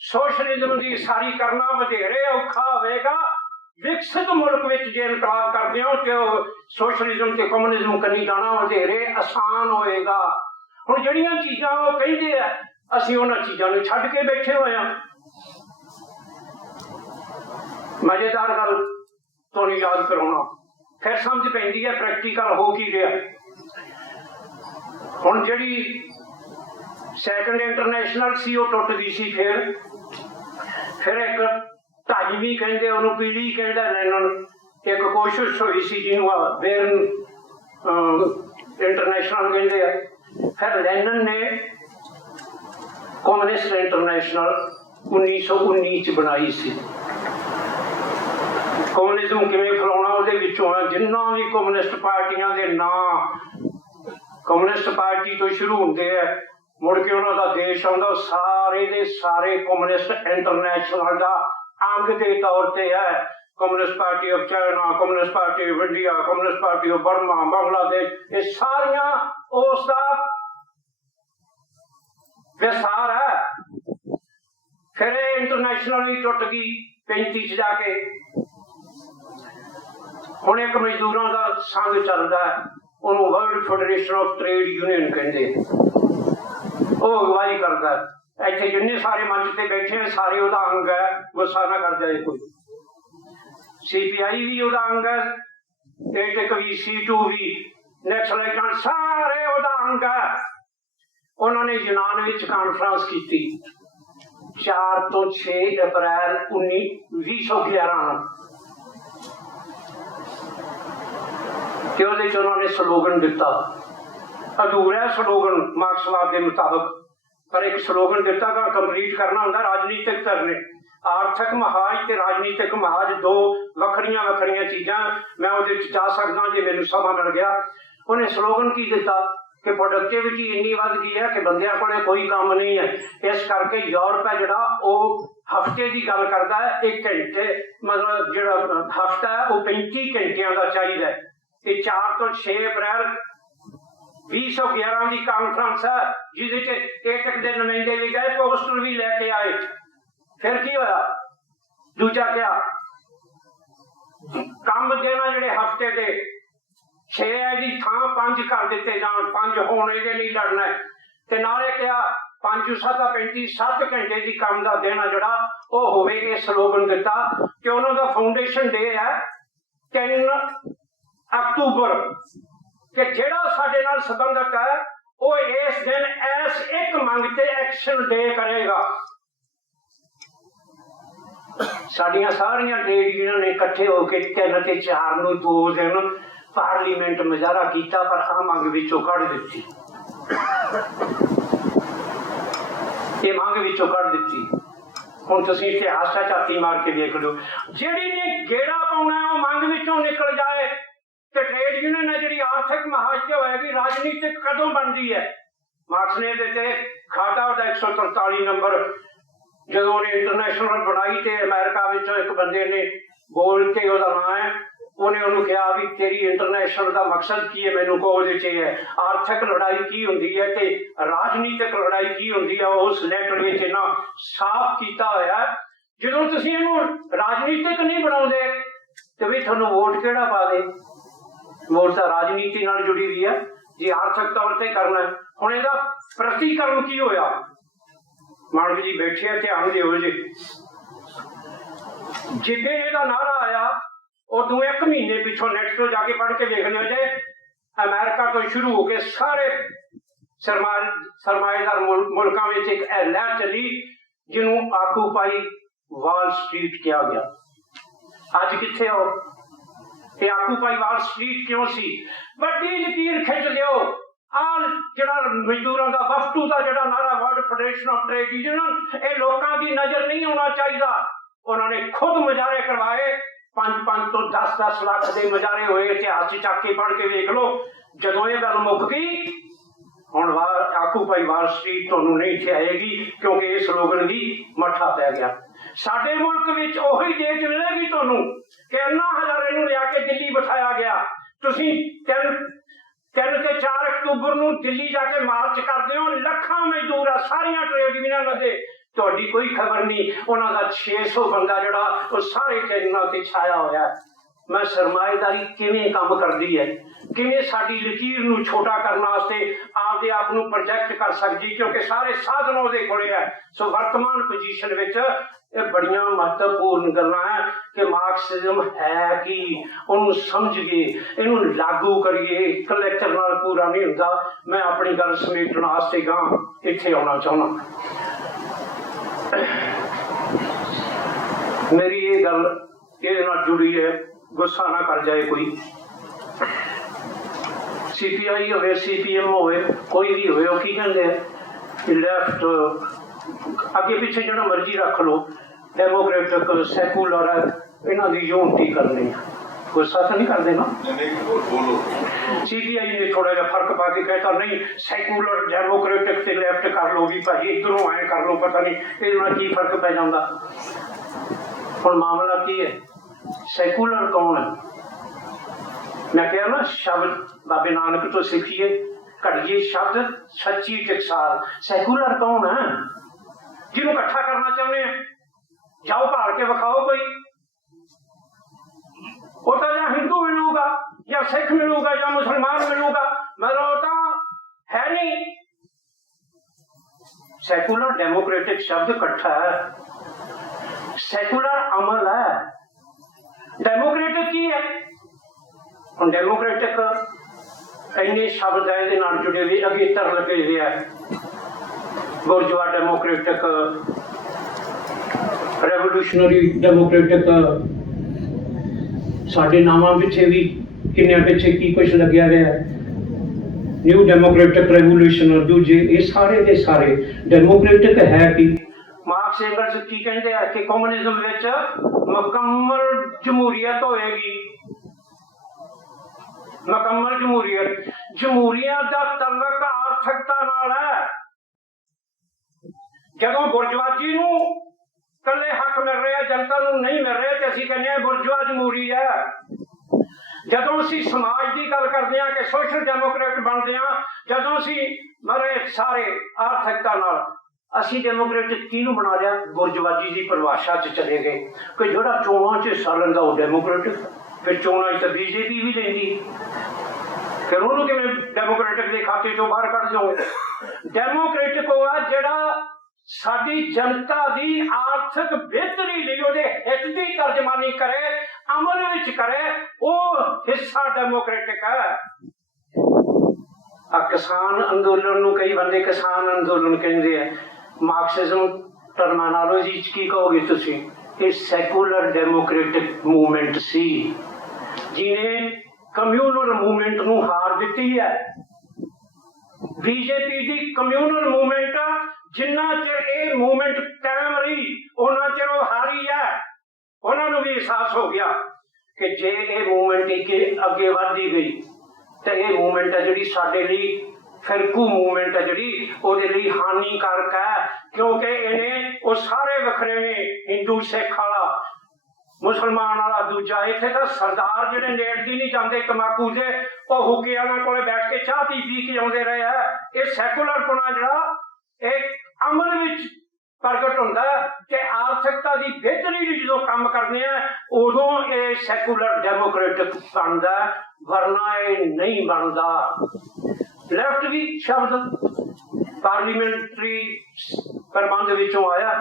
सोशलिज्म की सारी करना वधेरे औखा होवेगा। विकसित मुल्क विच जे इनकलाब करदे हो तो सोशलिज्म ते कम्युनिज्म कनी जाना वधेरे आसान होएगा। हुण जिहड़ियां चीज़ां वो कहिंदे आ असीं उन्हां चीज़ां नूं छड्ड के बैठे होए हां। मजेदार गल तुहानूं याद कराउणा फिर समझ पैंदी है प्रैक्टिकल हो की रहा। हुण जिहड़ी सैकंड इंटरनेशनल सी वो टुट गई सी, फिर एक ढाईवीं कहते उन्होंने पीढ़ी कहता लैनन एक कोशिश हुई सी जिन्होंने बेरन इंटरनेशनल कहते हैं। फिर लैनन ने कम्युनिस्ट इंटरनेशनल 1919 बनाई सी। कम्युनिज्म किवें फैलाउणा उहदे विचों जिन्ना भी कम्युनिस्ट पार्टियां दे नाम कम्युनिस्ट पार्टी तो शुरू होंदे है मुड़ के उन्हों का देश आउंदा सारे दे सारे कम्युनिस्ट इंटरनेशनल का अंग के तौर पर है। Communist party of China, communist party of India, communist party of Burma, Bangladesh, ये सारिया उसका विस्तार है। फिर इंटरनेशनल भी टुट गई 35 जाके। हुण एक मजदूरों का संघ चलता है उन्होंने world federation of trade union कहते, वो अगवाई करता है। इतने जिन्ने सारे मंच से बैठे हैं सारे वह अंग है, गुस्सा ना कर जाए कोई। CPI भी वह अंग है, एटिक भी, C2 भी, नेशनल सारे वह अंग है। उन्होंने यूनान में कॉन्फ्रेंस की 4 तो 6 अप्रैल 2011 कि उन्होंने स्लोगन दिता। अधूरा स्लोगन मार्क्सवाद के मुताबिक, पर एक स्लोगन दिता का कंप्लीट करना होंगे। राजनीतिक स्तर ने आर्थिक महाज ते राजनीतिक महाज दो वखरियां वखरियां चीज़ां, मैं उहदे विच जा सकदा जे मैनूं समा मिल गया। उन्हें स्लोगन की दिता कि प्रोडक्टिविटी इन्नी वध गई है कि बंदियां कोले कोई काम नहीं है, इस करके यूरोप है जिहड़ा वो हफ्ते की गल करता है, 1 घंटे मतलब जिहड़ा हफ्ता है वो 35 घंटियां का चाहिए। ये 4 तो 6 अप्रैल 2011 की कॉन्फ्रेंस है जिसे एक दिन नुमाइंदे भी गए, पोस्टर भी लेके आए। फिर की होया? दूजा क्या काम देना जिहड़े हफ्ते के 6 है जी थां 5 कर दिते जाण, 5 होने के लिए लड़ना है। ते नाले क्या 5 7 35 7 घंटे की काम का देना जड़ा वो होवे। ये स्लोगन दिता कि उन्हों का फाउंडेशन डे है 3 अक्तूबर कि जेड़ा साडे नाल संबंधित है वो इस दिन ऐस एक मंग ते एक्शन डे करेगा। साडियां सारियां ट्रेड यूनियन ने इकट्ठे होकर 3 ते 4 नूं 2 दिन पार्लीमेंट मुजाहरा किया पर आ मंग विचों कढ़ दित्ती। ये मंग विचों कढ़ दित्ती। हुण तुसीं इतिहास चा झाती मार के देख लो, जिहड़ी ने गेड़ा पाउणा है वो मंग विचों निकल जाए ਤੇ ਟ੍ਰੇਡ ਯੂਨੀਅਨ ਹੈ ਜਿਹੜੀ ਆਰਥਿਕ ਮਹਾਜਨ ਹੋਏਗੀ, ਰਾਜਨੀਤਿਕ ਕਦੋਂ ਬਣਦੀ ਹੈ? ਮਾਰਕਸ ਨੇ ਇਹਦੇ ਤੇ ਖਾਤਾ ਉਹਦਾ 143 ਨੰਬਰ ਜਦੋਂ ਉਹਨੇ ਇੰਟਰਨੈਸ਼ਨਲ ਬਣਾਈ ਤੇ ਅਮਰੀਕਾ ਵਿੱਚ ਇੱਕ ਬੰਦੇ ਨੇ ਬੋਲ ਕੇ, ਉਹਦਾ ਨਾਂ ਹੈ, ਉਹਨੇ ਉਹਨੂੰ ਕਿਹਾ ਵੀ ਤੇਰੀ ਇੰਟਰਨੈਸ਼ਨਲ ਦਾ ਮਕਸਦ ਕੀ ਹੈ? ਮੈਨੂੰ ਕਹੋ ਉਹਦੇ ਚ ਹੈ ਆਰਥਿਕ ਲੜਾਈ ਕੀ ਹੁੰਦੀ ਹੈ ਤੇ ਰਾਜਨੀਤਿਕ ਲੜਾਈ ਕੀ ਹੁੰਦੀ ਹੈ। ਉਸ ਲੈਟਰ ਵਿੱਚ ਇਹਨਾਂ ਸਾਫ਼ ਕੀਤਾ ਹੋਇਆ ਜਦੋਂ ਤੁਸੀਂ ਇਹਨੂੰ ਰਾਜਨੀਤਿਕ ਨਹੀਂ ਬਣਾਉਂਦੇ ਤੇ ਵੀ ਤੁਹਾਨੂੰ ਵੋਟ ਕਿਹੜਾ ਪਾ ਦੇ? ਵੋਟ ਤਾਂ ਰਾਜਨੀਤੀ ਨਾਲ ਜੁੜੀ ਹੋਈ ਹੈ ਜੇ ਆਰਥਿਕ ਤੌਰ ਤੇ ਕਰਨਾ। ਹੁਣ ਇਹਦਾ ਪ੍ਰਤੀਕਰਨ ਕੀ ਹੋਇਆ? ਮਾਨਕ ਜੀ ਬੈਠੇ ਆ, ਧਿਆਨ ਦਿਓ ਜੀ। ਜਿੱਦੇ ਇਹਦਾ ਨਾਰਾ ਆਇਆ ਉਦੋਂ 1 ਮਹੀਨੇ ਪਿੱਛੋਂ ਨੈਟ ਤੋਂ ਜਾ ਕੇ ਪੜ੍ਹ ਕੇ ਵੇਖ ਲਿਓ ਜੇ, ਅਮਰੀਕਾ ਤੋਂ ਸ਼ੁਰੂ ਹੋ ਕੇ ਸਾਰੇ ਸਰਮਾਏਦਾਰ ਮੁਲਕਾਂ ਵਿੱਚ ਇੱਕ ਲਹਿਰ ਚੱਲੀ ਜਿਹਨੂੰ ਆਕੂਪਾਈ ਵਾਲ ਸਟਰੀਟ ਕਿਹਾ ਗਿਆ। ਅੱਜ ਕਿੱਥੇ ਹੋ? ਤੇ ਆਕੂਪਾਈ ਵਾਲ ਸਟਰੀਟ ਕਿਉਂ ਸੀ? ਵੱਡੀ ਲਕੀਰ ਖਿੱਚ ਲਿਓ। ਆਹ ਜਿਹੜਾ ਮਜ਼ਦੂਰਾਂ ਦਾ ਵਫਟੂ ਦਾ ਜਿਹੜਾ ਨਾਰਾ world federation of trade union, ਇਹ ਲੋਕਾਂ ਦੀ ਨਜ਼ਰ ਨਹੀਂ ਆਉਣਾ ਚਾਹੀਦਾ। ਉਹਨਾਂ ਨੇ ਖੁਦ ਮੁਜ਼ਾਹਰੇ ਕਰਵਾਏ, 5 ਤੋਂ 10 ਲੱਖ ਦੇ ਮੁਜ਼ਾਹਰੇ ਹੋਏ। ਇਤਿਹਾਸ ਚ ਚੱਕ ਕੇ ਪੜ੍ਹ ਕੇ ਵੇਖ ਲਓ। ਜਦੋਂ ਇਹ ਗੱਲ ਮੁੱਕ ਗਈ, ਹੁਣ ਆਕੂਪਾਈ ਵਾਲ ਸਟਰੀਟ ਤੁਹਾਨੂੰ ਨਹੀਂ ਇੱਥੇ ਆਏਗੀ ਕਿਉਂਕਿ ਇਹ ਸਲੋਗਨ ਵੀ ਮੱਠਾ ਪੈ ਗਿਆ। ਸਾਡੇ ਮੁਲਕ ਵਿੱਚ ਉਹੀ ਦੇਸ਼ ਮਿਲੇਗੀ ਤੁਹਾਨੂੰ ਕਿ 90,000 ਇਹਨੂੰ ਲਿਆ ਕੇ ਦਿੱਲੀ ਬਿਠਾਇਆ ਗਿਆ। ਤੁਸੀਂ 3 ਤੇ 4 ਅਕਤੂਬਰ ਨੂੰ ਦਿੱਲੀ ਜਾ ਕੇ ਮਾਰਚ ਕਰਦੇ ਹੋ, ਲੱਖਾਂ ਮਜ਼ਦੂਰ ਆ, ਸਾਰੀਆਂ ਟ੍ਰੇਡ ਯੂਨੀਅਨਾਂ ਦੇ, ਤੁਹਾਡੀ ਕੋਈ ਖਬਰ ਨਹੀਂ। ਉਹਨਾਂ ਦਾ 600 ਬੰਦਾ ਜਿਹੜਾ ਉਹ ਸਾਰੇ ਚੈਨਲਾਂ ਤੇ ਛਾਇਆ ਹੋਇਆ। ਮੈਂ ਸਰਮਾਏਦਾਰੀ ਕਿਵੇਂ ਕੰਮ ਕਰਦੀ ਹੈ, ਕਿਵੇਂ ਸਾਡੀ ਲਕੀਰ ਨੂੰ ਛੋਟਾ ਕਰਨ ਵਾਸਤੇ ਆਪਦੇ ਆਪ ਨੂੰ ਪ੍ਰੋਜੈਕਟ ਕਰ ਸਕਦੀ, ਕਿਉਂਕਿ ਸਾਰੇ ਸਾਧਨ ਉਹਦੇ ਕੋਲੇ ਹੈ। ਸੋ ਵਰਤਮਾਨ ਪੋਜੀਸ਼ਨ ਵਿੱਚ ਇਹ ਬੜੀਆਂ ਮਹੱਤਵਪੂਰਨ ਗੱਲਾਂ ਹੈ ਕਿ ਮਾਰਕਸਿਜ਼ਮ ਹੈ ਕੀ, ਉਹਨੂੰ ਸਮਝੀਏ, ਇਹਨੂੰ ਲਾਗੂ ਕਰੀਏ। ਇੱਕ ਲੈਕਚਰ ਨਾਲ ਪੂਰਾ ਨਹੀਂ ਹੁੰਦਾ। ਮੈਂ ਆਪਣੀ ਗੱਲ ਸਮੇਟਣ ਵਾਸਤੇ ਗਾਂ ਇੱਥੇ ਆਉਣਾ ਚਾਹੁੰਦਾ। ਮੇਰੀ ਇਹ ਗੱਲ ਇਹਦੇ ਨਾਲ ਜੁੜੀ ਹੈ, ਗੁੱਸਾ ਨਾ ਕਰ ਜਾਏ ਕੋਈ। CPI ਹੋਵੇ, CPM ਹੋਵੇ, ਕੋਈ ਵੀ ਹੋਵੇ, ਉਹ ਕੀ ਕਹਿੰਦੇ ਆ ਲੈਫਟ ਅੱਗੇ ਪਿੱਛੇ ਜਿਹੜਾ ਮਰਜ਼ੀ ਰੱਖ ਲਓ, ਡੈਮੋਕ੍ਰੈਟਿਕ ਸੈਕੂਲਰ ਹੈ, ਇਹਨਾਂ ਦੀ ਯੂਨਿਟੀ ਕਰਨੀ ਹੈ। ਗੁੱਸਾ ਤਾਂ ਨਹੀਂ ਕਰਦੇ ਨਾ? CPI ਨੇ ਥੋੜਾ ਜਿਹਾ ਫਰਕ ਪਾ ਕੇ ਕਹਿਤਾ ਨਹੀਂ ਸੈਕੂਲਰ ਡੈਮੋਕ੍ਰੈਟਿਕ ਤੇ ਲੈਫਟ ਕਰ ਲਓ ਵੀ ਭਾਈ, ਇੱਧਰੋਂ ਆਏ ਕਰ ਲਓ, ਪਤਾ ਨਹੀਂ ਇਹਦੇ ਨਾਲ ਕੀ ਫਰਕ ਪੈ ਜਾਂਦਾ। ਹੁਣ ਮਾਮਲਾ ਕੀ ਹੈ? ਸੈਕੂਲਰ ਕੌਣ ਹੈ? ਮੈਂ ਕਿਹਾ ਨਾ ਸ਼ਬਦ ਬਾਬੇ ਨਾਨਕ ਤੋਂ ਸਿੱਖੀਏ, ਘੜੀਏ ਸ਼ਬਦ ਸੱਚੀ ਟਕਸਾਲ। ਸੈਕੂਲਰ ਕੌਣ ਹੈ? ਜਿਹਨੂੰ ਇਕੱਠਾ ਕਰਨਾ ਚਾਹੁੰਦੇ ਆ, ਜਾਓ ਭਾਲ ਕੇ ਵਿਖਾਓ ਕੋਈ। ਉਹ ਤਾਂ ਜਾਂ ਹਿੰਦੂ ਮਿਲੂਗਾ ਜਾਂ ਸਿੱਖ ਮਿਲੂਗਾ ਜਾਂ ਮੁਸਲਮਾਨ ਮਿਲੂਗਾ, ਮਗਰ ਉਹ ਤਾਂ ਹੈ ਨਹੀਂ। ਸੈਕੂਲਰ ਡੈਮੋਕ੍ਰੈਟਿਕ ਸ਼ਬਦ ਇਕੱਠਾ ਹੈ, ਸੈਕੂਲਰ ਅਮਲ ਹੈ। ਡੈਮੋਕ੍ਰੈਟਿਕ ਕੀ ਹੈ? ਹੁਣ ਡੈਮੋਕ੍ਰੈਟਿਕ ਇੰਨੇ ਸ਼ਬਦ ਹੈ ਇਹਦੇ ਨਾਲ ਜੁੜੇ ਹੋਏ, ਅਗੇਤਰ ਲੱਗੇ ਹੋਏ ਆ। ਬੁਰਜਵਾ ਡੈਮੋਕ੍ਰੈਟਿਕ, ਰੈਵੋਲੂਸ਼ਨਰੀ ਡੈਮੋਕ੍ਰੈਟਿਕ, ਸਾਡੇ ਨਾਮਾਂ ਪਿੱਛੇ ਵੀ ਕਿੰਨਿਆਂ ਪਿੱਛੇ ਕੀ ਕੁਛ ਲੱਗਿਆ ਹੋਇਆ। ਨਿਊ ਡੈਮੋਕ੍ਰੈਟਿਕ, ਰੈਵੋਲੂਸ਼ਨਰ, ਦੂਜੇ, ਇਹ ਸਾਰੇ ਦੇ ਸਾਰੇ ਡੈਮੋਕ੍ਰੈਟਿਕ ਹੈ ਕੀ? ਮਾਰਕਸ ਐਂਗਲਸ ਕੀ ਕਹਿੰਦੇ ਆ ਕਿ ਕਮਿਊਨਿਜ਼ਮ ਵਿੱਚ ਮੁਕੰਮਲ ਜਮਹੂਰੀਅਤ ਹੋਏਗੀ। ਮੁਕੰਮਲ ਜਮਹੂਰੀਅਤ, ਜਮਹੂਰੀਅਤ ਦਾ ਤਾਲੁਕ ਆਰਥਿਕਤਾ ਨਾਲ ਹੈ। ਜਦੋਂ ਬੁਰਜਵਾਜੀ ਨੂੰ ਕੱਲੇ ਹੱਕ ਮਿਲ ਰਹੇ, ਜਨਤਾ ਨੂੰ ਨਹੀਂ ਮਿਲ ਰਹੇ, ਤੇ ਅਸੀਂ ਕਹਿੰਦੇ ਹਾਂ ਬੁਰਜਵਾ ਜਮਹੂਰੀ ਹੈ। ਜਦੋਂ ਅਸੀਂ ਸਮਾਜ ਦੀ ਗੱਲ ਕਰਦੇ ਹਾਂ ਕਿ ਸੋਸ਼ਲ ਡੈਮੋਕ੍ਰੇਟ ਬਣਦੇ ਹਾਂ, ਜਦੋਂ ਅਸੀਂ ਮਰੇ ਸਾਰੇ ਆਰਥਿਕਤਾ ਨਾਲ, ਅਸੀਂ ਡੈਮੋਕ੍ਰੇਟਿਕ ਕਿਹਨੂੰ ਬਣਾ ਲਿਆ? ਬੁਰਜਵਾਜੀ ਦੀ ਪਰਿਭਾਸ਼ਾ 'ਚ ਚਲੇ ਗਏ ਕਿ ਜਿਹੜਾ ਚੋਣਾਂ 'ਚ ਹਿੱਸਾ ਲੈਂਦਾ ਉਹ ਡੈਮੋਕ੍ਰੇਟਿਕ। ਫਿਰ ਚੋਣਾਂ 'ਚ ਤਾਂ BJP ਵੀ ਲੈਂਦੀ, ਫਿਰ ਉਹਨੂੰ ਕਿਵੇਂ ਡੈਮੋਕ੍ਰੇਟਿਕ ਦੇ ਖਾਤੇ 'ਚੋਂ ਬਾਹਰ ਕੱਢ ਜਾਓਗੇ? ਡੈਮੋਕ੍ਰੇਟਿਕ ਉਹ ਆ ਜਿਹੜਾ ਸਾਡੀ ਜਨਤਾ ਦੀ ਆਰਥਿਕ ਬਿਹਤਰੀ ਲਈ ਉਹਦੇ ਹਿੱਤ ਦੀ ਤਰਜਮਾਨੀ ਕਰੇ, ਅਮਲ ਵਿੱਚ ਕਰੇ, ਉਹ ਹਿੱਸਾ ਡੈਮੋਕ੍ਰੇਟਿਕ ਹੈ। ਆ ਕਿਸਾਨ ਅੰਦੋਲਨ ਨੂੰ ਕਈ ਬੰਦੇ ਕਿਸਾਨ ਅੰਦੋਲਨ ਕਹਿੰਦੇ ਆ। ਮਾਰਕਸਿਜ਼ਮ ਟਰਮਾਨੋਲੋਜੀ 'ਚ ਕੀ ਕਹੋਗੇ ਤੁਸੀਂ? ਇਹ ਸੈਕੂਲਰ ਡੈਮੋਕ੍ਰੇਟਿਕ ਮੂਵਮੈਂਟ ਸੀ ਜਿਹਨੇ ਕਮਿਊਨਲ ਮੂਵਮੈਂਟ ਨੂੰ ਹਾਰ ਦਿੱਤੀ ਹੈ। BJP ਦੀ ਕਮਿਊਨਲ ਮੂਵਮੈਂਟ, ਜਿੰਨਾ ਚਿਰ ਇਹ ਮੂਵਮੈਂਟ ਕਾਇਮ ਰਹੀ ਉਹਨਾਂ ਚਿਰ ਉਹ ਹਾਰੀ ਹੈ। ਉਹਨਾਂ ਨੂੰ ਵੀ ਅਹਿਸਾਸ ਹੋ ਗਿਆ कि जे ये मूवमेंट अगे बढ़ती गई तो ये मूवमेंट है जी साडे लई फिरकू मूवमेंट है जी ਉਹਦੇ ਲਈ हानिकारक है, क्योंकि इन्हें वो सारे वखरे ने हिंदू सिख वाला मुसलमान वाला दूजा। इत्थे तो सरदार जिहड़े नेड़ दी नहीं जाते तंबाकू दे, वो हुक्के वालों कोल बैठ के चाह पी के आउंदे रहे है। ये सैकुलरपना जिहड़ा एक अमल विच प्रगट होंदा कि आर्थिकता की बेहतरी लिए जो काम करने उदों ये सैकुलर डेमोक्रेटिक बनता, वरना ये नहीं बनता। लैफ्ट भी शब्द पार्लीमेंटरी प्रबंध विचों आया,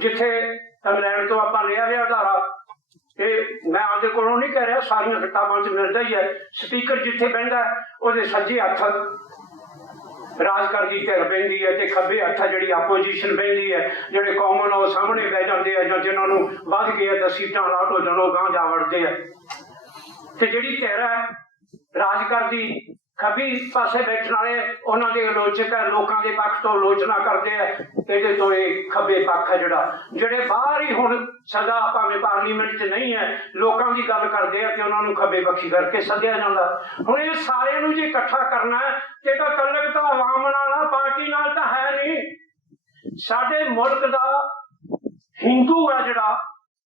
जिथे इंग्लैंड तो आप लिया लिया धारा, मैं आपके कोलों नहीं कह रहा, सारिया किताबों च मिलता ही है। स्पीकर जिथे बहता वो सज्जे हथ राज करदी धिर बहती है, तो खब्बे हथ जी अपोजिशन बहती है, जोड़े कॉमन वो सामने बह जाते हैं, जिन्होंने वध गए तो सीटा अलाट हो जाओ गांह जा वड़ते हैं। तो जी धिर है राज करदी खब्बी पासे बैठने वाले उन्होंने आलोचक है, लोगों के पक्ष तो आलोचना करते हैं, ये तो ये खब्बे पक्ष है जोड़ा जोड़े बाहर ही हुण सदा भावें पार्लीमेंट च नहीं है, लोगों की गल करते हैं तो उन्होंने खब्बे पक्षी करके सद्या जाता। हुण ये सारे नूं जे इकट्ठा करना है तो तल्लक तो आवाम नाल पार्टी नाल तो है नहीं। साडे मुल्क दा हिंदू है जिहड़ा,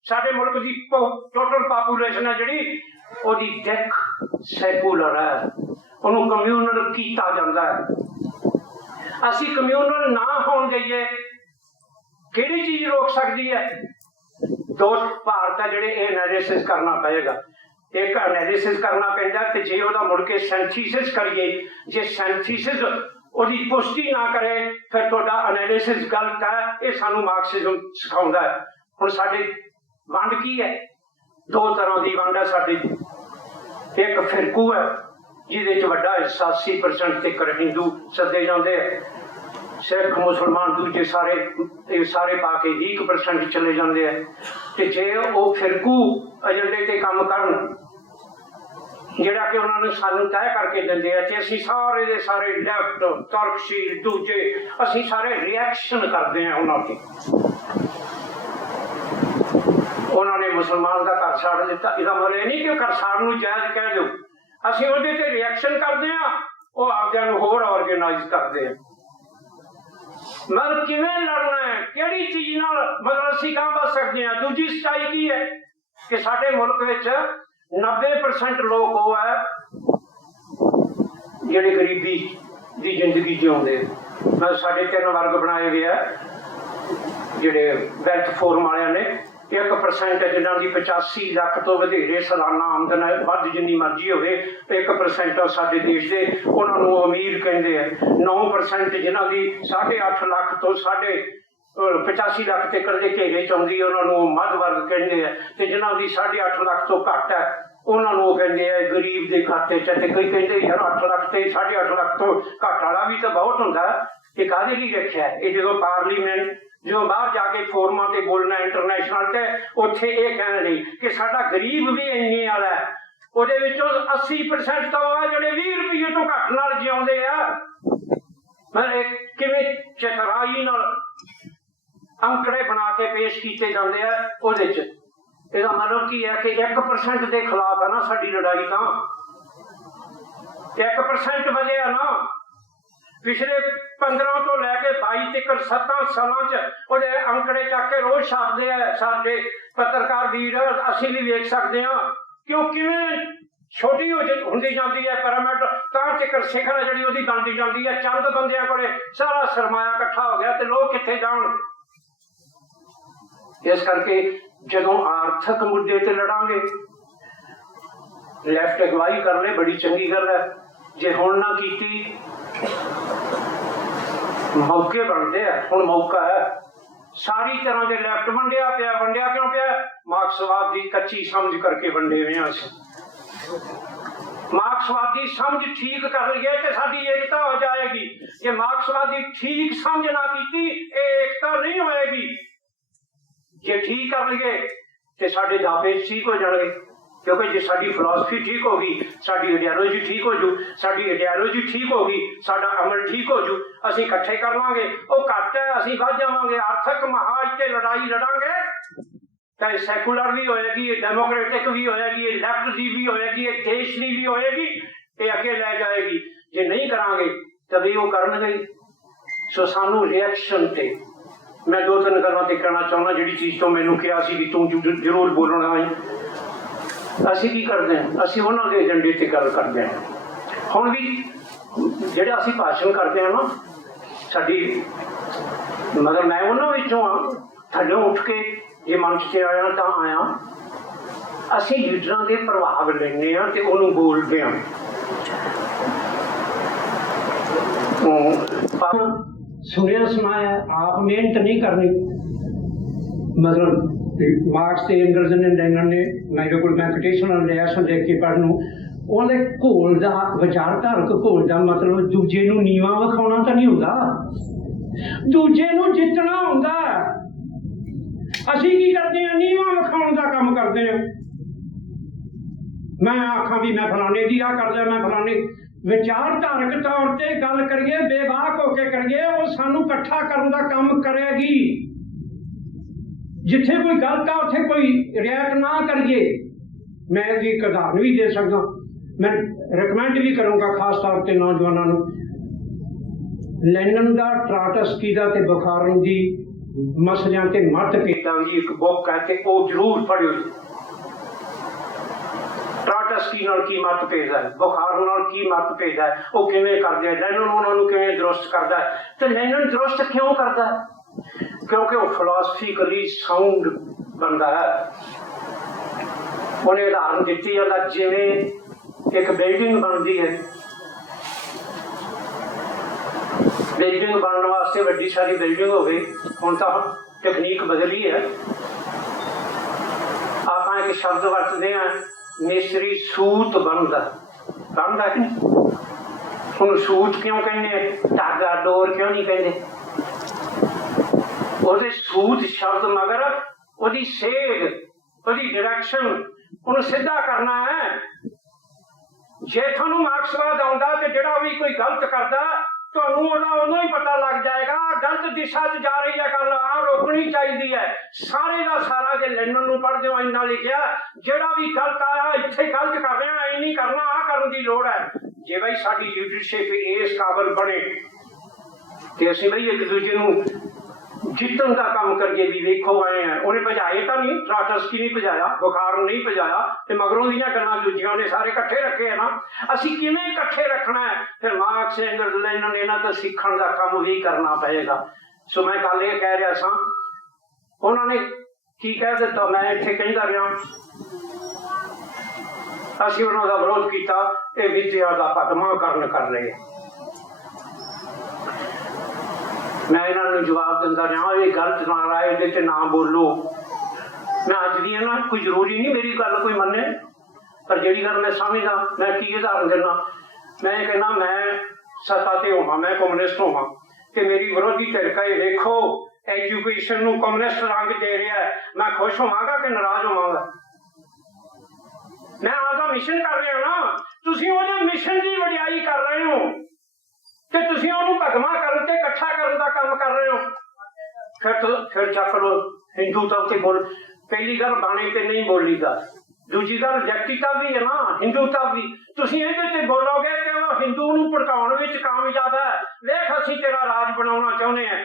साडे मुल्क की टोटल पापूलेशन है जिहड़ी, ओहदी दिख सैकुलर है, उन्होंने कम्यूनल किया जाता है। असी कम्यूनल ना होने देइए किहड़ी चीज रोक सकती है? दो भारत है जिहड़े एनालिसिस करना पएगा। एक एनालिसिस करना पैंदा ते जे ओहदा मुड़ के सिंथेसिस करिए, जे सिंथेसिस ओहदी पुष्टि ना करे फिर तुहाडा एनालिसिस गलत है। ये सानू मार्क्सिज्म सिखाउंदा है। हुण साडे वंड की है? दो तरह की वंड है साडी। एक फिरकू है जिहदे वड्डा हिस्सा 80% तक हिंदू सदे जाते हैं, सिख मुसलमान दूजे सारे पा के 20% चले जाते हैं। तो जे वो फिरकू एजेंडे ते काम करन जिहड़ा कि उन्होंने सानू तय करके देंदे हैं, ते असीं सारे दे सारे लैफ्ट तर्कशील दूजे असीं सारे रिएक्शन करते हैं उन्होंने। उन्होंने मुसलमान का घर साड़ दिता, इसका मतलब नहीं कि घर साड़न जायज कह दो, असीं उहदे ते रिएक्शन करते हैं, वो आपदे नूं होर ऑर्गेनाइज करते हैं। मतलब किवें लड़ना है, किहड़ी चीज नाल मतलब असीं कहां बच सकते हैं? दूजी सच्चाई की है कि साडे मुल्क विच 90% लोग वो है जिहड़े गरीबी दी जिंदगी जिउंदे। मतलब साडे 3 वर्ग बनाए गए हैं जिहड़े वैल्थ फोरम वालियां ने। 1% जिन्हों की 85 लाख तो वधेरे सालाना आमदन है, वध जिन्नी मर्जी हो, 1% साडे देश के उन्होंने अमीर कहते हैं। 9% जिन्हों की 8.5 लाख तो 85 लाख तक के घेरे च आउंदी उन्होंने मध वर्ग कहते हैं, तो जिन्हों की 8.5 लाख तो घट है उन्होंने वो कहते हैं गरीब के खाते च। कई कहते यार 8 लाख से 8.5 लाख तो घट वाला भी तो बहुत होंगे, ये काहदे लई रखिया है? ये जो पार्लीमेंट जो बाहर जाके फोरमां ते बोलना इंटरनेशनल ते उत्थे ये कहने लई कि साडा गरीब भी इन्ने वाला है, ਉਹਦੇ ਵਿੱਚੋਂ 80% ਤਾਂ ਉਹ ਹੈ ਜਿਹੜੇ 20 ਰੁਪਏ ਤੋਂ ਘੱਟ ਨਾਲ ਜਿਉਂਦੇ ਆ। ਮੈਂ ਕਿਵੇਂ ਚਤਰਾਈ ਨਾਲ ਅੰਕੜੇ ਬਣਾ ਕੇ ਪੇਸ਼ ਕੀਤੇ ਜਾਂਦੇ ਆ ਉਹਦੇ ਚ। ਇਹਦਾ ਮਤਲਬ ਕੀ ਹੈ ਕਿ 1% ਦੇ ਖਿਲਾਫ ਹੈ ਨਾ ਸਾਡੀ ਲੜਾਈ। ਤਾਂ 1% ਵਧਿਆ ਨਾ पिछले 15 तो लैके 22 तक 7 सालों च अंकड़े चक के रोज छापते हैं साडे पत्रकार वीर, असीं भी वेख सकते हैं क्योंकि छोटी होंदी जाती है पिरामिड तां तक शिखर जिहड़ी ओहदी बनती जाती है। चंद बंदियां कोले सारा सरमाया इकट्ठा हो गया तो लोग कित्थे जाण। इस करके जदों आर्थिक मुद्दे ते लड़ांगे लैफ्ट अगवाई कर ले बड़ी चंगी गल है, जे हुण ना कीती मौके बनते हैं। हुण मौका है सारी तरह के लैफ्ट वंडिया पिया। वंडिया क्यों पिया? मार्क्सवाद की कच्ची समझ करके वंडे हुए हैं। मार्क्सवादी समझ ठीक कर लिए तो साडी एकता हो जाएगी। जे मार्क्सवादी ठीक समझ ना की एकता नहीं होएगी। जे ठीक कर लिए तो साडे दावे ठीक हो जाएंगे, क्योंकि जो साडी फिलॉसफी ठीक होगी साडी आइडियालॉजी ठीक हो जू, साडी आइडियालॉजी ठीक होगी साडा अमल ठीक हो जू, असीं इकट्ठे कर लांगे। वो घट है असीं वध जावांगे। आर्थिक महाज ते लड़ाई लड़ांगे चाहे सैकुलर भी होएगी, डेमोक्रेटिक भी होएगी, लैफ्ट की भी होएगी, देश की भी होएगी, ये अगे लै जाएगी। जे नहीं करांगे तभी वो करनगे। सो सानू रिएक्शन ते मैं 2-3 गल्लां ते कहना चाहुंदा जिहड़ी चीज़ तो मैनूं कहा सी भी तू जरूर बोलना है। असीं की करदे हां, असीं उन्हां दे एजेंडे ते गल करदे हां। हुण भी जिहड़ा असीं भाषण करदे हां ना, साडी मगर मैं उन्हां विचों हां, थल्लों उठ के जे मंच ते आया तां आया। असीं लीडरां दे प्रभाव लैंदे हां ते उहनूं बोलदे हां। सुनिया सुनाया आप मेहनत नहीं करनी। मतलब मार्क्स ते एंगल्स ने लैनन ने मेरे को मैं कोटेशन लिया सो देख के पढ़नू ਉਹਦੇ ਘੋਲ ਦਾ ਵਿਚਾਰਧਾਰਕ ਘੋਲ ਦਾ ਮਤਲਬ ਦੂਜੇ ਨੂੰ ਨੀਵਾਂ ਵਿਖਾਉਣਾ ਤਾਂ ਨਹੀਂ ਹੁੰਦਾ, ਦੂਜੇ ਨੂੰ ਜਿੱਤਣਾ ਹੁੰਦਾ। ਅਸੀਂ ਕੀ ਕਰਦੇ ਹਾਂ? ਨੀਵਾਂ ਵਿਖਾਉਣ ਦਾ ਕੰਮ ਕਰਦੇ ਹਾਂ। मैं आखा भी मैं फलाने की आ कर मैं फलाने विचारधारक तौर पर गल करिए, बेबाक होके करिए, वो सानू इकट्ठा करने का काम करेगी। जिथे कोई गलत है उत्थे कोई रिएक्ट ना करिए। मैं इसकी एक उदाहरण भी दे सकता, मैं रिकमेंड भी करूँगा खास तौर पर नौजवानों को। लैनन का ट्राटस्की का ते बुखारन की मसलियां ते मतभेदां की एक बुक है, ते वो जरूर पढ़ियो। ट्राटस्की नाल की मतभेद है, बुखार नाल की मतभेद है, वो किवें करदे, लैनन उन्होंने किवें दुरुस्त करदा है। ते लैनन दुरुस्त क्यों करदा है? क्योंकि वो फिलोसफिकली साउंड बंदा है। उन्हें उदाहरण दिती है, जिवें एक बिल्डिंग बनती है, बिल्डिंग बनने वास्ते वड्डी सारी बिल्डिंग हो गई, हुण तां तकनीक बदली है। आपां एक शब्द वरतदे हां, मिस्त्री सूत बनता कि नहीं? उन्होंने सूत क्यों कहने, धागा डोर क्यों नहीं कहते? ਉਹਦੇ सूत शब्द मगर ਉਹਦੀ सेध, ਉਹਦੀ डायरेक्शन ਉਹਨੂੰ ਸਿੱਧਾ करना है। जे ਤੁਹਾਨੂੰ मार्क्सवाद आउंदा ते ਜਿਹੜਾ भी कोई गलत करदा ਤੁਹਾਨੂੰ ਉਹਦਾ ਉਦੋਂ ही पता लग जाएगा गलत दिशा च जा रही है गल, आ रोकनी चाहिए है। सारे का सारा जे लैनन नूं पढ़दे हो इन्ना लिखिया, ਜਿਹੜਾ भी गलत आया इत्थे गलत कर रहे हैं, नहीं करना, आ करन दी लोड़ है। जे भाई साडी लीडरशिप इस काबल बने ते असीं भाई एक दूजे नूं जितन का काम करिए। भी वेखो आए हैं, उन्हें भजाए तो नहीं, ट्राटस्की नहीं भजाया, बुखार नहीं भजाया, तो मगरों दीयां गल्लां दूजियां ने सारे इकट्ठे रखे है ना। असीं किवें इकट्ठे रखना है? फिर मार्क्स एंगल्स लैनन इन्हां तो सीखण का काम भी करना पएगा। सो मैं कल ये कह रहा सा, उन्होंने की कह दिता, मैं इत्थे कहंदा रहा, असीं उन्हां दा विरोध कीता, ये विद्या दा पद्माकरण कर रहे। मैं इन्होंने जवाब दिंदा रहा, ये गलत नारा है, ये ना बोलो। मैं अज भी है ना, कोई जरूरी नहीं मेरी गल कोई मन्ने, पर जी गल मैं समझदा, मैं की उदाहरण देना। मैं कहना मैं सत्ता ते होवां, मैं कम्यूनिस्ट होवां, ते मेरी विरोधी धिर कहे देखो एजुकेशन नूं कम्यूनिस्ट रंग दे रहा है, मैं खुश होवांगा कि नाराज होवांगा? मैं आपका मिशन कर रहा ना, तुसीं उहदे मिशन की वडियाई कर रहे हो ते तुसीं उहनूं भगमा करन ते इकट्ठा करन दा काम कर रहे हो। फिर चक लो हिंदूता ते बोल। पहली गल बाणी ते नहीं बोलीदा, दूजी गल व्यक्तिता भी है ना, हिंदूता भी। तुसीं इहदे ते बोलोगे ते वो हिंदू नूं भड़काउण विच कामयाब है। वेख असीं तेरा राज बनाउणा चाहुंदे हैं,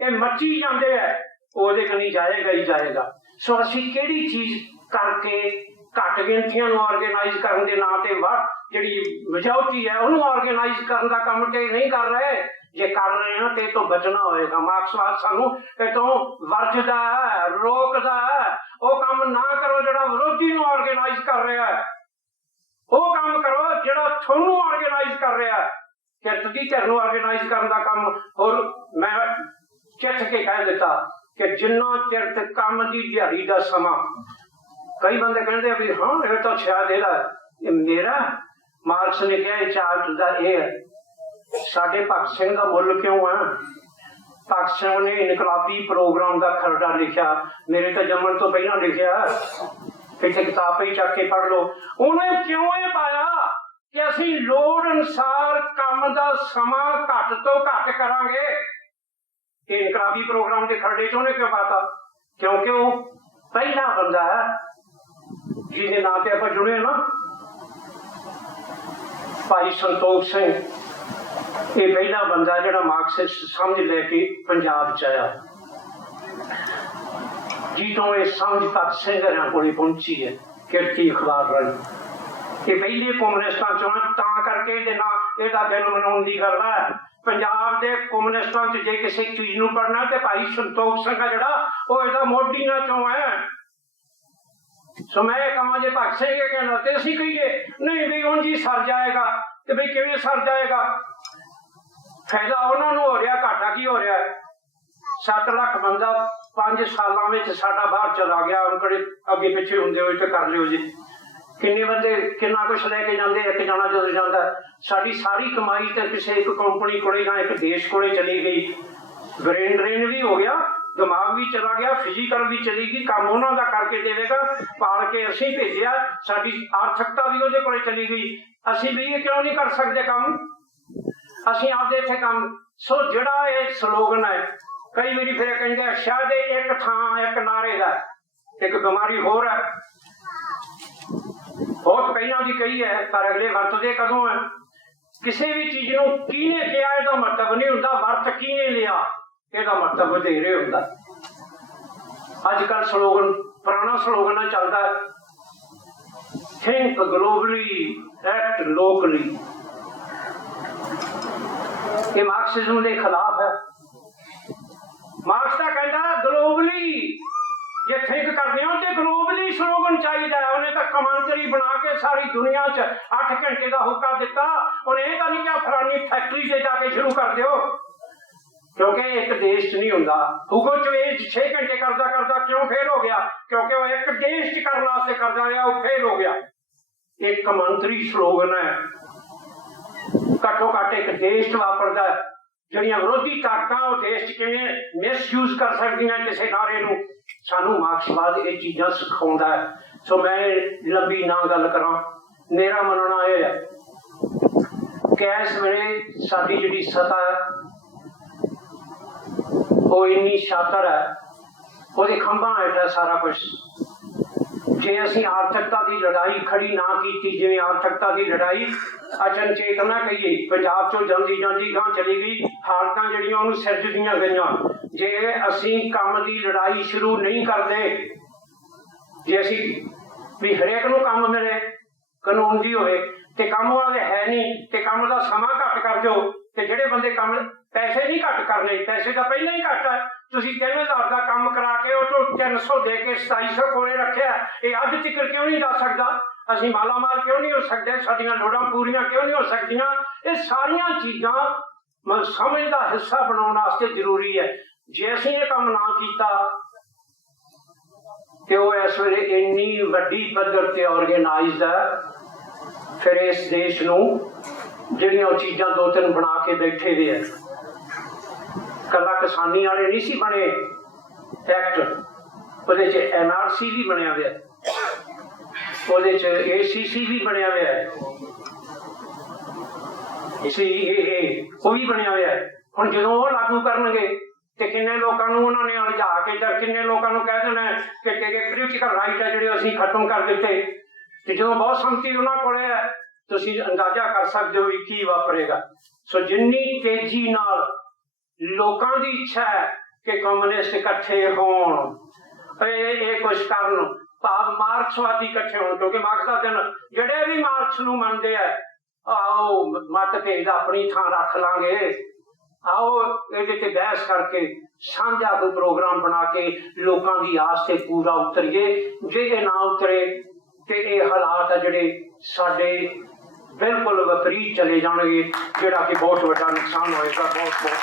ये मची जांदे है, ओहदे कनी जाएगा ही जाएगा। सो असीं किहड़ी चीज करके घट गिनतियां नूं ऑर्गेनाइज करन दे नां ते जिहड़ी मेजोरिटी है उन्होंने ऑर्गेनाइज करने का काम तो नहीं कर रहे। जे कर रहे हैं तो ये तो बचना होएगा। मार्क्सवाद सानू तो वर्जदा है, रोकदा है, वो काम ना करो जो विरोधी नूं ऑर्गेनाइज कर रहा है, वो काम करो जो थोनू ऑर्गेनाइज कर रहा है। किरत की धिर नूं ऑर्गेनाइज करने का काम। और मैं चिट के कह दिता कि जिन्ना चिर तक काम की दिहाड़ी का समा, कई बंदे कहते भी हाँ ये तो शायद ये मेरा, मार्क्स ने कहा चार्ट का ये है। साडे भगत सिंह का मुल क्यों है? भगत सिंह ने इनकलाबी प्रोग्राम का खरड़ा लिखा, मेरे तो जमन तो पहला लिखा, इतने किताब ही चक के पढ़ लो। उन्हें क्यों ये पाया कि असी लोड़ अनुसार काम का समा घट तो घट करांगे। इनकलाबी प्रोग्राम के खरड़े च उन्हें क्यों पाता? क्योंकि वो पहला बंदा है जिहदे नां ते आपां जुड़े ना, भाई संतोख सिंह। ये पहला बंदा जिहड़ा मार्क्सिस्ट समझ लैके पंजाब च आया, जितों ये समझ भगत सिंह कोल पहुंची है किरती अखबार राही। ये पहले कम्युनिस्टां चों तां करके इहदा दिन मनाउण दी गल है। पंजाब दे कम्युनिस्टां च जे किसी चीज नूं पढ़ना ते भाई संतोख सिंह है जिहड़ा वो इहदा मोढीआं चों है। सो मैं कहां जे भगत सिंह ये कहना ते असीं कहिए नहीं भी उंज ही सर जाएगा, ते बई किवें सर जाएगा? फायदा उन्हां नूं हो रहा, घाटा की हो रहा है? 7 लाख बंदा 5 सालों में साडा बाहर चला गया। हम कड़े अगे पिछे हुंदे होए ते कर लियो जी। किन्ने बंदे किन्ना कुछ लैके जांदे, एक जाना जदों जांदा साडी सारी कमाई ते किसी एक कंपनी कोले जां एक देश कोले चली गई। ब्रेन ड्रेन भी हो गया, दिमाग भी चला गया, फिजिकल भी चली गई। काम उन्हों का करके देगा, पाल के असीं भेजिया, साडी आर्थिकता भी उहदे कोले चली गई। असीं भी ये क्यों नहीं कर सकते काम? असीं आपदे इत्थे काम। सो जिहड़ा ये स्लोगन है, कई बारी फिर कहते शायद एक थां एक नारे का एक बीमारी होर है, बहुत पहला भी कही है, पर अगले वरतते कदों है? किसी भी चीज नूं किहने किहा इहदा मतलब नहीं हुंदा, वरत किहने लिया इहदा मतलब वधेरे हुंदा। अजकल स्लोगन पुराना स्लोगन चलता है, थिंक ग्लोबली एक्ट लोकली। ये मार्क्सिज्म के खिलाफ है। मार्क्स का कहता ग्लोबली जे थिंक करते हो तो ग्लोबली स्लोगन चाहिए। उन्हें तो कमांतरी बना के सारी दुनिया च 8 घंटे का हुक्का दिता। उन्हें यह तो नहीं क्या फलानी फैक्ट्री से जाके शुरू कर दो, क्योंकि एक देश च नहीं होंदा। हुगो चवेज 6 घंटे करदा करदा क्यों फेल हो गया? क्योंकि वो एक देश च करने वास्ते करदा रहा, वो फेल हो गया। एक कमांतरी स्लोगन है, घट्टो घट्ट एक देश च वापरदा। जिहड़ियां विरोधी ताकतां वो देश च किवें मिसयूज कर सकदियां किसी नारे नूं, सानू मार्क्सवाद ये चीज़ां सिखाउंदा है। सो मैं लंबी ना गल करां, मेरा मनना यह है कि इस वेले साडी जिहड़ी सत्ता है वो इन्नी शातर है, वो खंभा हेठ है सारा कुछ। जे असीं आर्थिकता की लड़ाई खड़ी ना की, जिवें आर्थिकता की लड़ाई अचनचेत ना कहिए, पंजाब चों जांदी जांदी गां चली गई, हालतां जिहड़ियां उहनूं सिरजदियां गईयां। जे असीं काम की लड़ाई शुरू नहीं करते, जे असीं भी हरेक नूं काम मिले, कानून दी होवे, ते काम वाले है नहीं, ते काम दा समा घट कर दो, ते जिहड़े बंदे काम पैसे नहीं घट करने, पैसे तो पहले ही घट है। तुसीं 3000 का काम करा के वो 300 दे के 2700 कोले रखिया, ये अज तक क्यों नहीं जा सकता? असीं माला माल क्यों नहीं हो सकते? साडियां लोड़ां पूरियां क्यों नहीं हो सकदियां? ये सारियां चीज़ां समझ का हिस्सा बनाउण वास्ते जरूरी है। जे असीं ये काम ना कीता ते वो इस वेले इन्नी वड्डी पद्धर ते ऑर्गेनाइज्ड है, फिर इस देश नूं जिहड़ियां चीज़ां 2-3 बना के बैठे हुए है। कला किसानी वाले नहीं सी बने एक्ट, ਉਹਦੇ ਚ NRC भी बनया हुआ है, ਉਹਦੇ ਚ ACC भी बनया हुआ है, CAA वो भी बनया हुआ है। हुण जदों वो लागू करनगे ते किन्ने लोकां नूं उन्हां ने उलझा के ते किन्ने लोकां नूं कह देना कि तेरे पोलिटिकल राइट है जिहड़े असीं खत्म कर दित्ते, ते जदों बहुत सम्मति उन्हां कोले है, तुसीं अंदाजा कर सकदे हो की वापरेगा। सो जिन्नी तेजी नाल लोकां दी इच्छा है कि कम्युनिस्ट इकट्ठे होण, कुछ करन, भाव मार्क्सवादी इकट्ठे होण, क्योंकि मार्क्स का दिन जिहड़े भी मार्क्स नूं मनदे आ, आओ मतभेद अपनी थां रख लांगे, आओ इहदे ते बहस करके साझा कोई प्रोग्राम बना के लोकां दी आस ते पूरा उतरीए। जे ये ना उतरे ते ये हालात है जिहड़े साडे बिल्कुल विपरीत चले जाणगे, जिहड़ा कि बहुत वड्डा नुकसान होएगा। बहुत बहुत